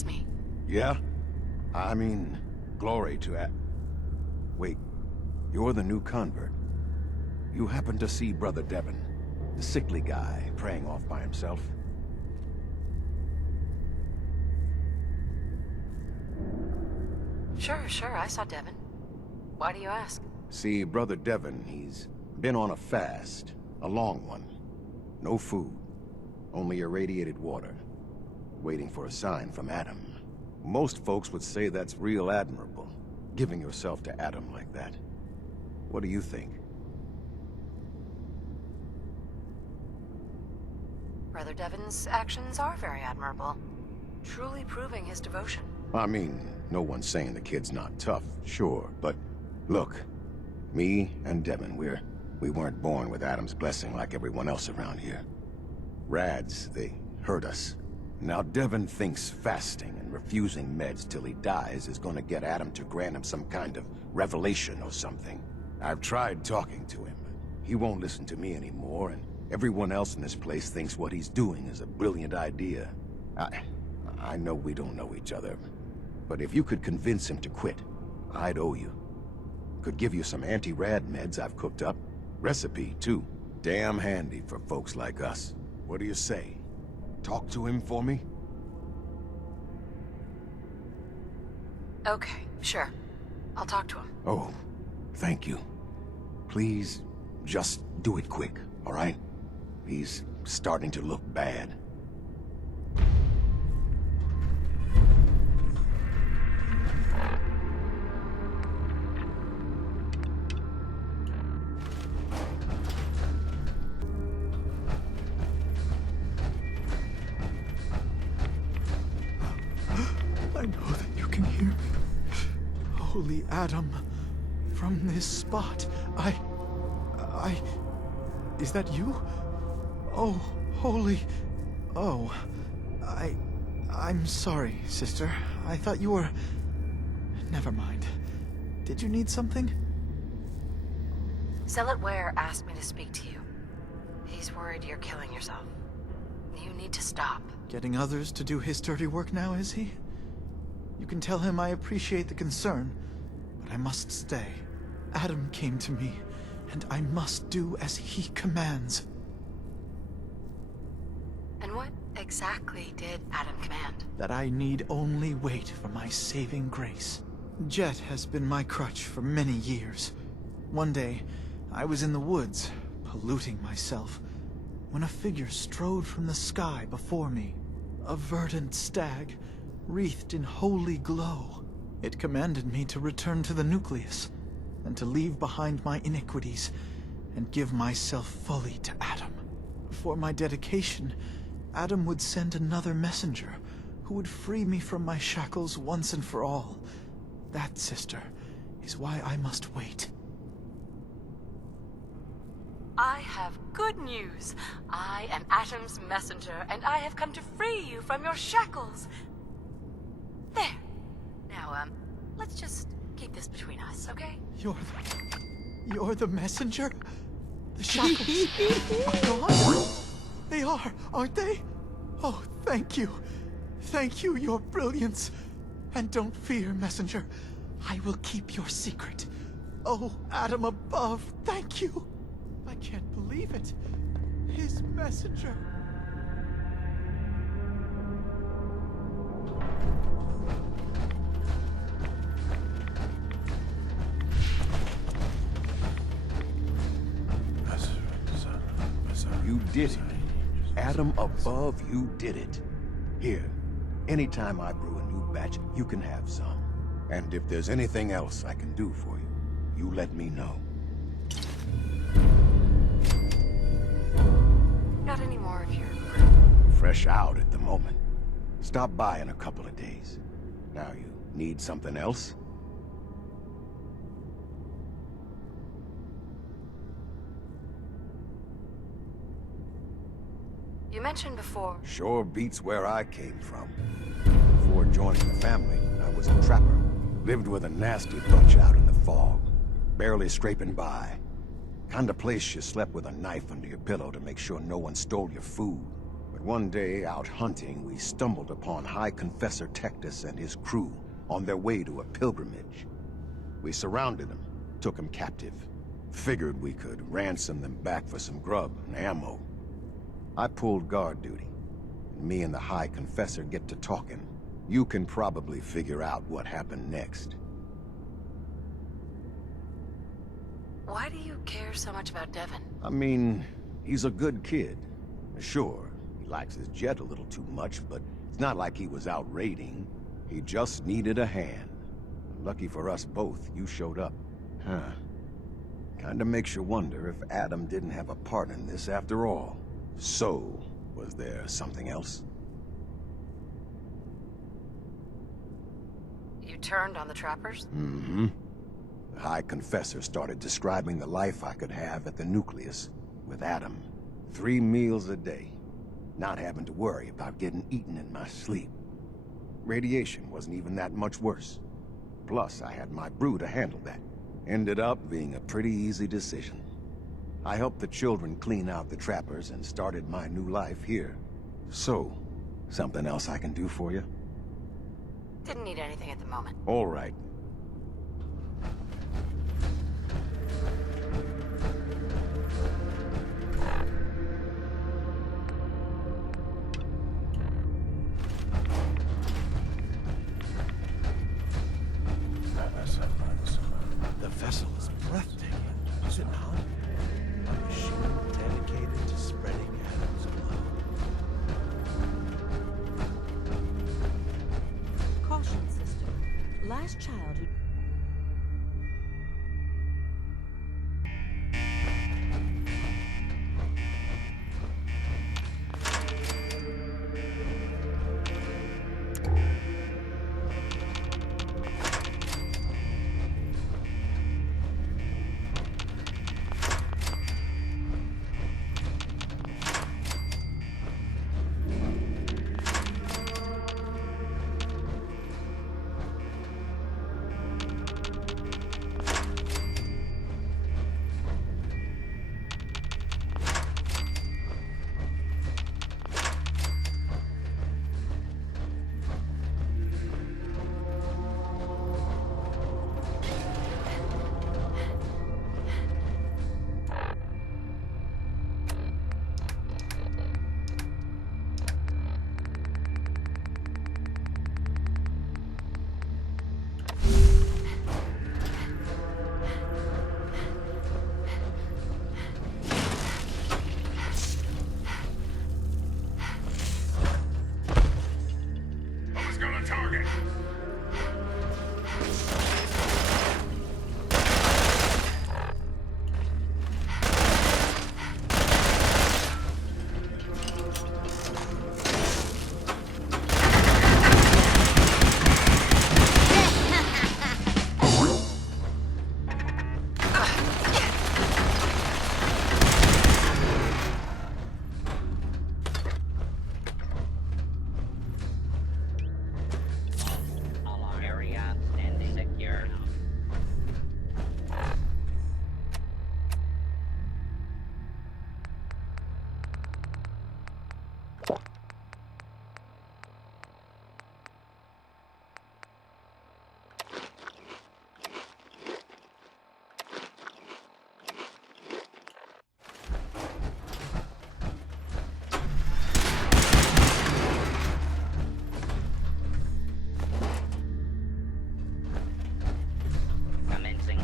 me. Yeah? I mean, glory to Wait, you're the new convert. You happen to see Brother Devon, the sickly guy praying off by himself? Sure, I saw Devon. Why do you ask? See, Brother Devon, he's been on a fast, a long one. No food, only irradiated water, waiting for a sign from Adam. Most folks would say that's real admirable, giving yourself to Adam like that. What do you think? Brother Devon's actions are very admirable, truly proving his devotion. I mean, no one's saying the kid's not tough, sure, but look, me and Devon, we weren't born with Adam's blessing like everyone else around here. Rads, they hurt us. Now Devon thinks fasting and refusing meds till he dies is gonna get Adam to grant him some kind of revelation or something. I've tried talking to him, but he won't listen to me anymore, and everyone else in this place thinks what he's doing is a brilliant idea. I know we don't know each other, but if you could convince him to quit, I'd owe you. Could give you some anti-rad meds I've cooked up. Recipe, too. Damn handy for folks like us. What do you say? Talk to him for me? Okay, sure. I'll talk to him. Oh, thank you. Please, just do it quick, all right? He's starting to look bad. I know that you can hear me. Holy Adam, from this spot, Is that you? Oh, holy... Oh, I'm sorry, sister. I thought you were... Never mind. Did you need something? Zealot Ware asked me to speak to you. He's worried you're killing yourself. You need to stop. Getting others to do his dirty work now, is he? You can tell him I appreciate the concern, but I must stay. Adam came to me, and I must do as he commands. And what exactly did Adam command? That I need only wait for my saving grace. Jet has been my crutch for many years. One day, I was in the woods, polluting myself, when a figure strode from the sky before me. A verdant stag, wreathed in holy glow. It commanded me to return to the nucleus, and to leave behind my iniquities, and give myself fully to Adam. For my dedication, Adam would send another messenger, who would free me from my shackles once and for all. That, sister, is why I must wait. I have good news. I am Adam's messenger, and I have come to free you from your shackles. There. Now, let's just keep this between us, okay? You're the messenger? The shackles are gone? They are, aren't they? Oh, thank you. Thank you, your brilliance. And don't fear, messenger. I will keep your secret. Oh, Adam above, thank you. I can't believe it. His messenger. You did it. Adam above, you did it. Here, anytime I brew a new batch, you can have some. And if there's anything else I can do for you, you let me know. Not any more of your... Fresh out at the moment. Stop by in a couple of days. Now you need something else? You mentioned before... Sure beats where I came from. Before joining the family, I was a trapper. Lived with a nasty bunch out in the fog. Barely scraping by. Kind of place you slept with a knife under your pillow to make sure no one stole your food. But one day, out hunting, we stumbled upon High Confessor Tectus and his crew on their way to a pilgrimage. We surrounded them, took them captive. Figured we could ransom them back for some grub and ammo. I pulled guard duty. Me and the High Confessor get to talking. You can probably figure out what happened next. Why do you care so much about Devin? I mean, he's a good kid. Sure, he likes his jet a little too much, but it's not like he was out raiding. He just needed a hand. Lucky for us both, you showed up. Huh. Kinda makes you wonder if Adam didn't have a part in this after all. So, was there something else? You turned on the trappers? Mm-hmm. The High Confessor started describing the life I could have at the nucleus with Adam. 3 meals a day. Not having to worry about getting eaten in my sleep. Radiation wasn't even that much worse. Plus, I had my brew to handle that. Ended up being a pretty easy decision. I helped the children clean out the trappers and started my new life here. So, something else I can do for you? Didn't need anything at the moment. All right. The vessel is breathtaking, is it not? A machine dedicated to spreading Adam's glow. Caution system. Last child who...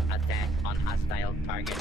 Attack on hostile target.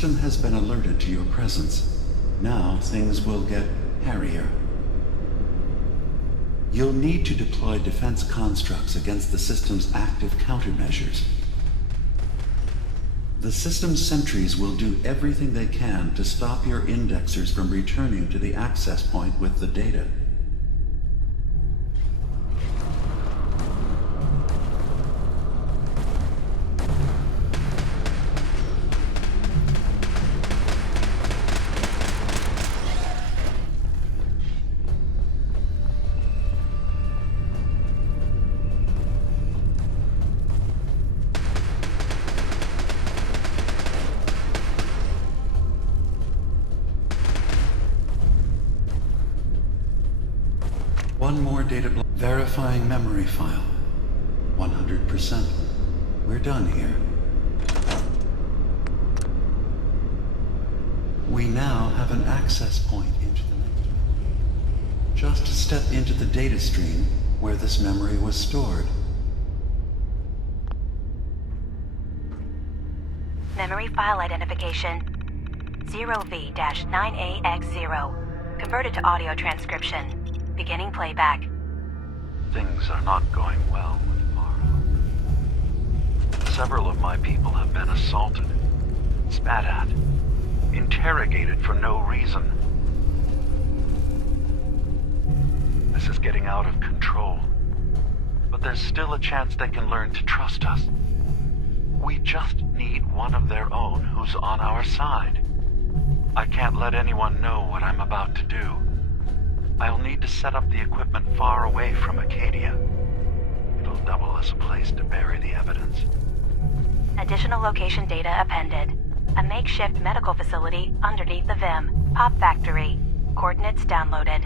system has been alerted to your presence. Now things will get hairier. You'll need to deploy defense constructs against the system's active countermeasures. The system's sentries will do everything they can to stop your indexers from returning to the access point with the data. One more data block. Verifying memory file. 100%. We're done here. We now have an access point into the next memory. Just step into the data stream where this memory was stored. Memory file identification 0V-9AX0. Converted to audio transcription. Beginning playback. Things are not going well with Far Harbo. Several of my people have been assaulted, spat at, interrogated for no reason. This is getting out of control, but there's still a chance they can learn to trust us. We just need one of their own who's on our side. I can't let anyone know what I'm about to do. I'll need to set up the equipment far away from Acadia. It'll double as a place to bury the evidence. Additional location data appended. A makeshift medical facility underneath the VIM. Pop factory. Coordinates downloaded.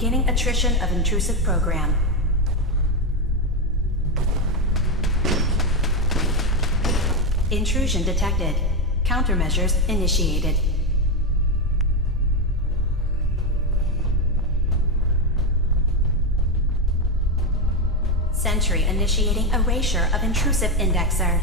Beginning attrition of intrusive program. Intrusion detected. Countermeasures initiated. Sentry initiating erasure of intrusive indexer.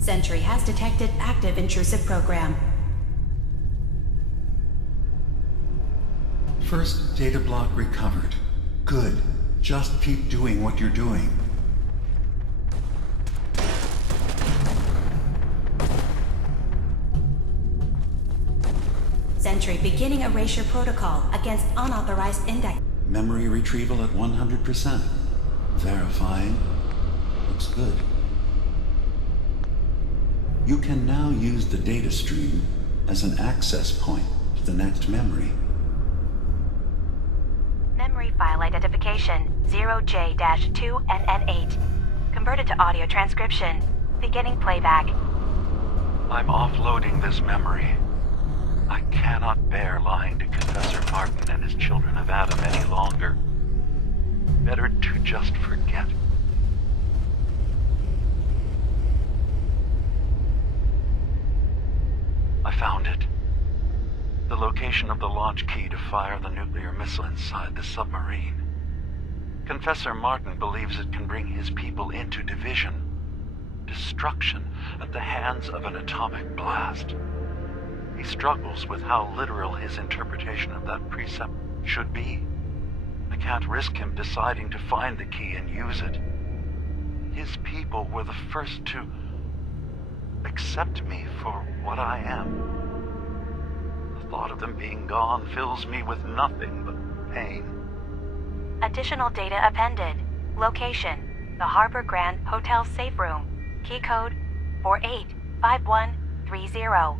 Sentry has detected active intrusive program. First data block recovered. Good. Just keep doing what you're doing. Sentry beginning erasure protocol against unauthorized index. Memory retrieval at 100%. Verifying. Looks good. You can now use the data stream as an access point to the next memory. Memory file identification 0J-2NN8. Converted to audio transcription. Beginning playback. I'm offloading this memory. I cannot bear lying to Confessor Martin and his children of Adam any longer. Better to just forget. I found it. The location of the launch key to fire the nuclear missile inside the submarine. Confessor Martin believes it can bring his people into division, destruction at the hands of an atomic blast. He struggles with how literal his interpretation of that precept should be. I can't risk him deciding to find the key and use it. His people were the first to accept me for what I am. The thought of them being gone fills me with nothing but pain. Additional data appended. Location: the Harbor Grand Hotel safe room. Key code 485130.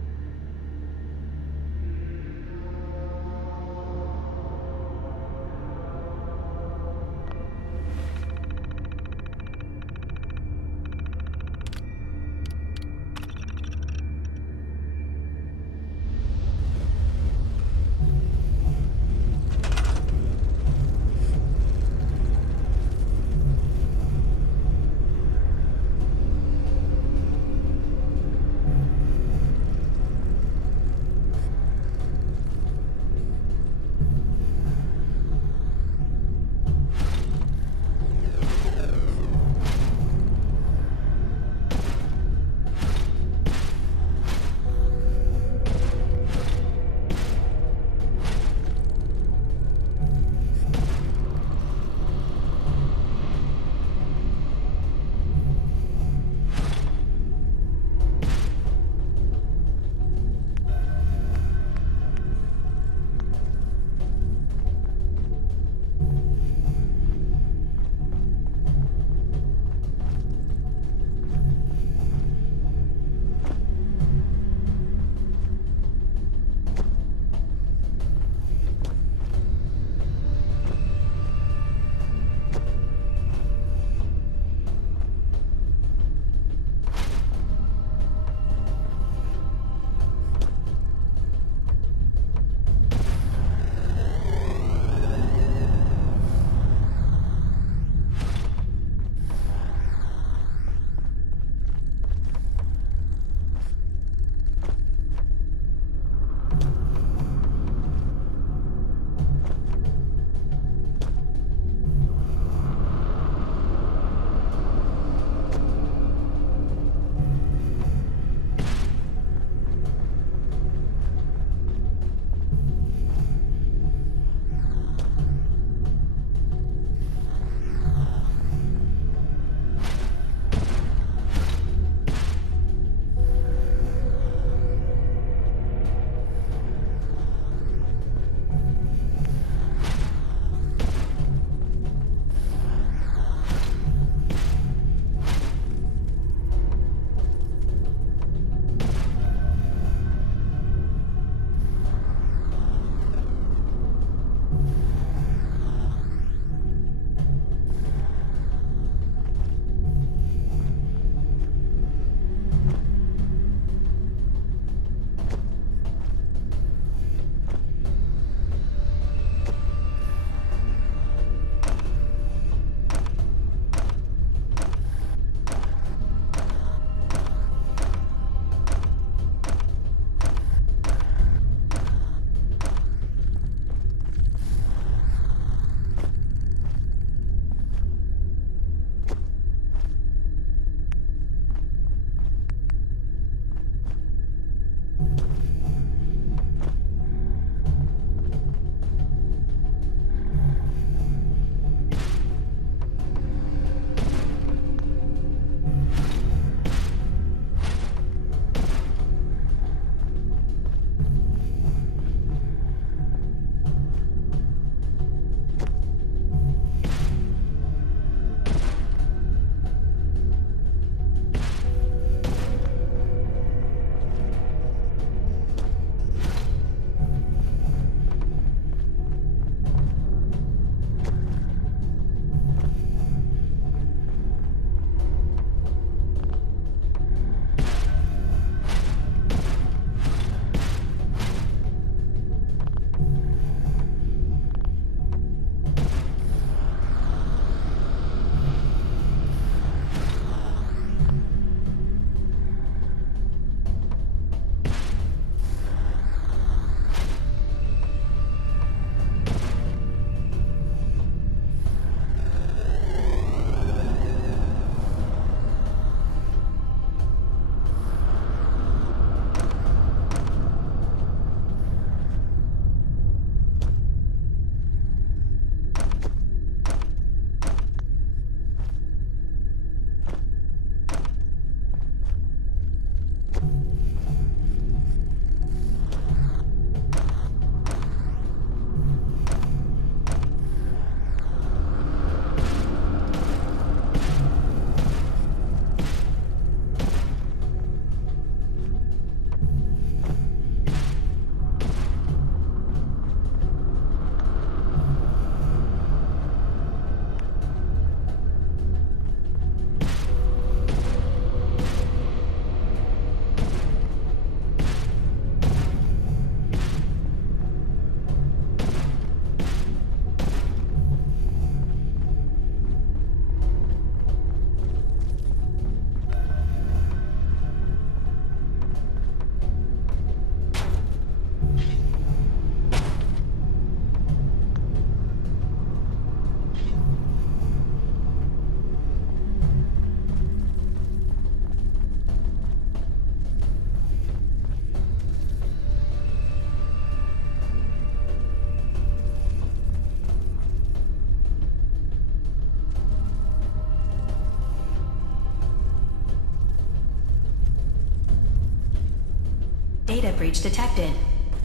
breach detected.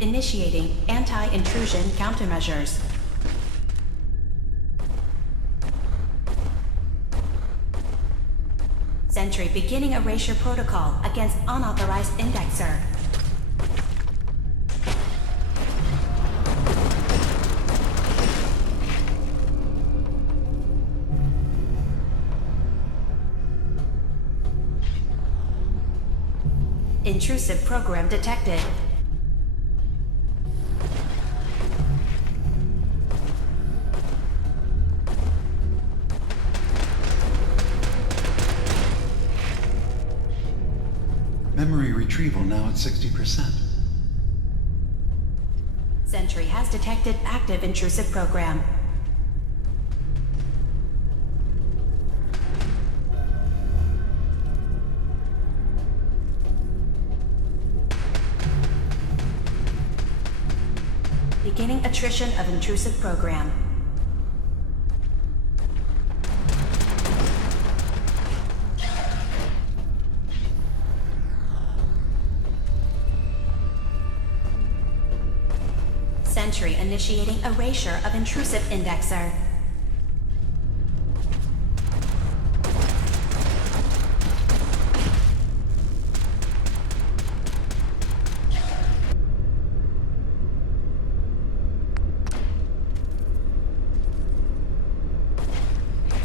Initiating anti-intrusion countermeasures. Sentry beginning erasure protocol against unauthorized indexer. Intrusive program detected. Memory retrieval now at 60%. Sentry has detected active intrusive program. Beginning attrition of intrusive program. Sentry initiating erasure of intrusive indexer.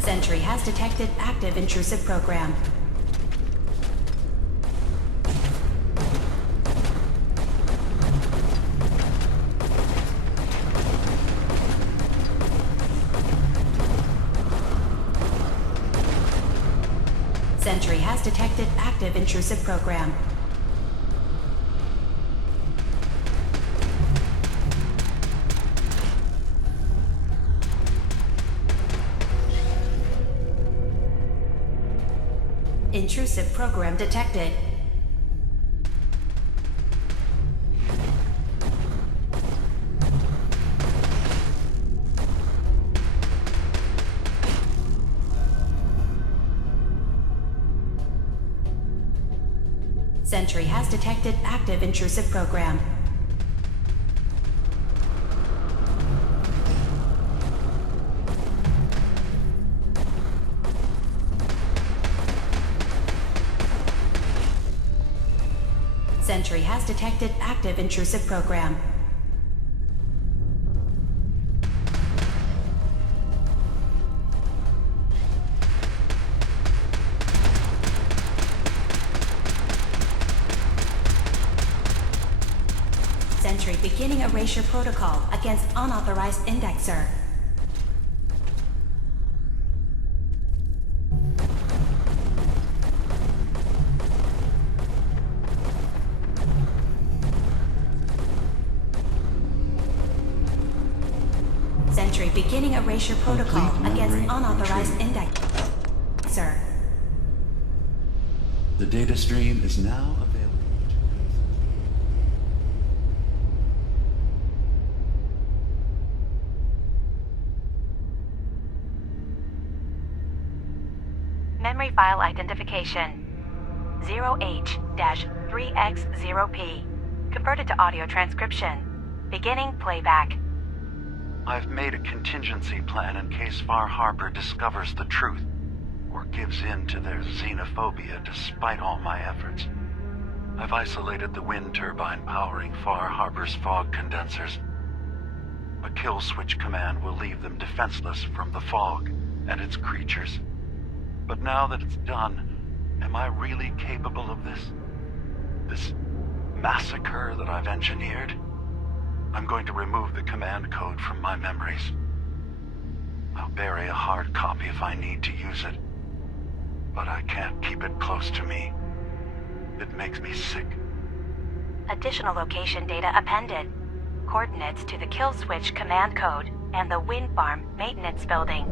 Sentry has detected active intrusive program. Sentry has detected active intrusive program. Intrusive program detected. Sentry has detected active intrusive program. Sentry has detected active intrusive program. Sentry beginning erasure protocol against unauthorized indexer. Sentry beginning erasure protocol against unauthorized indexer. The data stream is now available. Memory file identification 0H-3X0P. Converted to audio transcription. Beginning playback. I've made a contingency plan in case Far Harbor discovers the truth, or gives in to their xenophobia despite all my efforts. I've isolated the wind turbine powering Far Harbor's fog condensers. A kill switch command will leave them defenseless from the fog and its creatures. But now that it's done, am I really capable of this? This massacre that I've engineered? I'm going to remove the command code from my memories. I'll bury a hard copy if I need to use it. But I can't keep it close to me. It makes me sick. Additional location data appended. Coordinates to the kill switch command code and the wind farm maintenance building.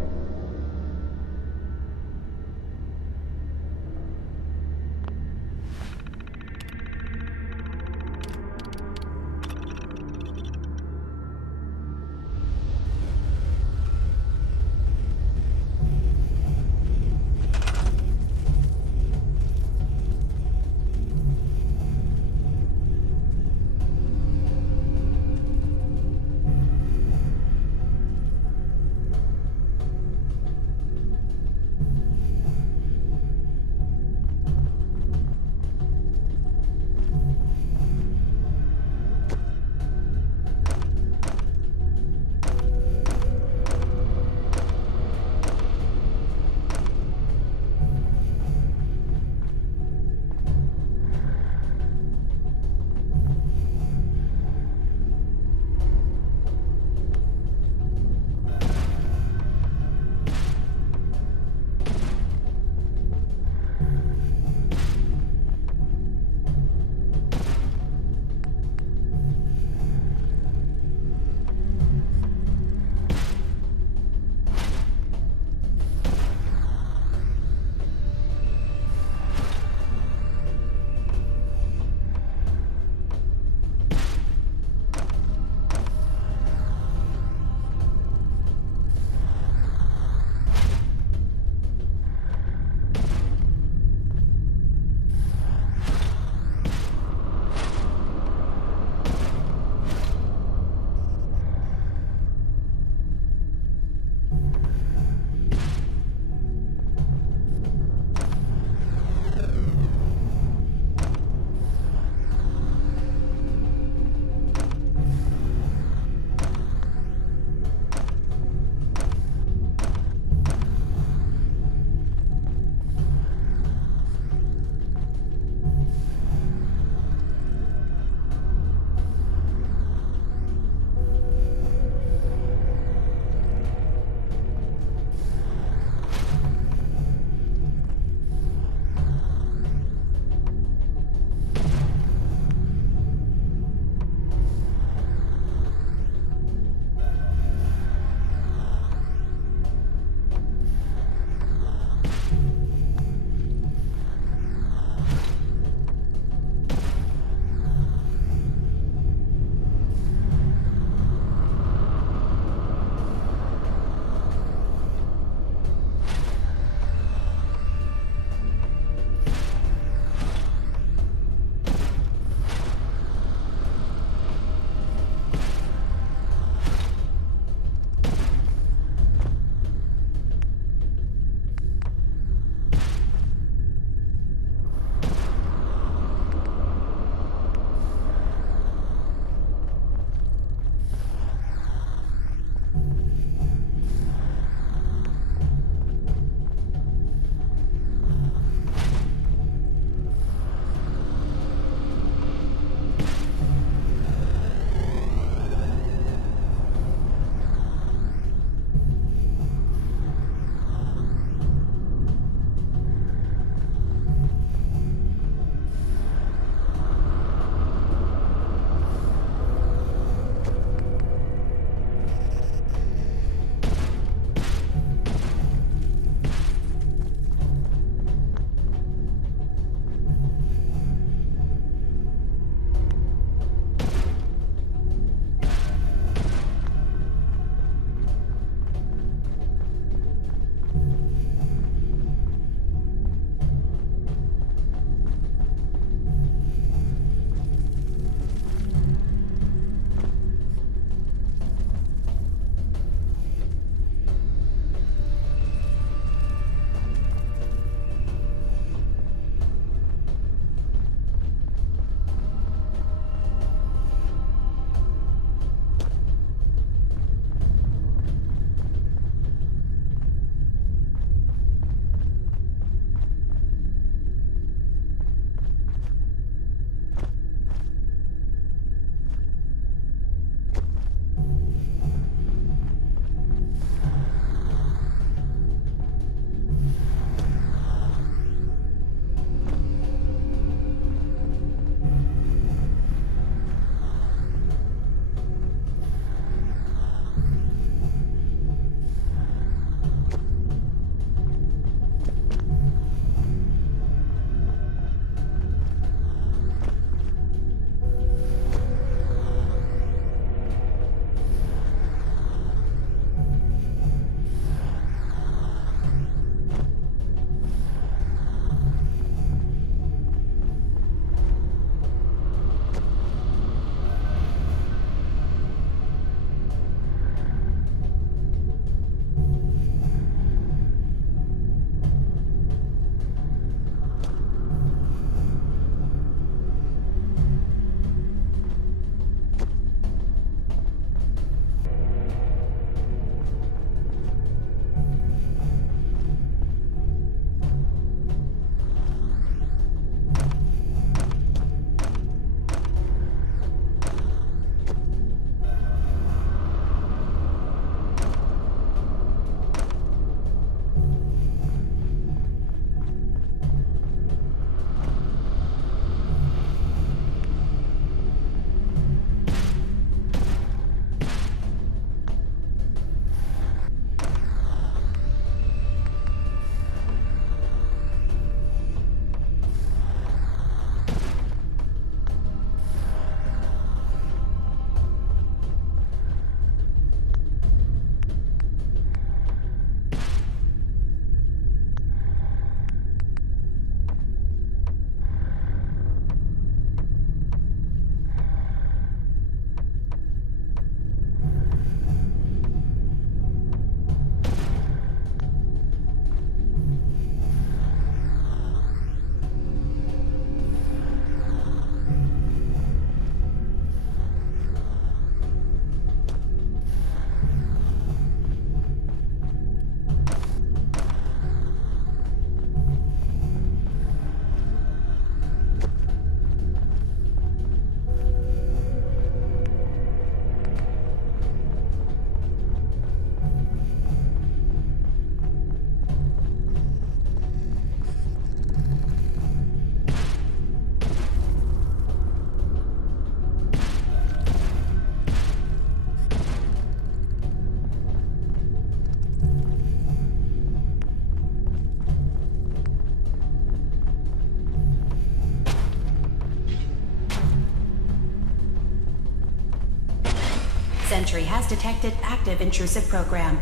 Sentry has detected active intrusive program.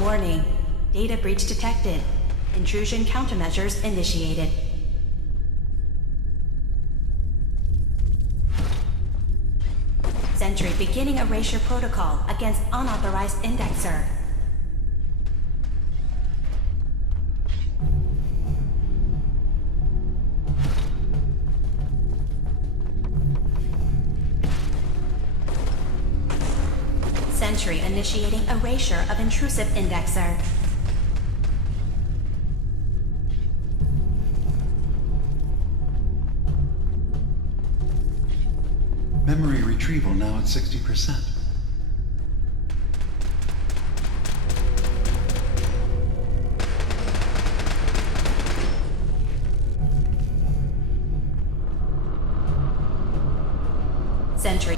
Warning. Data breach detected. Intrusion countermeasures initiated. Sentry beginning erasure protocol against unauthorized indexer. Sentry initiating erasure of intrusive indexer. Memory retrieval now at 60%. Sentry.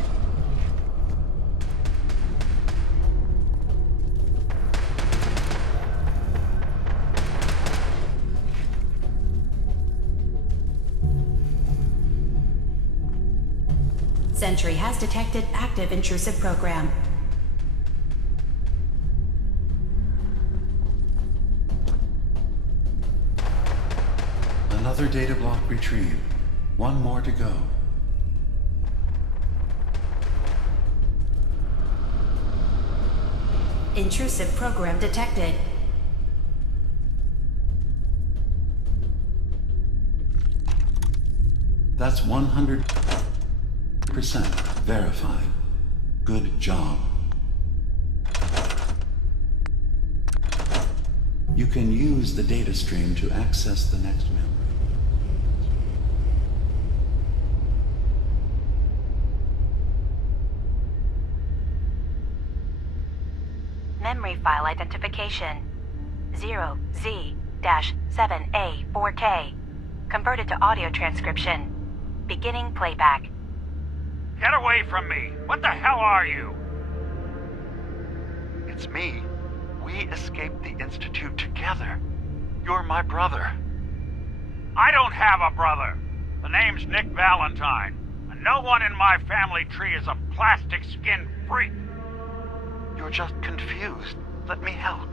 Sentry has detected active intrusive program. Another data block retrieved. One more to go. Intrusive program detected. That's 100% verified. Good job. You can use the data stream to access the next memory. Memory file identification 0Z-7A4K. Converted to audio transcription. Beginning playback. Get away from me! What the hell are you? It's me. We escaped the Institute together. You're my brother. I don't have a brother. The name's Nick Valentine, and no one in my family tree is a plastic-skinned freak. You're just confused. Let me help.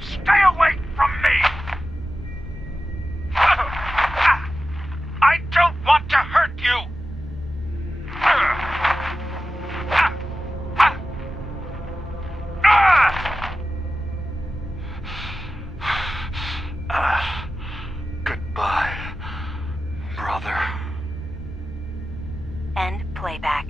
Stay away from me! I don't want to hurt you! Goodbye, brother. End playback.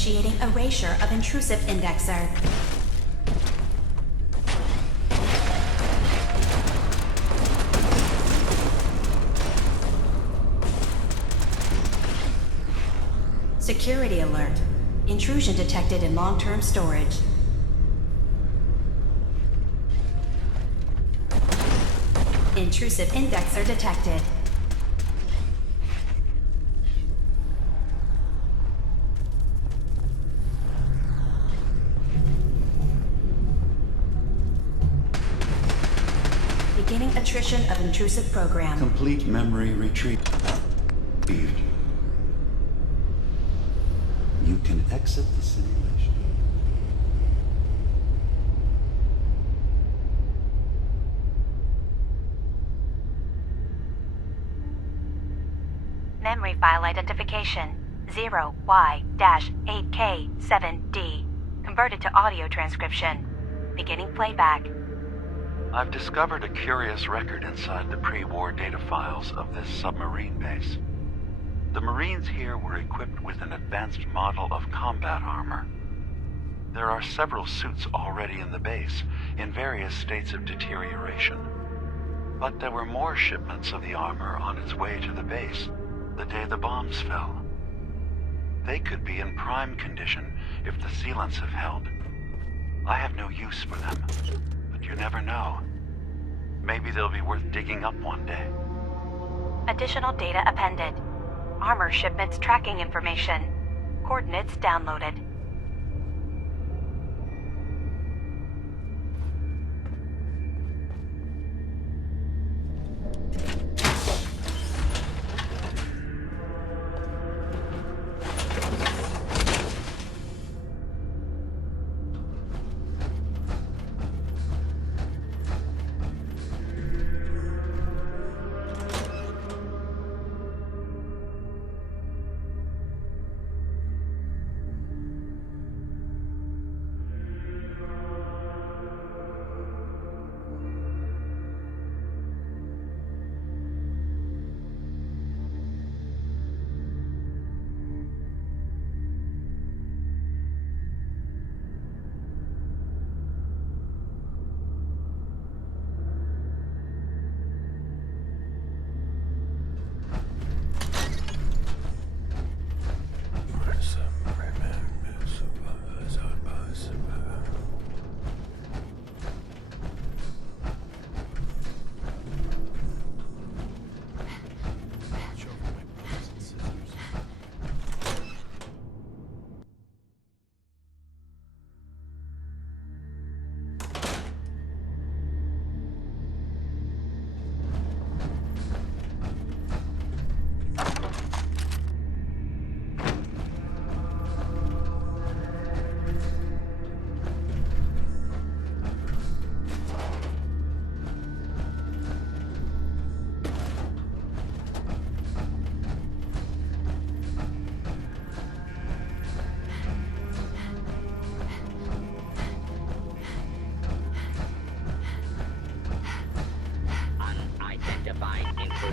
Initiating erasure of intrusive indexer. Security alert. Intrusion detected in long-term storage. Intrusive indexer detected. Beginning attrition of intrusive program. Complete memory retrieved. You can exit the simulation. Memory file identification 0Y-8K7D. Converted to audio transcription. Beginning playback. I've discovered a curious record inside the pre-war data files of this submarine base. The Marines here were equipped with an advanced model of combat armor. There are several suits already in the base, in various states of deterioration. But there were more shipments of the armor on its way to the base the day the bombs fell. They could be in prime condition if the sealants have held. I have no use for them, but you never know. Maybe they'll be worth digging up one day. Additional data appended. Armor shipments tracking information. Coordinates downloaded.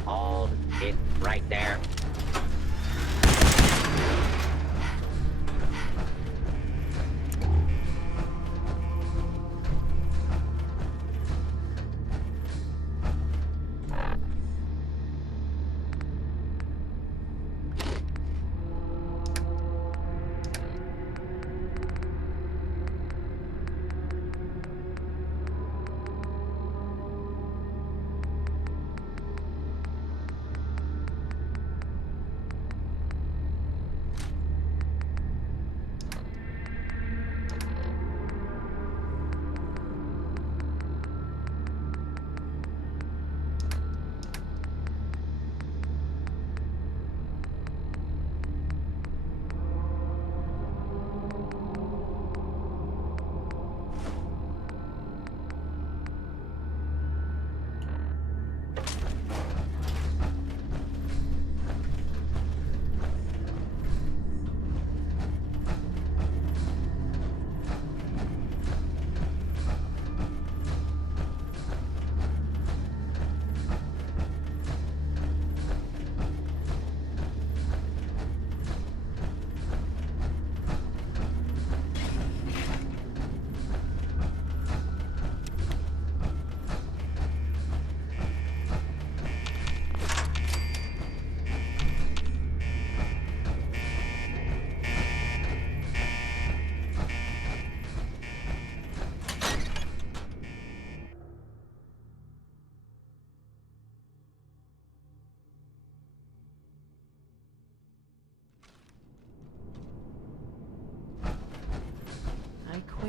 Hold it right there.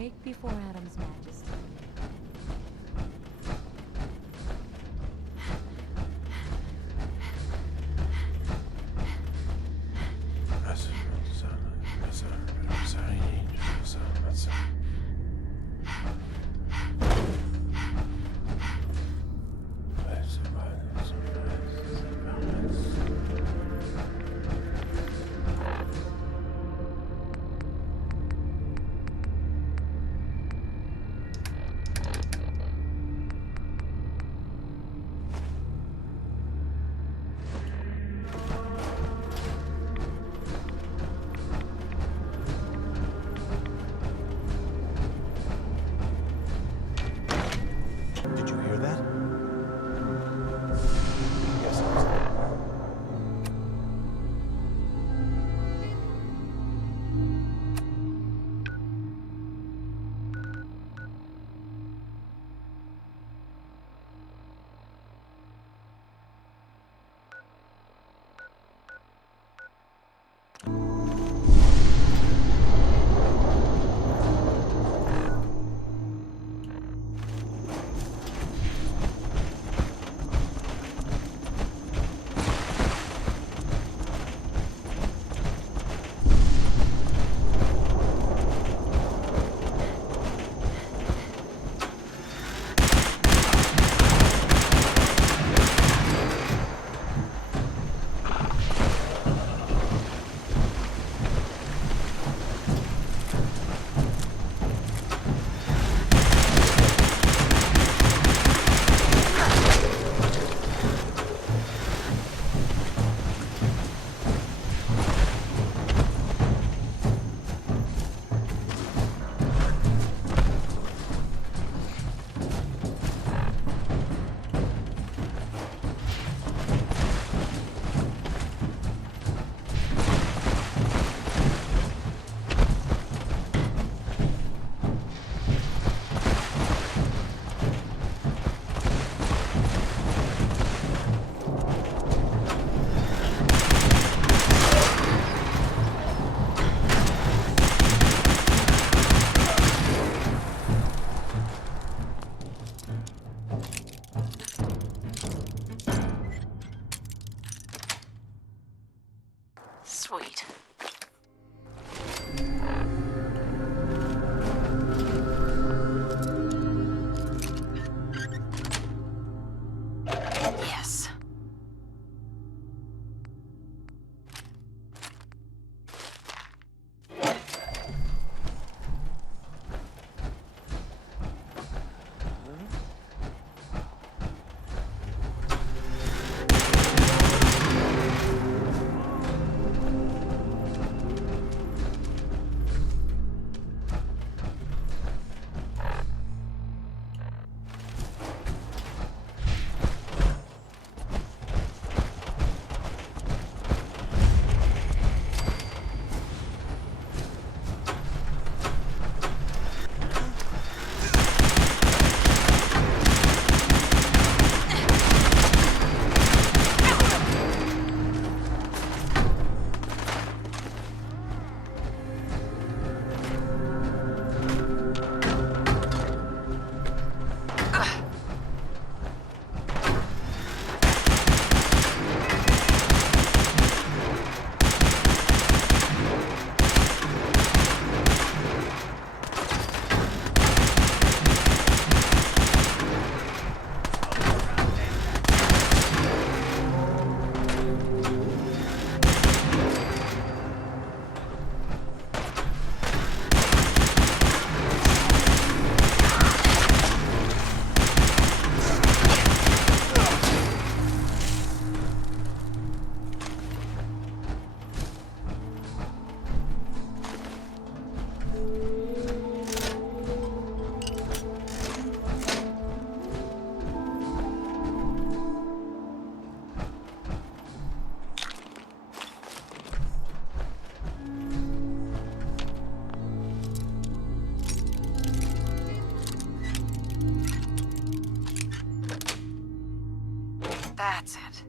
Awake before Adam's majesty. Did you hear that? Yes, I was there. Sweet. Yes. That's it.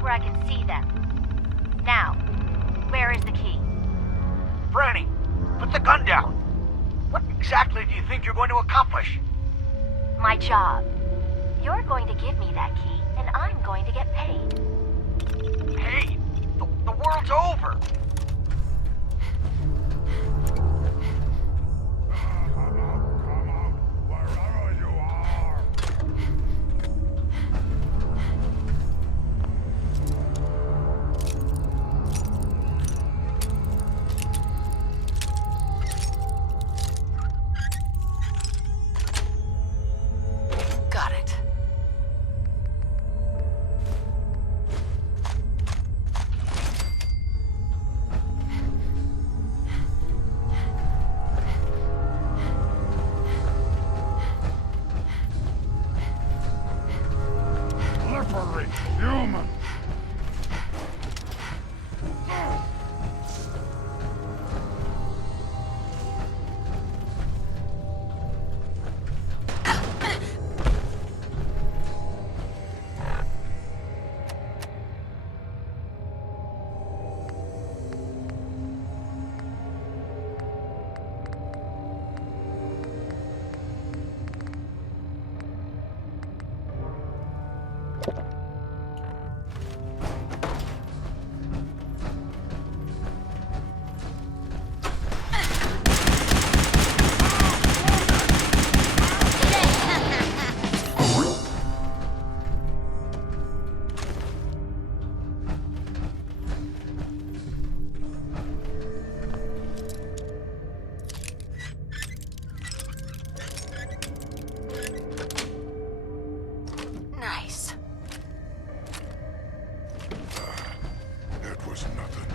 where I can see them. Now, where is the key? Franny, put the gun down. What exactly do you think you're going to accomplish? My job. You're going to give me that key, and I'm going to get paid. Hey, the world's over. Got it. Slippery human! Nice. It was nothing.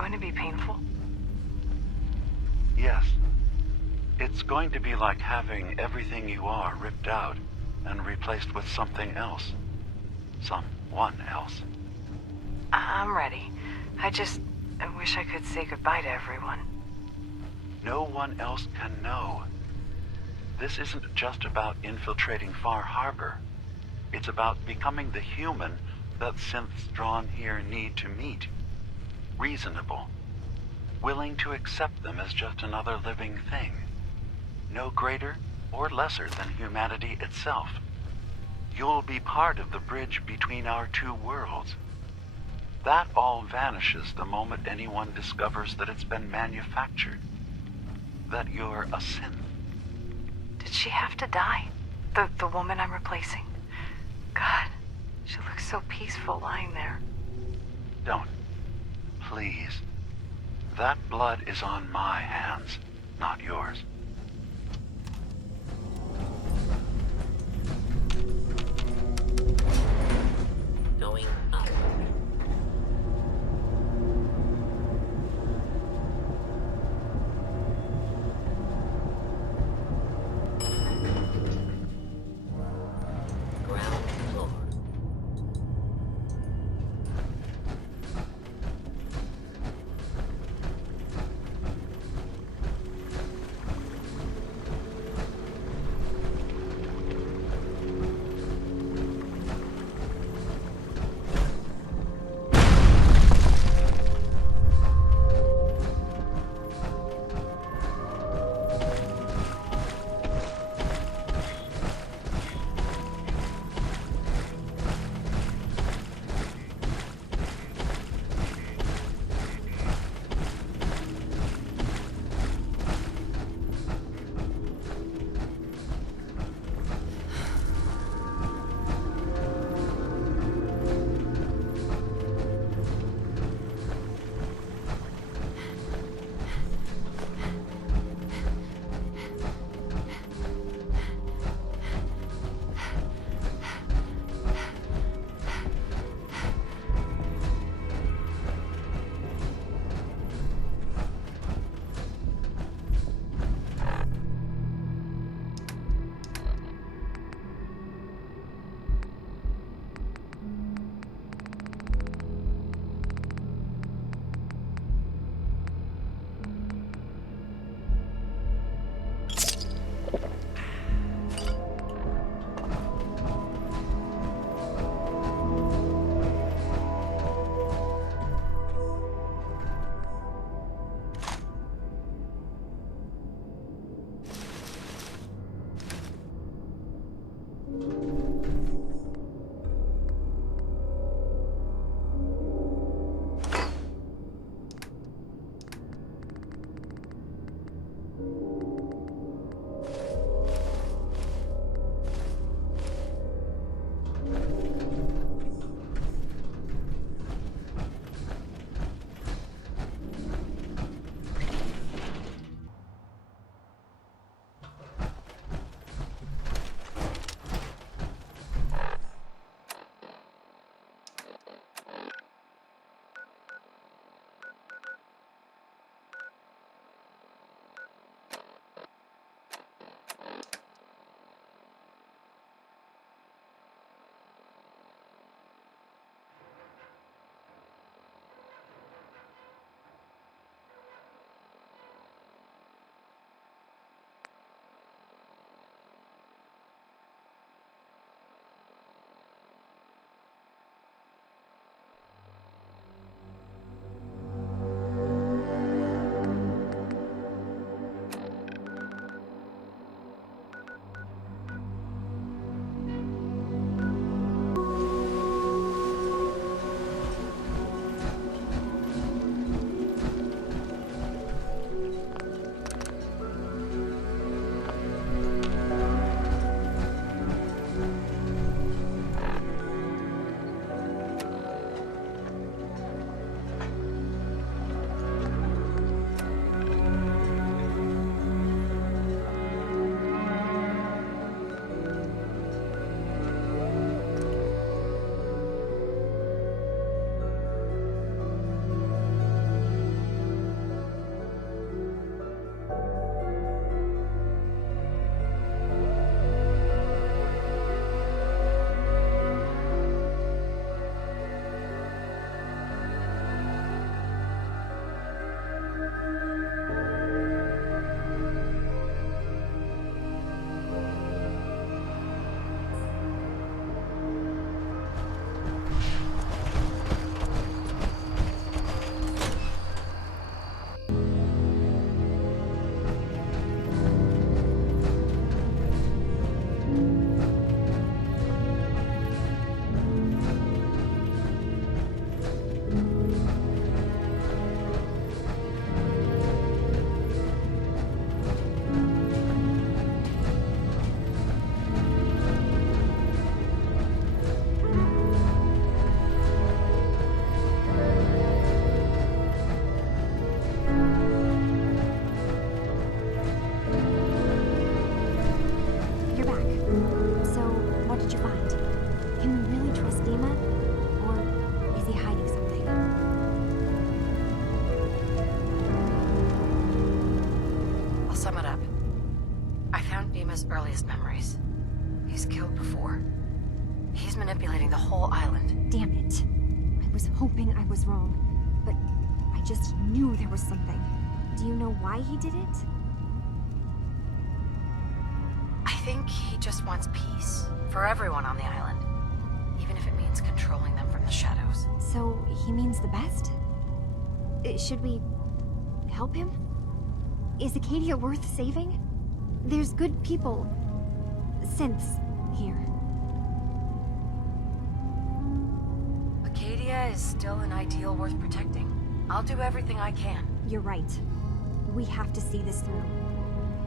going to be painful? Yes. It's going to be like having everything you are ripped out and replaced with something else. Someone else. I'm ready. I wish I could say goodbye to everyone. No one else can know. This isn't just about infiltrating Far Harbor. It's about becoming the human that synths drawn here need to meet. Reasonable. Willing to accept them as just another living thing. No greater or lesser than humanity itself. You'll be part of the bridge between our two worlds. That all vanishes the moment anyone discovers that it's been manufactured. That you're a synth. Did she have to die? The woman I'm replacing? God, she looks so peaceful lying there. Don't. Please. That blood is on my hands, not yours. Going up. Ground floor. earliest memories. He's killed before. He's manipulating the whole island. Damn it. I was hoping I was wrong, but I just knew there was something. Do you know why he did it? I think he just wants peace for everyone on the island, even if it means controlling them from the shadows. So he means the best? Should we help him? Is Acadia worth saving? There's good people, synths, here. Acadia is still an ideal worth protecting. I'll do everything I can. You're right. We have to see this through.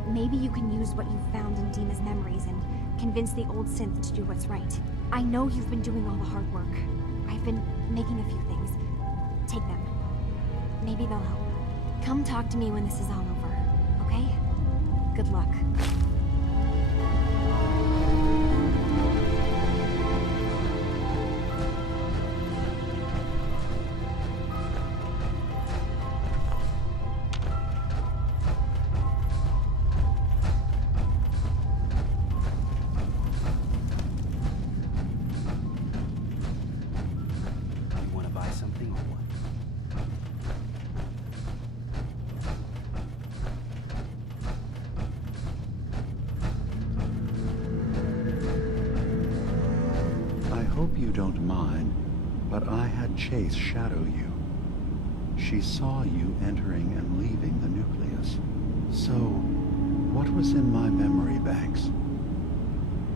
Maybe you can use what you've found in Dima's memories and convince the old synth to do what's right. I know you've been doing all the hard work. I've been making a few things. Take them. Maybe they'll help. Come talk to me when this is all over, okay? Good luck. Don't mind, but I had Chase shadow you. She saw you entering and leaving the nucleus. So, what was in my memory banks?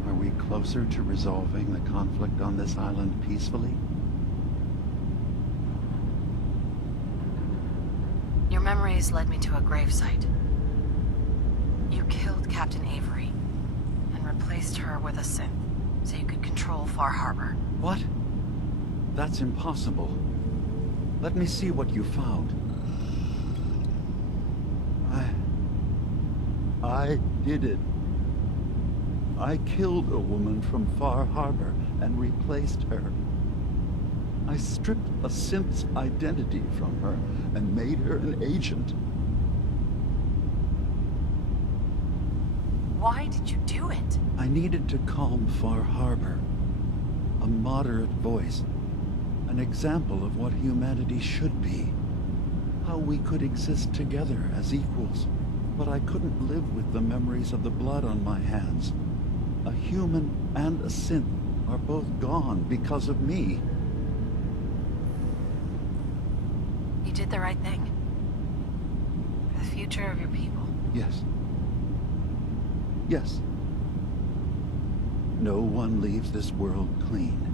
Are we closer to resolving the conflict on this island peacefully? Your memories led me to a gravesite. You killed Captain Avery and replaced her with a synth so you could control Far Harbor. What? That's impossible. Let me see what you found. I did it. I killed a woman from Far Harbor and replaced her. I stripped a synth's identity from her and made her an agent. Why did you do it? I needed to calm Far Harbor. A moderate voice. An example of what humanity should be. How we could exist together as equals. But I couldn't live with the memories of the blood on my hands. A human and a synth are both gone because of me. You did the right thing. For the future of your people. Yes. Yes. No one leaves this world clean.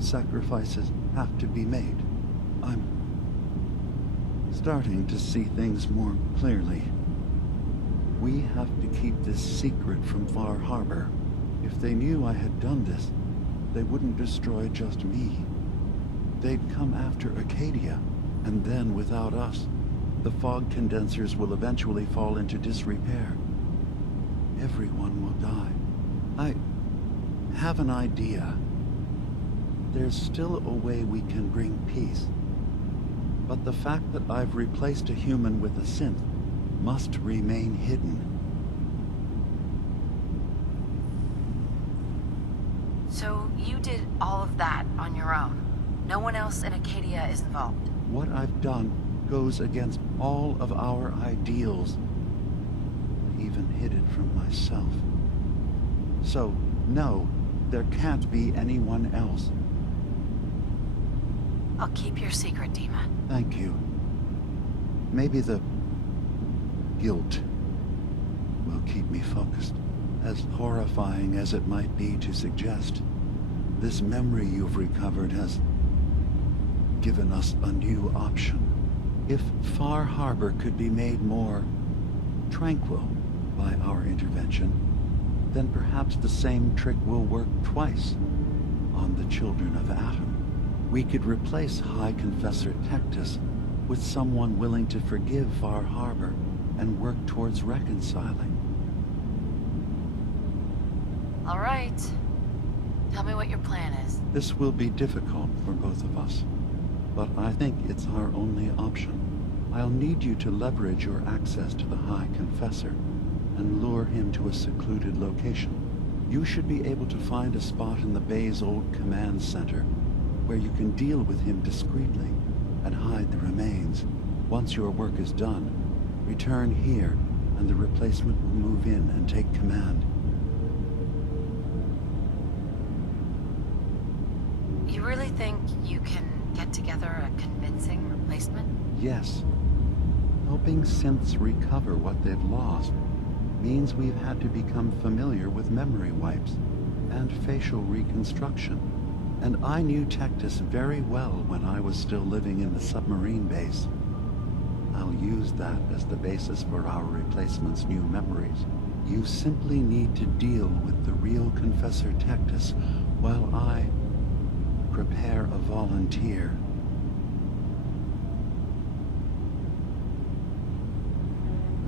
Sacrifices have to be made. I'm starting to see things more clearly. We have to keep this secret from Far Harbor. If they knew I had done this, they wouldn't destroy just me. They'd come after Acadia, and then without us, the fog condensers will eventually fall into disrepair. Everyone will die. I have an idea. There's still a way we can bring peace. But the fact that I've replaced a human with a synth must remain hidden. So you did all of that on your own? No one else in Acadia is involved? What I've done goes against all of our ideals. I even hid it from myself. So, no, there can't be anyone else. I'll keep your secret, Dima. Thank you. Maybe the guilt will keep me focused. As horrifying as it might be to suggest, this memory you've recovered has given us a new option. If Far Harbor could be made more tranquil by our intervention, then perhaps the same trick will work twice on the children of Adam. We could replace High Confessor Tectus with someone willing to forgive Far Harbor and work towards reconciling. All right. Tell me what your plan is. This will be difficult for both of us, but I think it's our only option. I'll need you to leverage your access to the High Confessor. and lure him to a secluded location. You should be able to find a spot in the bay's old command center where you can deal with him discreetly and hide the remains. Once your work is done, return here and the replacement will move in and take command. You really think you can get together a convincing replacement? Yes. Helping synths recover what they've lost means we've had to become familiar with memory wipes and facial reconstruction. And I knew Tectus very well when I was still living in the submarine base. I'll use that as the basis for our replacement's new memories. You simply need to deal with the real Confessor Tectus while I prepare a volunteer.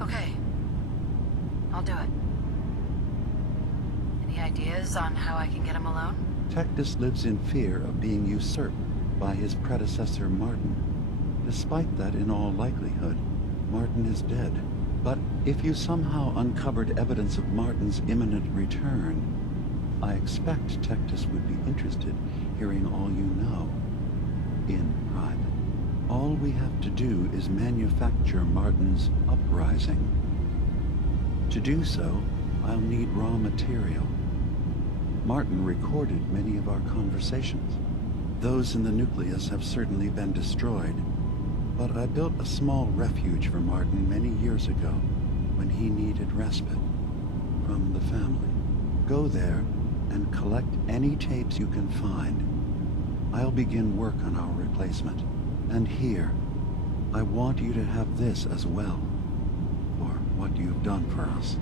Okay. I'll do it. Any ideas on how I can get him alone? Tectus lives in fear of being usurped by his predecessor Martin. Despite that, in all likelihood, Martin is dead. But if you somehow uncovered evidence of Martin's imminent return, I expect Tectus would be interested hearing all you know, in private. All we have to do is manufacture Martin's uprising. To do so, I'll need raw material. Martin recorded many of our conversations. Those in the nucleus have certainly been destroyed, but I built a small refuge for Martin many years ago when he needed respite from the family. Go there and collect any tapes you can find. I'll begin work on our replacement. And here, I want you to have this as well, for what you've done for us.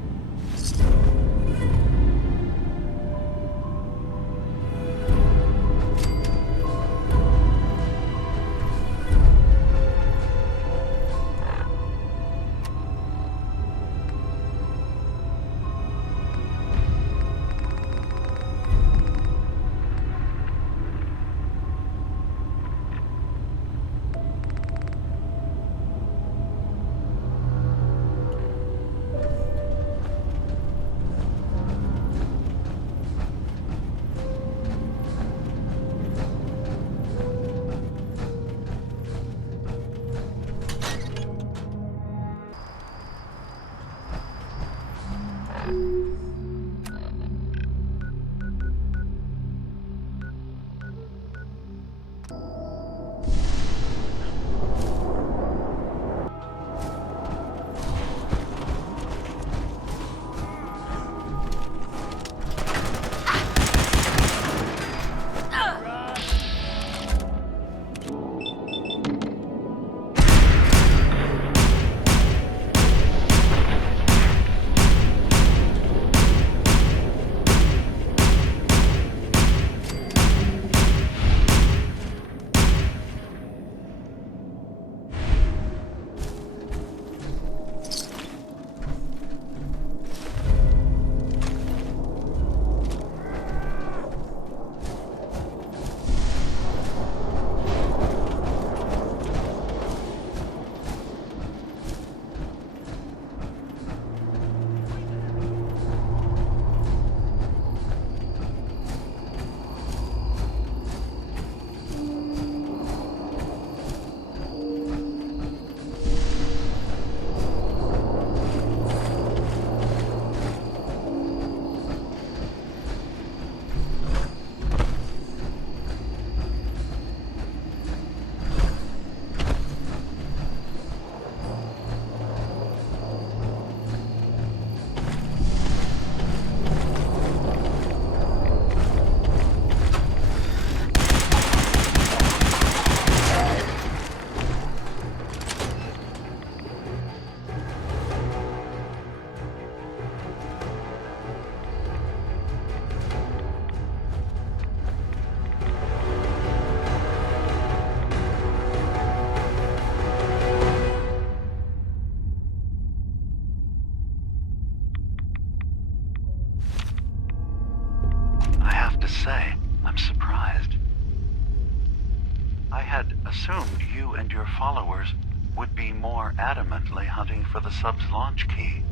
Assumed you and your followers would be more adamantly hunting for the sub's launch key.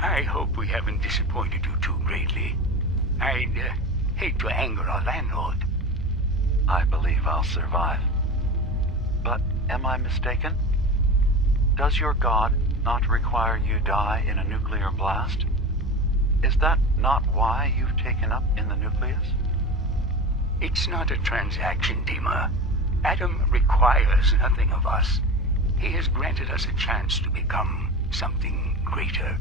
I hope we haven't disappointed you too greatly. I'd hate to anger our landlord. I believe I'll survive. But am I mistaken? Does your god not require you die in a nuclear blast? Is that not why you've taken up in the nucleus? It's not a transaction, Dima. Adam requires nothing of us. He has granted us a chance to become something greater.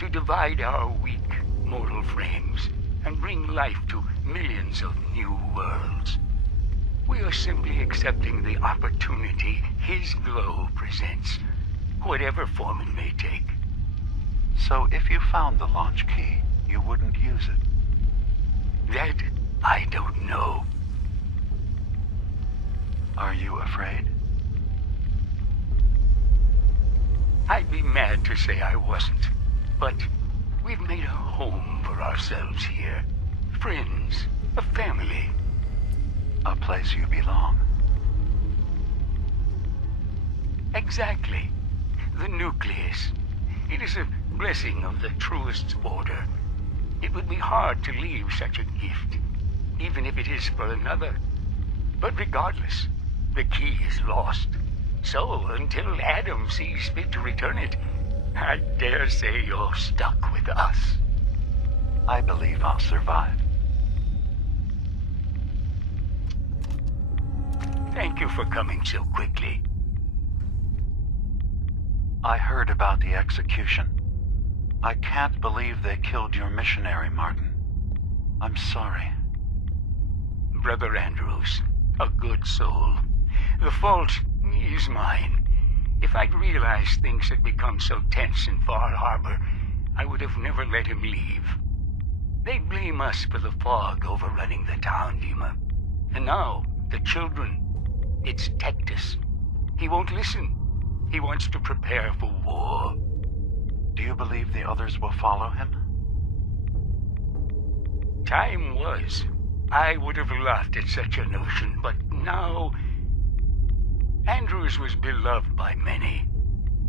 To divide our weak mortal frames and bring life to millions of new worlds. We are simply accepting the opportunity his glow presents, whatever form it may take. So if you found the launch key, you wouldn't use it? That I don't know. Are you afraid? I'd be mad to say I wasn't, but we've made a home for ourselves here. Friends, a family. A place you belong. Exactly. The nucleus. It is a blessing of the truest order. It would be hard to leave such a gift, even if it is for another. But regardless, the key is lost. So, until Adam sees fit to return it, I dare say you're stuck with us. I believe I'll survive. Thank you for coming so quickly. I heard about the execution. I can't believe they killed your missionary, Martin. I'm sorry. Brother Andrews, a good soul. The fault is mine. If I'd realized things had become so tense in Far Harbor, I would have never let him leave. They blame us for the fog overrunning the town, Dima. And now, the children. It's Tectus. He won't listen. He wants to prepare for war. Do you believe the others will follow him? Time was. I would have laughed at such a notion, but now... Andrews was beloved by many.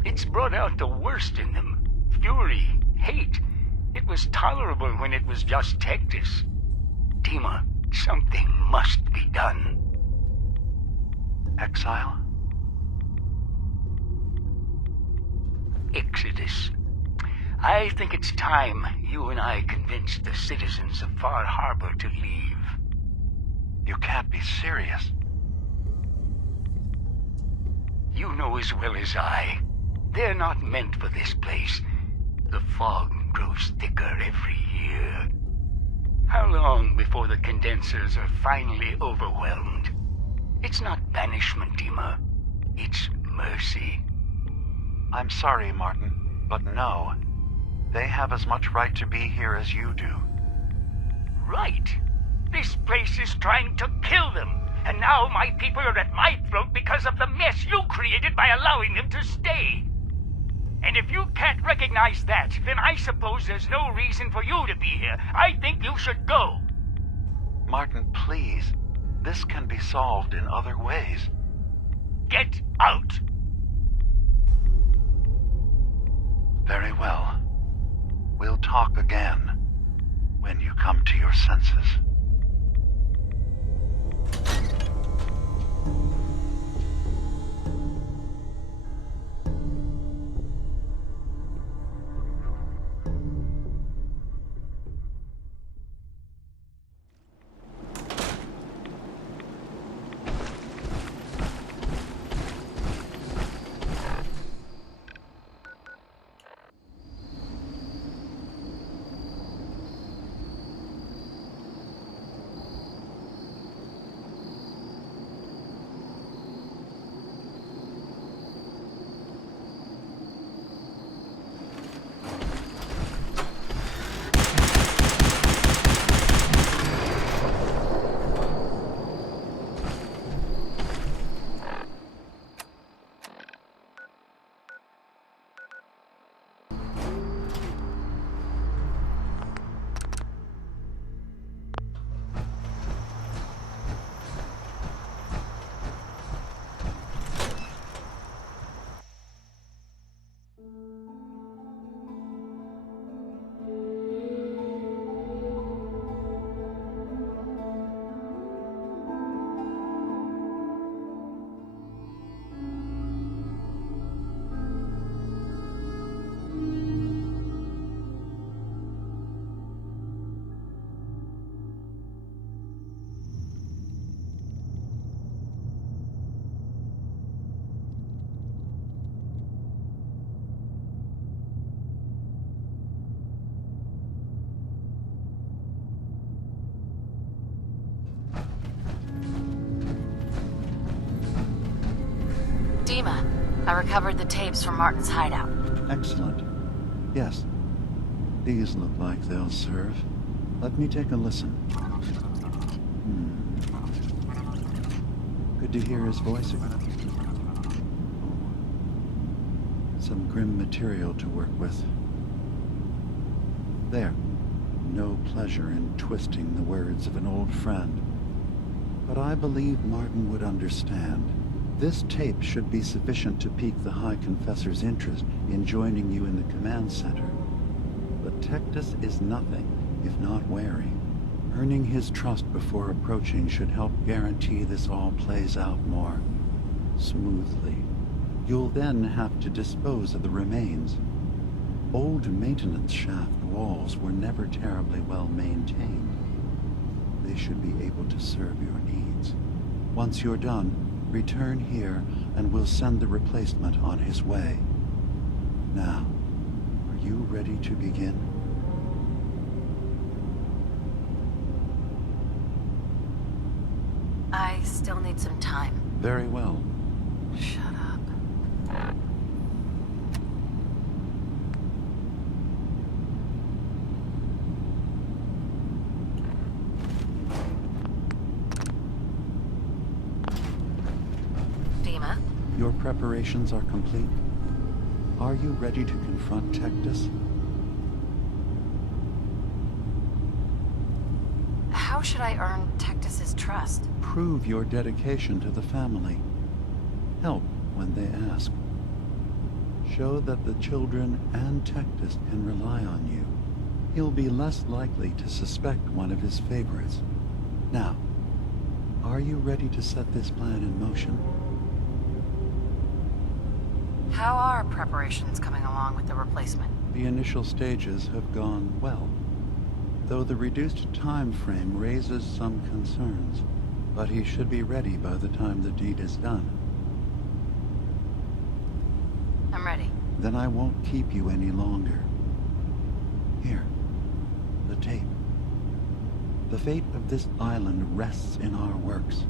It's brought out the worst in them. Fury, hate. It was tolerable when it was just Tectus. Dima, something must be done. Exile? Exodus. I think it's time you and I convinced the citizens of Far Harbor to leave. You can't be serious. You know as well as I. They're not meant for this place. The fog grows thicker every year. How long before the condensers are finally overwhelmed? It's not banishment, Dima. It's mercy. I'm sorry, Martin, but no. They have as much right to be here as you do. Right. This place is trying to kill them. And now my people are at my throat because of the mess you created by allowing them to stay. And if you can't recognize that, then I suppose there's no reason for you to be here. I think you should go. Martin, please. This can be solved in other ways. Get out! Very well. We'll talk again when you come to your senses. Dima, I recovered the tapes from Martin's hideout. Excellent. Yes. These look like they'll serve. Let me take a listen. Good to hear his voice again. Some grim material to work with. There. No pleasure in twisting the words of an old friend. But I believe Martin would understand. This tape should be sufficient to pique the High Confessor's interest in joining you in the command center. But Tectus is nothing if not wary. Earning his trust before approaching should help guarantee this all plays out more smoothly. You'll then have to dispose of the remains. Old maintenance shaft walls were never terribly well maintained. They should be able to serve your needs. Once you're done, return here and we'll send the replacement on his way. Now, are you ready to begin? I still need some time. Very well. Shut up. Dima? Your preparations are complete. Are you ready to confront Tectus? How should I earn Tectus's trust? Prove your dedication to the family. Help when they ask. Show that the children and Tectus can rely on you. He'll be less likely to suspect one of his favorites. Now, are you ready to set this plan in motion? How are preparations coming along with the replacement? The initial stages have gone well, though the reduced time frame raises some concerns. But he should be ready by the time the deed is done. I'm ready. Then I won't keep you any longer. Here, the tape. The fate of this island rests in our works.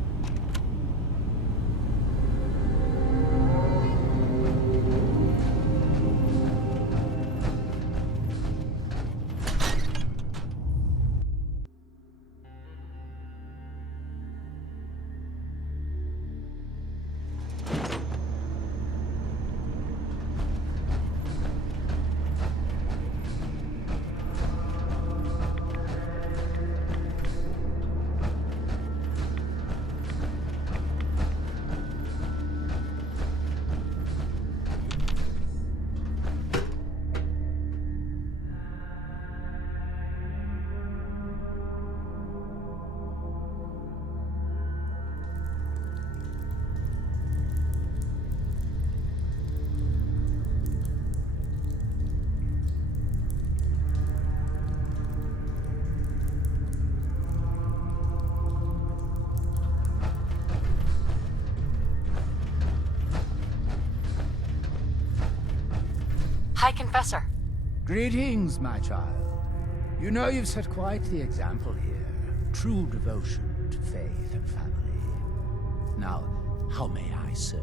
High Confessor. Greetings, my child. You know you've set quite the example here. True devotion to faith and family. Now, how may I serve?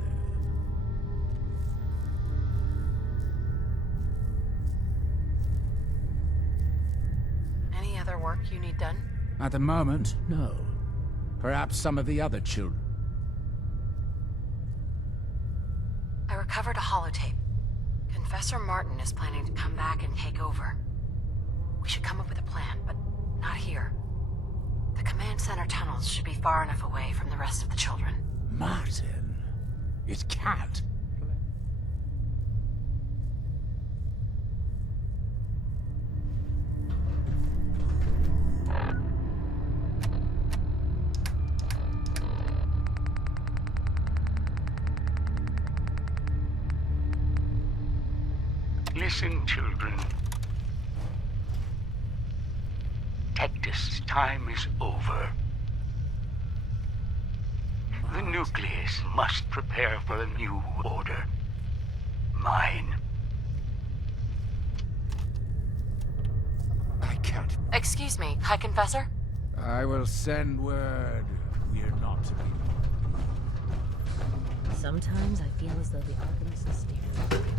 Any other work you need done? At the moment, no. Perhaps some of the other children. I recovered a holotape. Confessor Martin is planning to come back and take over. We should come up with a plan, but not here. The command center tunnels should be far enough away from the rest of the children. Martin? It can't. Listen, children. Tectus' time is over. The nucleus must prepare for a new order. Mine. I can't. Excuse me, High Confessor? I will send word. We are not to be. Sometimes I feel as though the Archivist is staring at me.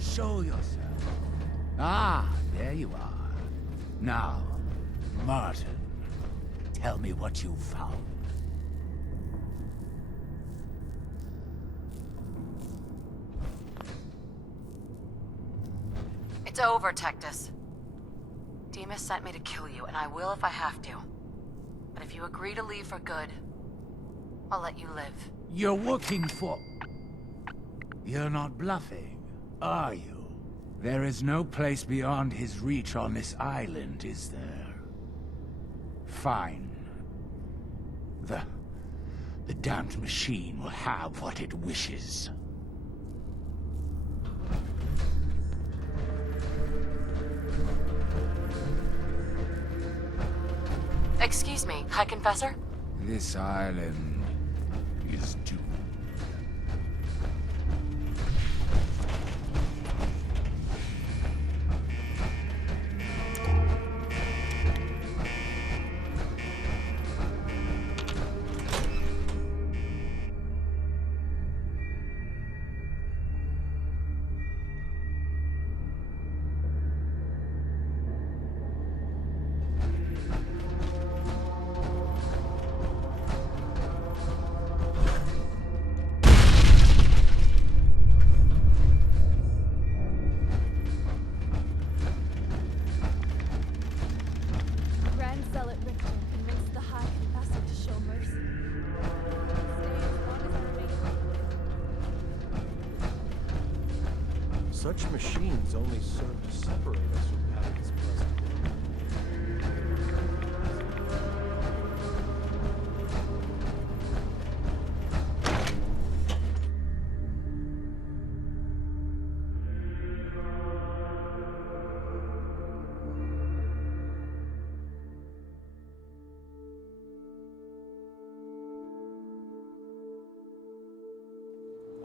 Show yourself. Ah, there you are. Now, Martin, tell me what you found. It's over, Tectus. Demas sent me to kill you, and I will if I have to. But if you agree to leave for good, I'll let you live. You're working for... You're not bluffing, are you? There is no place beyond his reach on this island, is there? Fine. The damned machine will have what it wishes. Excuse me, High Confessor? This island is doomed. Such machines only serve to separate us from Adam's present.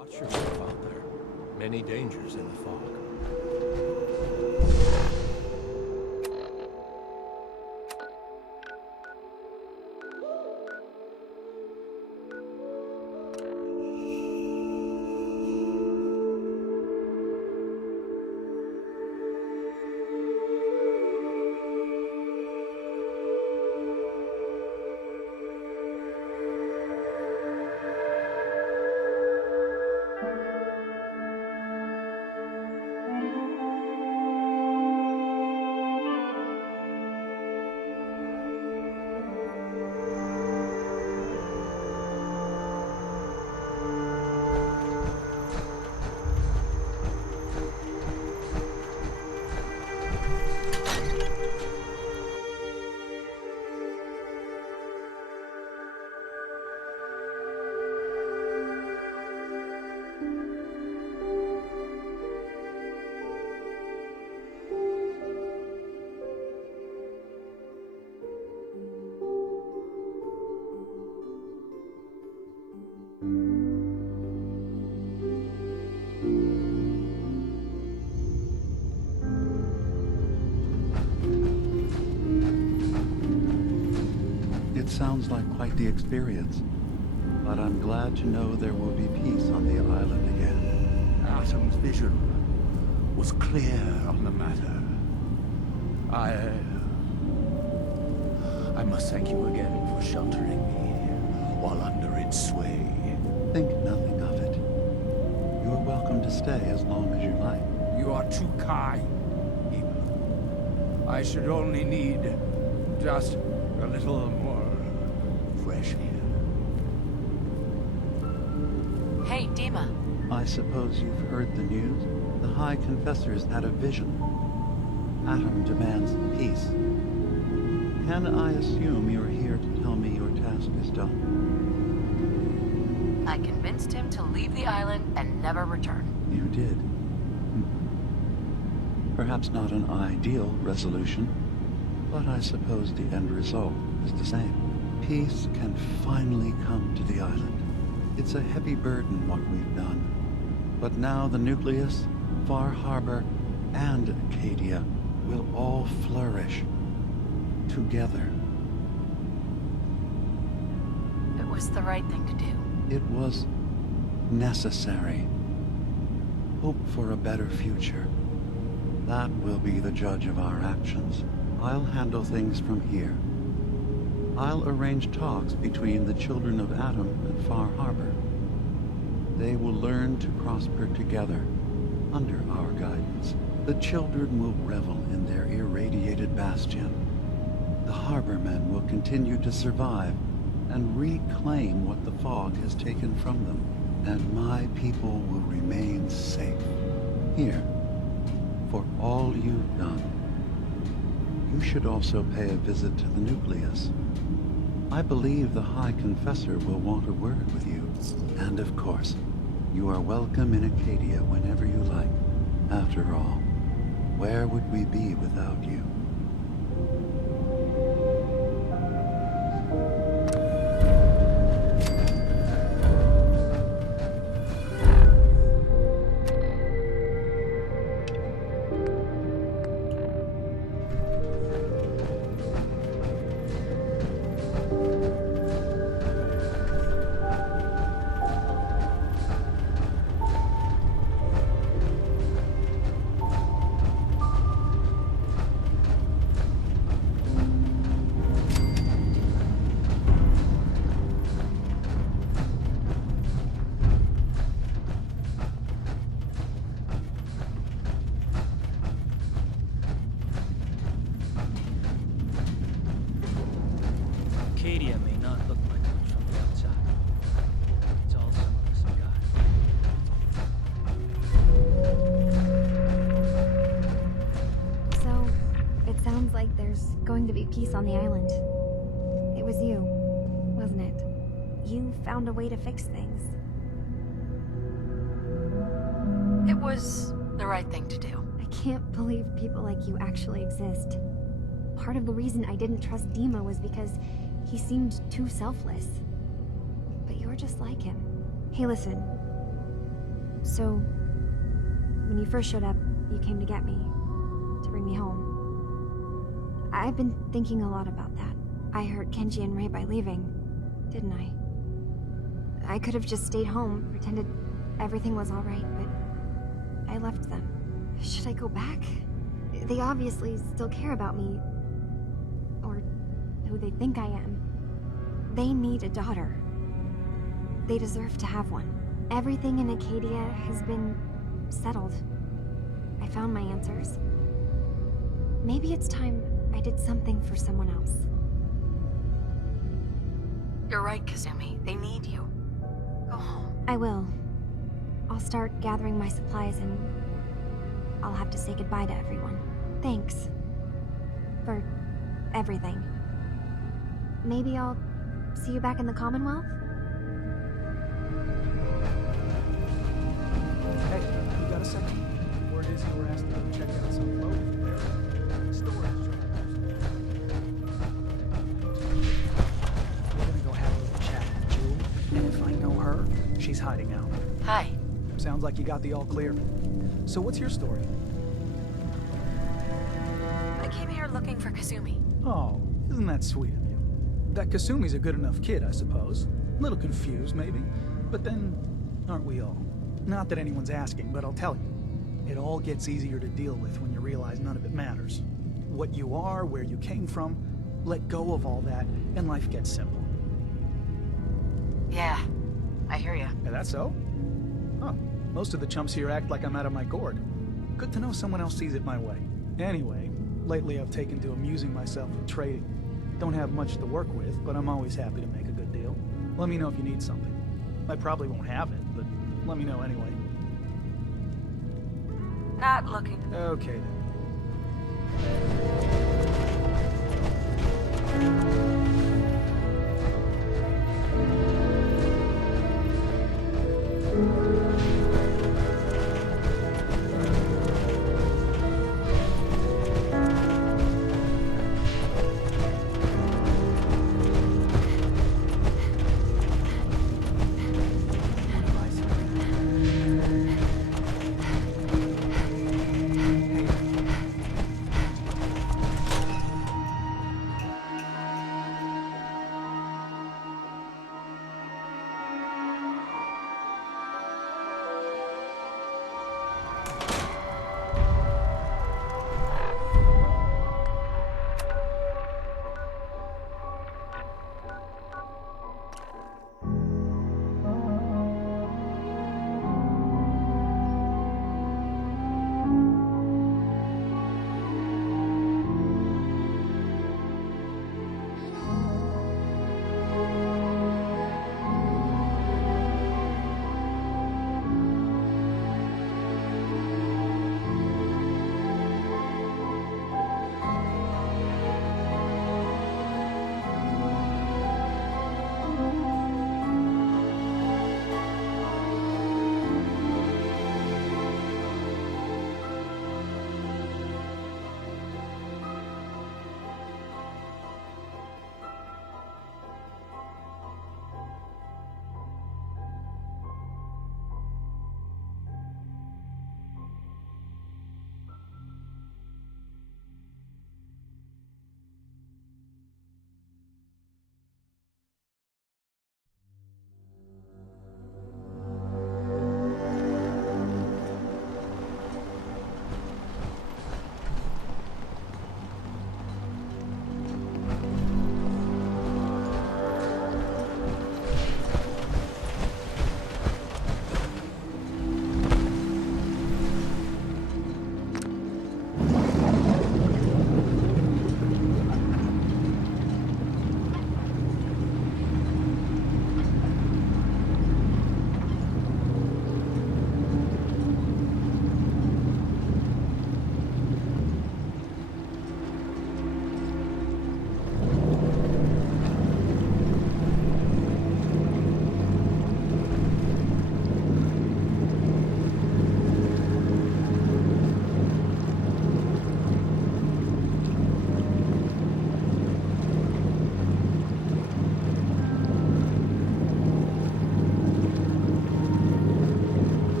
Watch yourself out there. Many dangers in the fog. It sounds like quite the experience, but I'm glad to know there will be peace on the island again. Atom's vision was clear on the matter. I must thank you again for sheltering me while under its sway. Think nothing of it. You're welcome to stay as long as you like. You are too kind, Eva. I should only need just a little more fresh air. Hey, Dima. I suppose you've heard the news? The High Confessor's had a vision. Atom demands peace. Can I assume you're here to tell me your task is done? I convinced him to leave the island and never return. You did. Perhaps not an ideal resolution, but I suppose the end result is the same. Peace can finally come to the island. It's a heavy burden what we've done. But now the nucleus, Far Harbor, and Acadia will all flourish together. It was the right thing to do. It was necessary. Hope for a better future. That will be the judge of our actions. I'll handle things from here. I'll arrange talks between the children of Atom and Far Harbor. They will learn to prosper together under our guidance. The children will revel in their irradiated bastion. The harbormen will continue to survive and reclaim what the fog has taken from them. And my people will remain safe. Here, for all you've done. You should also pay a visit to the nucleus. I believe the High Confessor will want a word with you. And of course, you are welcome in Acadia whenever you like. After all, where would we be without you? Acadia may not look like much from the outside. It's all some of us have got. So, it sounds like there's going to be peace on the island. It was you, wasn't it? You found a way to fix things. It was the right thing to do. I can't believe people like you actually exist. Part of the reason I didn't trust Dima was because he seemed too selfless. But you're just like him. Hey, listen. So, when you first showed up, you came to get me, to bring me home. I've been thinking a lot about that. I hurt Kenji and Ray by leaving, didn't I? I could have just stayed home, pretended everything was alright, but I left them. Should I go back? They obviously still care about me. Or who they think I am. They need a daughter. They deserve to have one. Everything in Acadia has been settled. I found my answers. Maybe it's time I did something for someone else. You're right, Kazumi. They need you. Go home. I will. I'll start gathering my supplies and I'll have to say goodbye to everyone. Thanks. For everything. Maybe I'll see you back in the Commonwealth? Hey, you got a second? Word is you were asked to go check out some folk there. Storage. We're gonna go have a little chat with Jewel, and if I know her, she's hiding out. Hi. Sounds like you got the all clear. So what's your story? I came here looking for Kazumi. Oh, isn't that sweet of you? That Kasumi's a good enough kid, I suppose. A little confused, maybe. But then, aren't we all? Not that anyone's asking, but I'll tell you. It all gets easier to deal with when you realize none of it matters. What you are, where you came from, let go of all that, and life gets simple. Yeah, I hear ya. Is that so? Huh. Most of the chumps here act like I'm out of my gourd. Good to know someone else sees it my way. Anyway, lately I've taken to amusing myself with trading. Don't have much to work with, but I'm always happy to make a good deal. Let me know if you need something. I probably won't have it, but let me know anyway. Not looking. Okay then.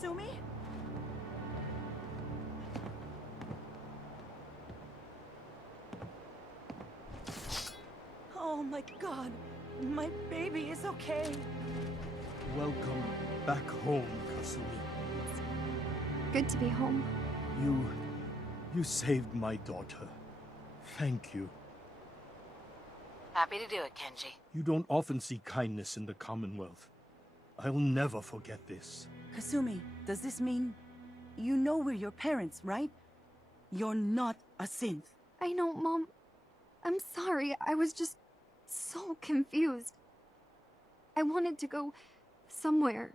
Kasumi? Oh my god, my baby is okay. Welcome back home, Kasumi. Good to be home. You saved my daughter. Thank you. Happy to do it, Kenji. You don't often see kindness in the Commonwealth. I'll never forget this. Kasumi, does this mean you know we're your parents, right? You're not a synth. I know, Mom. I'm sorry. I was just so confused. I wanted to go somewhere.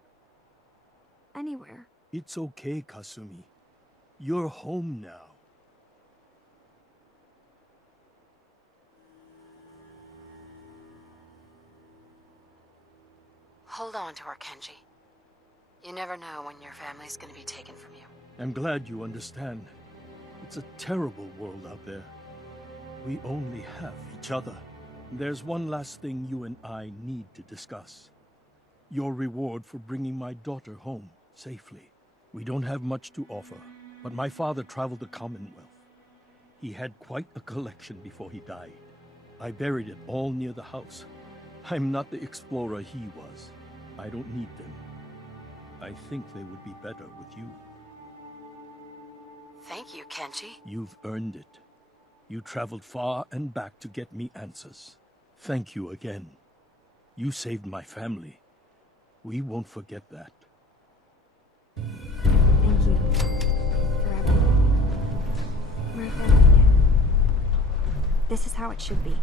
Anywhere. It's okay, Kasumi. You're home now. Hold on to her, Kenji. You never know when your family's gonna be taken from you. I'm glad you understand. It's a terrible world out there. We only have each other. There's one last thing you and I need to discuss. Your reward for bringing my daughter home safely. We don't have much to offer, but my father traveled the Commonwealth. He had quite a collection before he died. I buried it all near the house. I'm not the explorer he was. I don't need them. I think they would be better with you. Thank you, Kenji. You've earned it. You traveled far and back to get me answers. Thank you again. You saved my family. We won't forget that. Thank you for everything. We're a family. This is how it should be.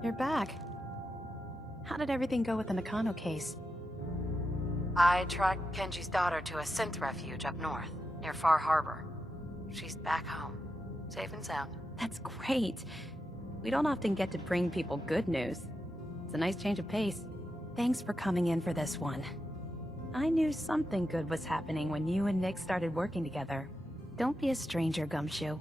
You're back. did everything go with the Nakano case? I tracked Kenji's daughter to a synth refuge up north, near Far Harbor. She's back home, safe and sound. That's great. We don't often get to bring people good news. It's a nice change of pace. Thanks for coming in for this one. I knew something good was happening when you and Nick started working together. Don't be a stranger, Gumshoe.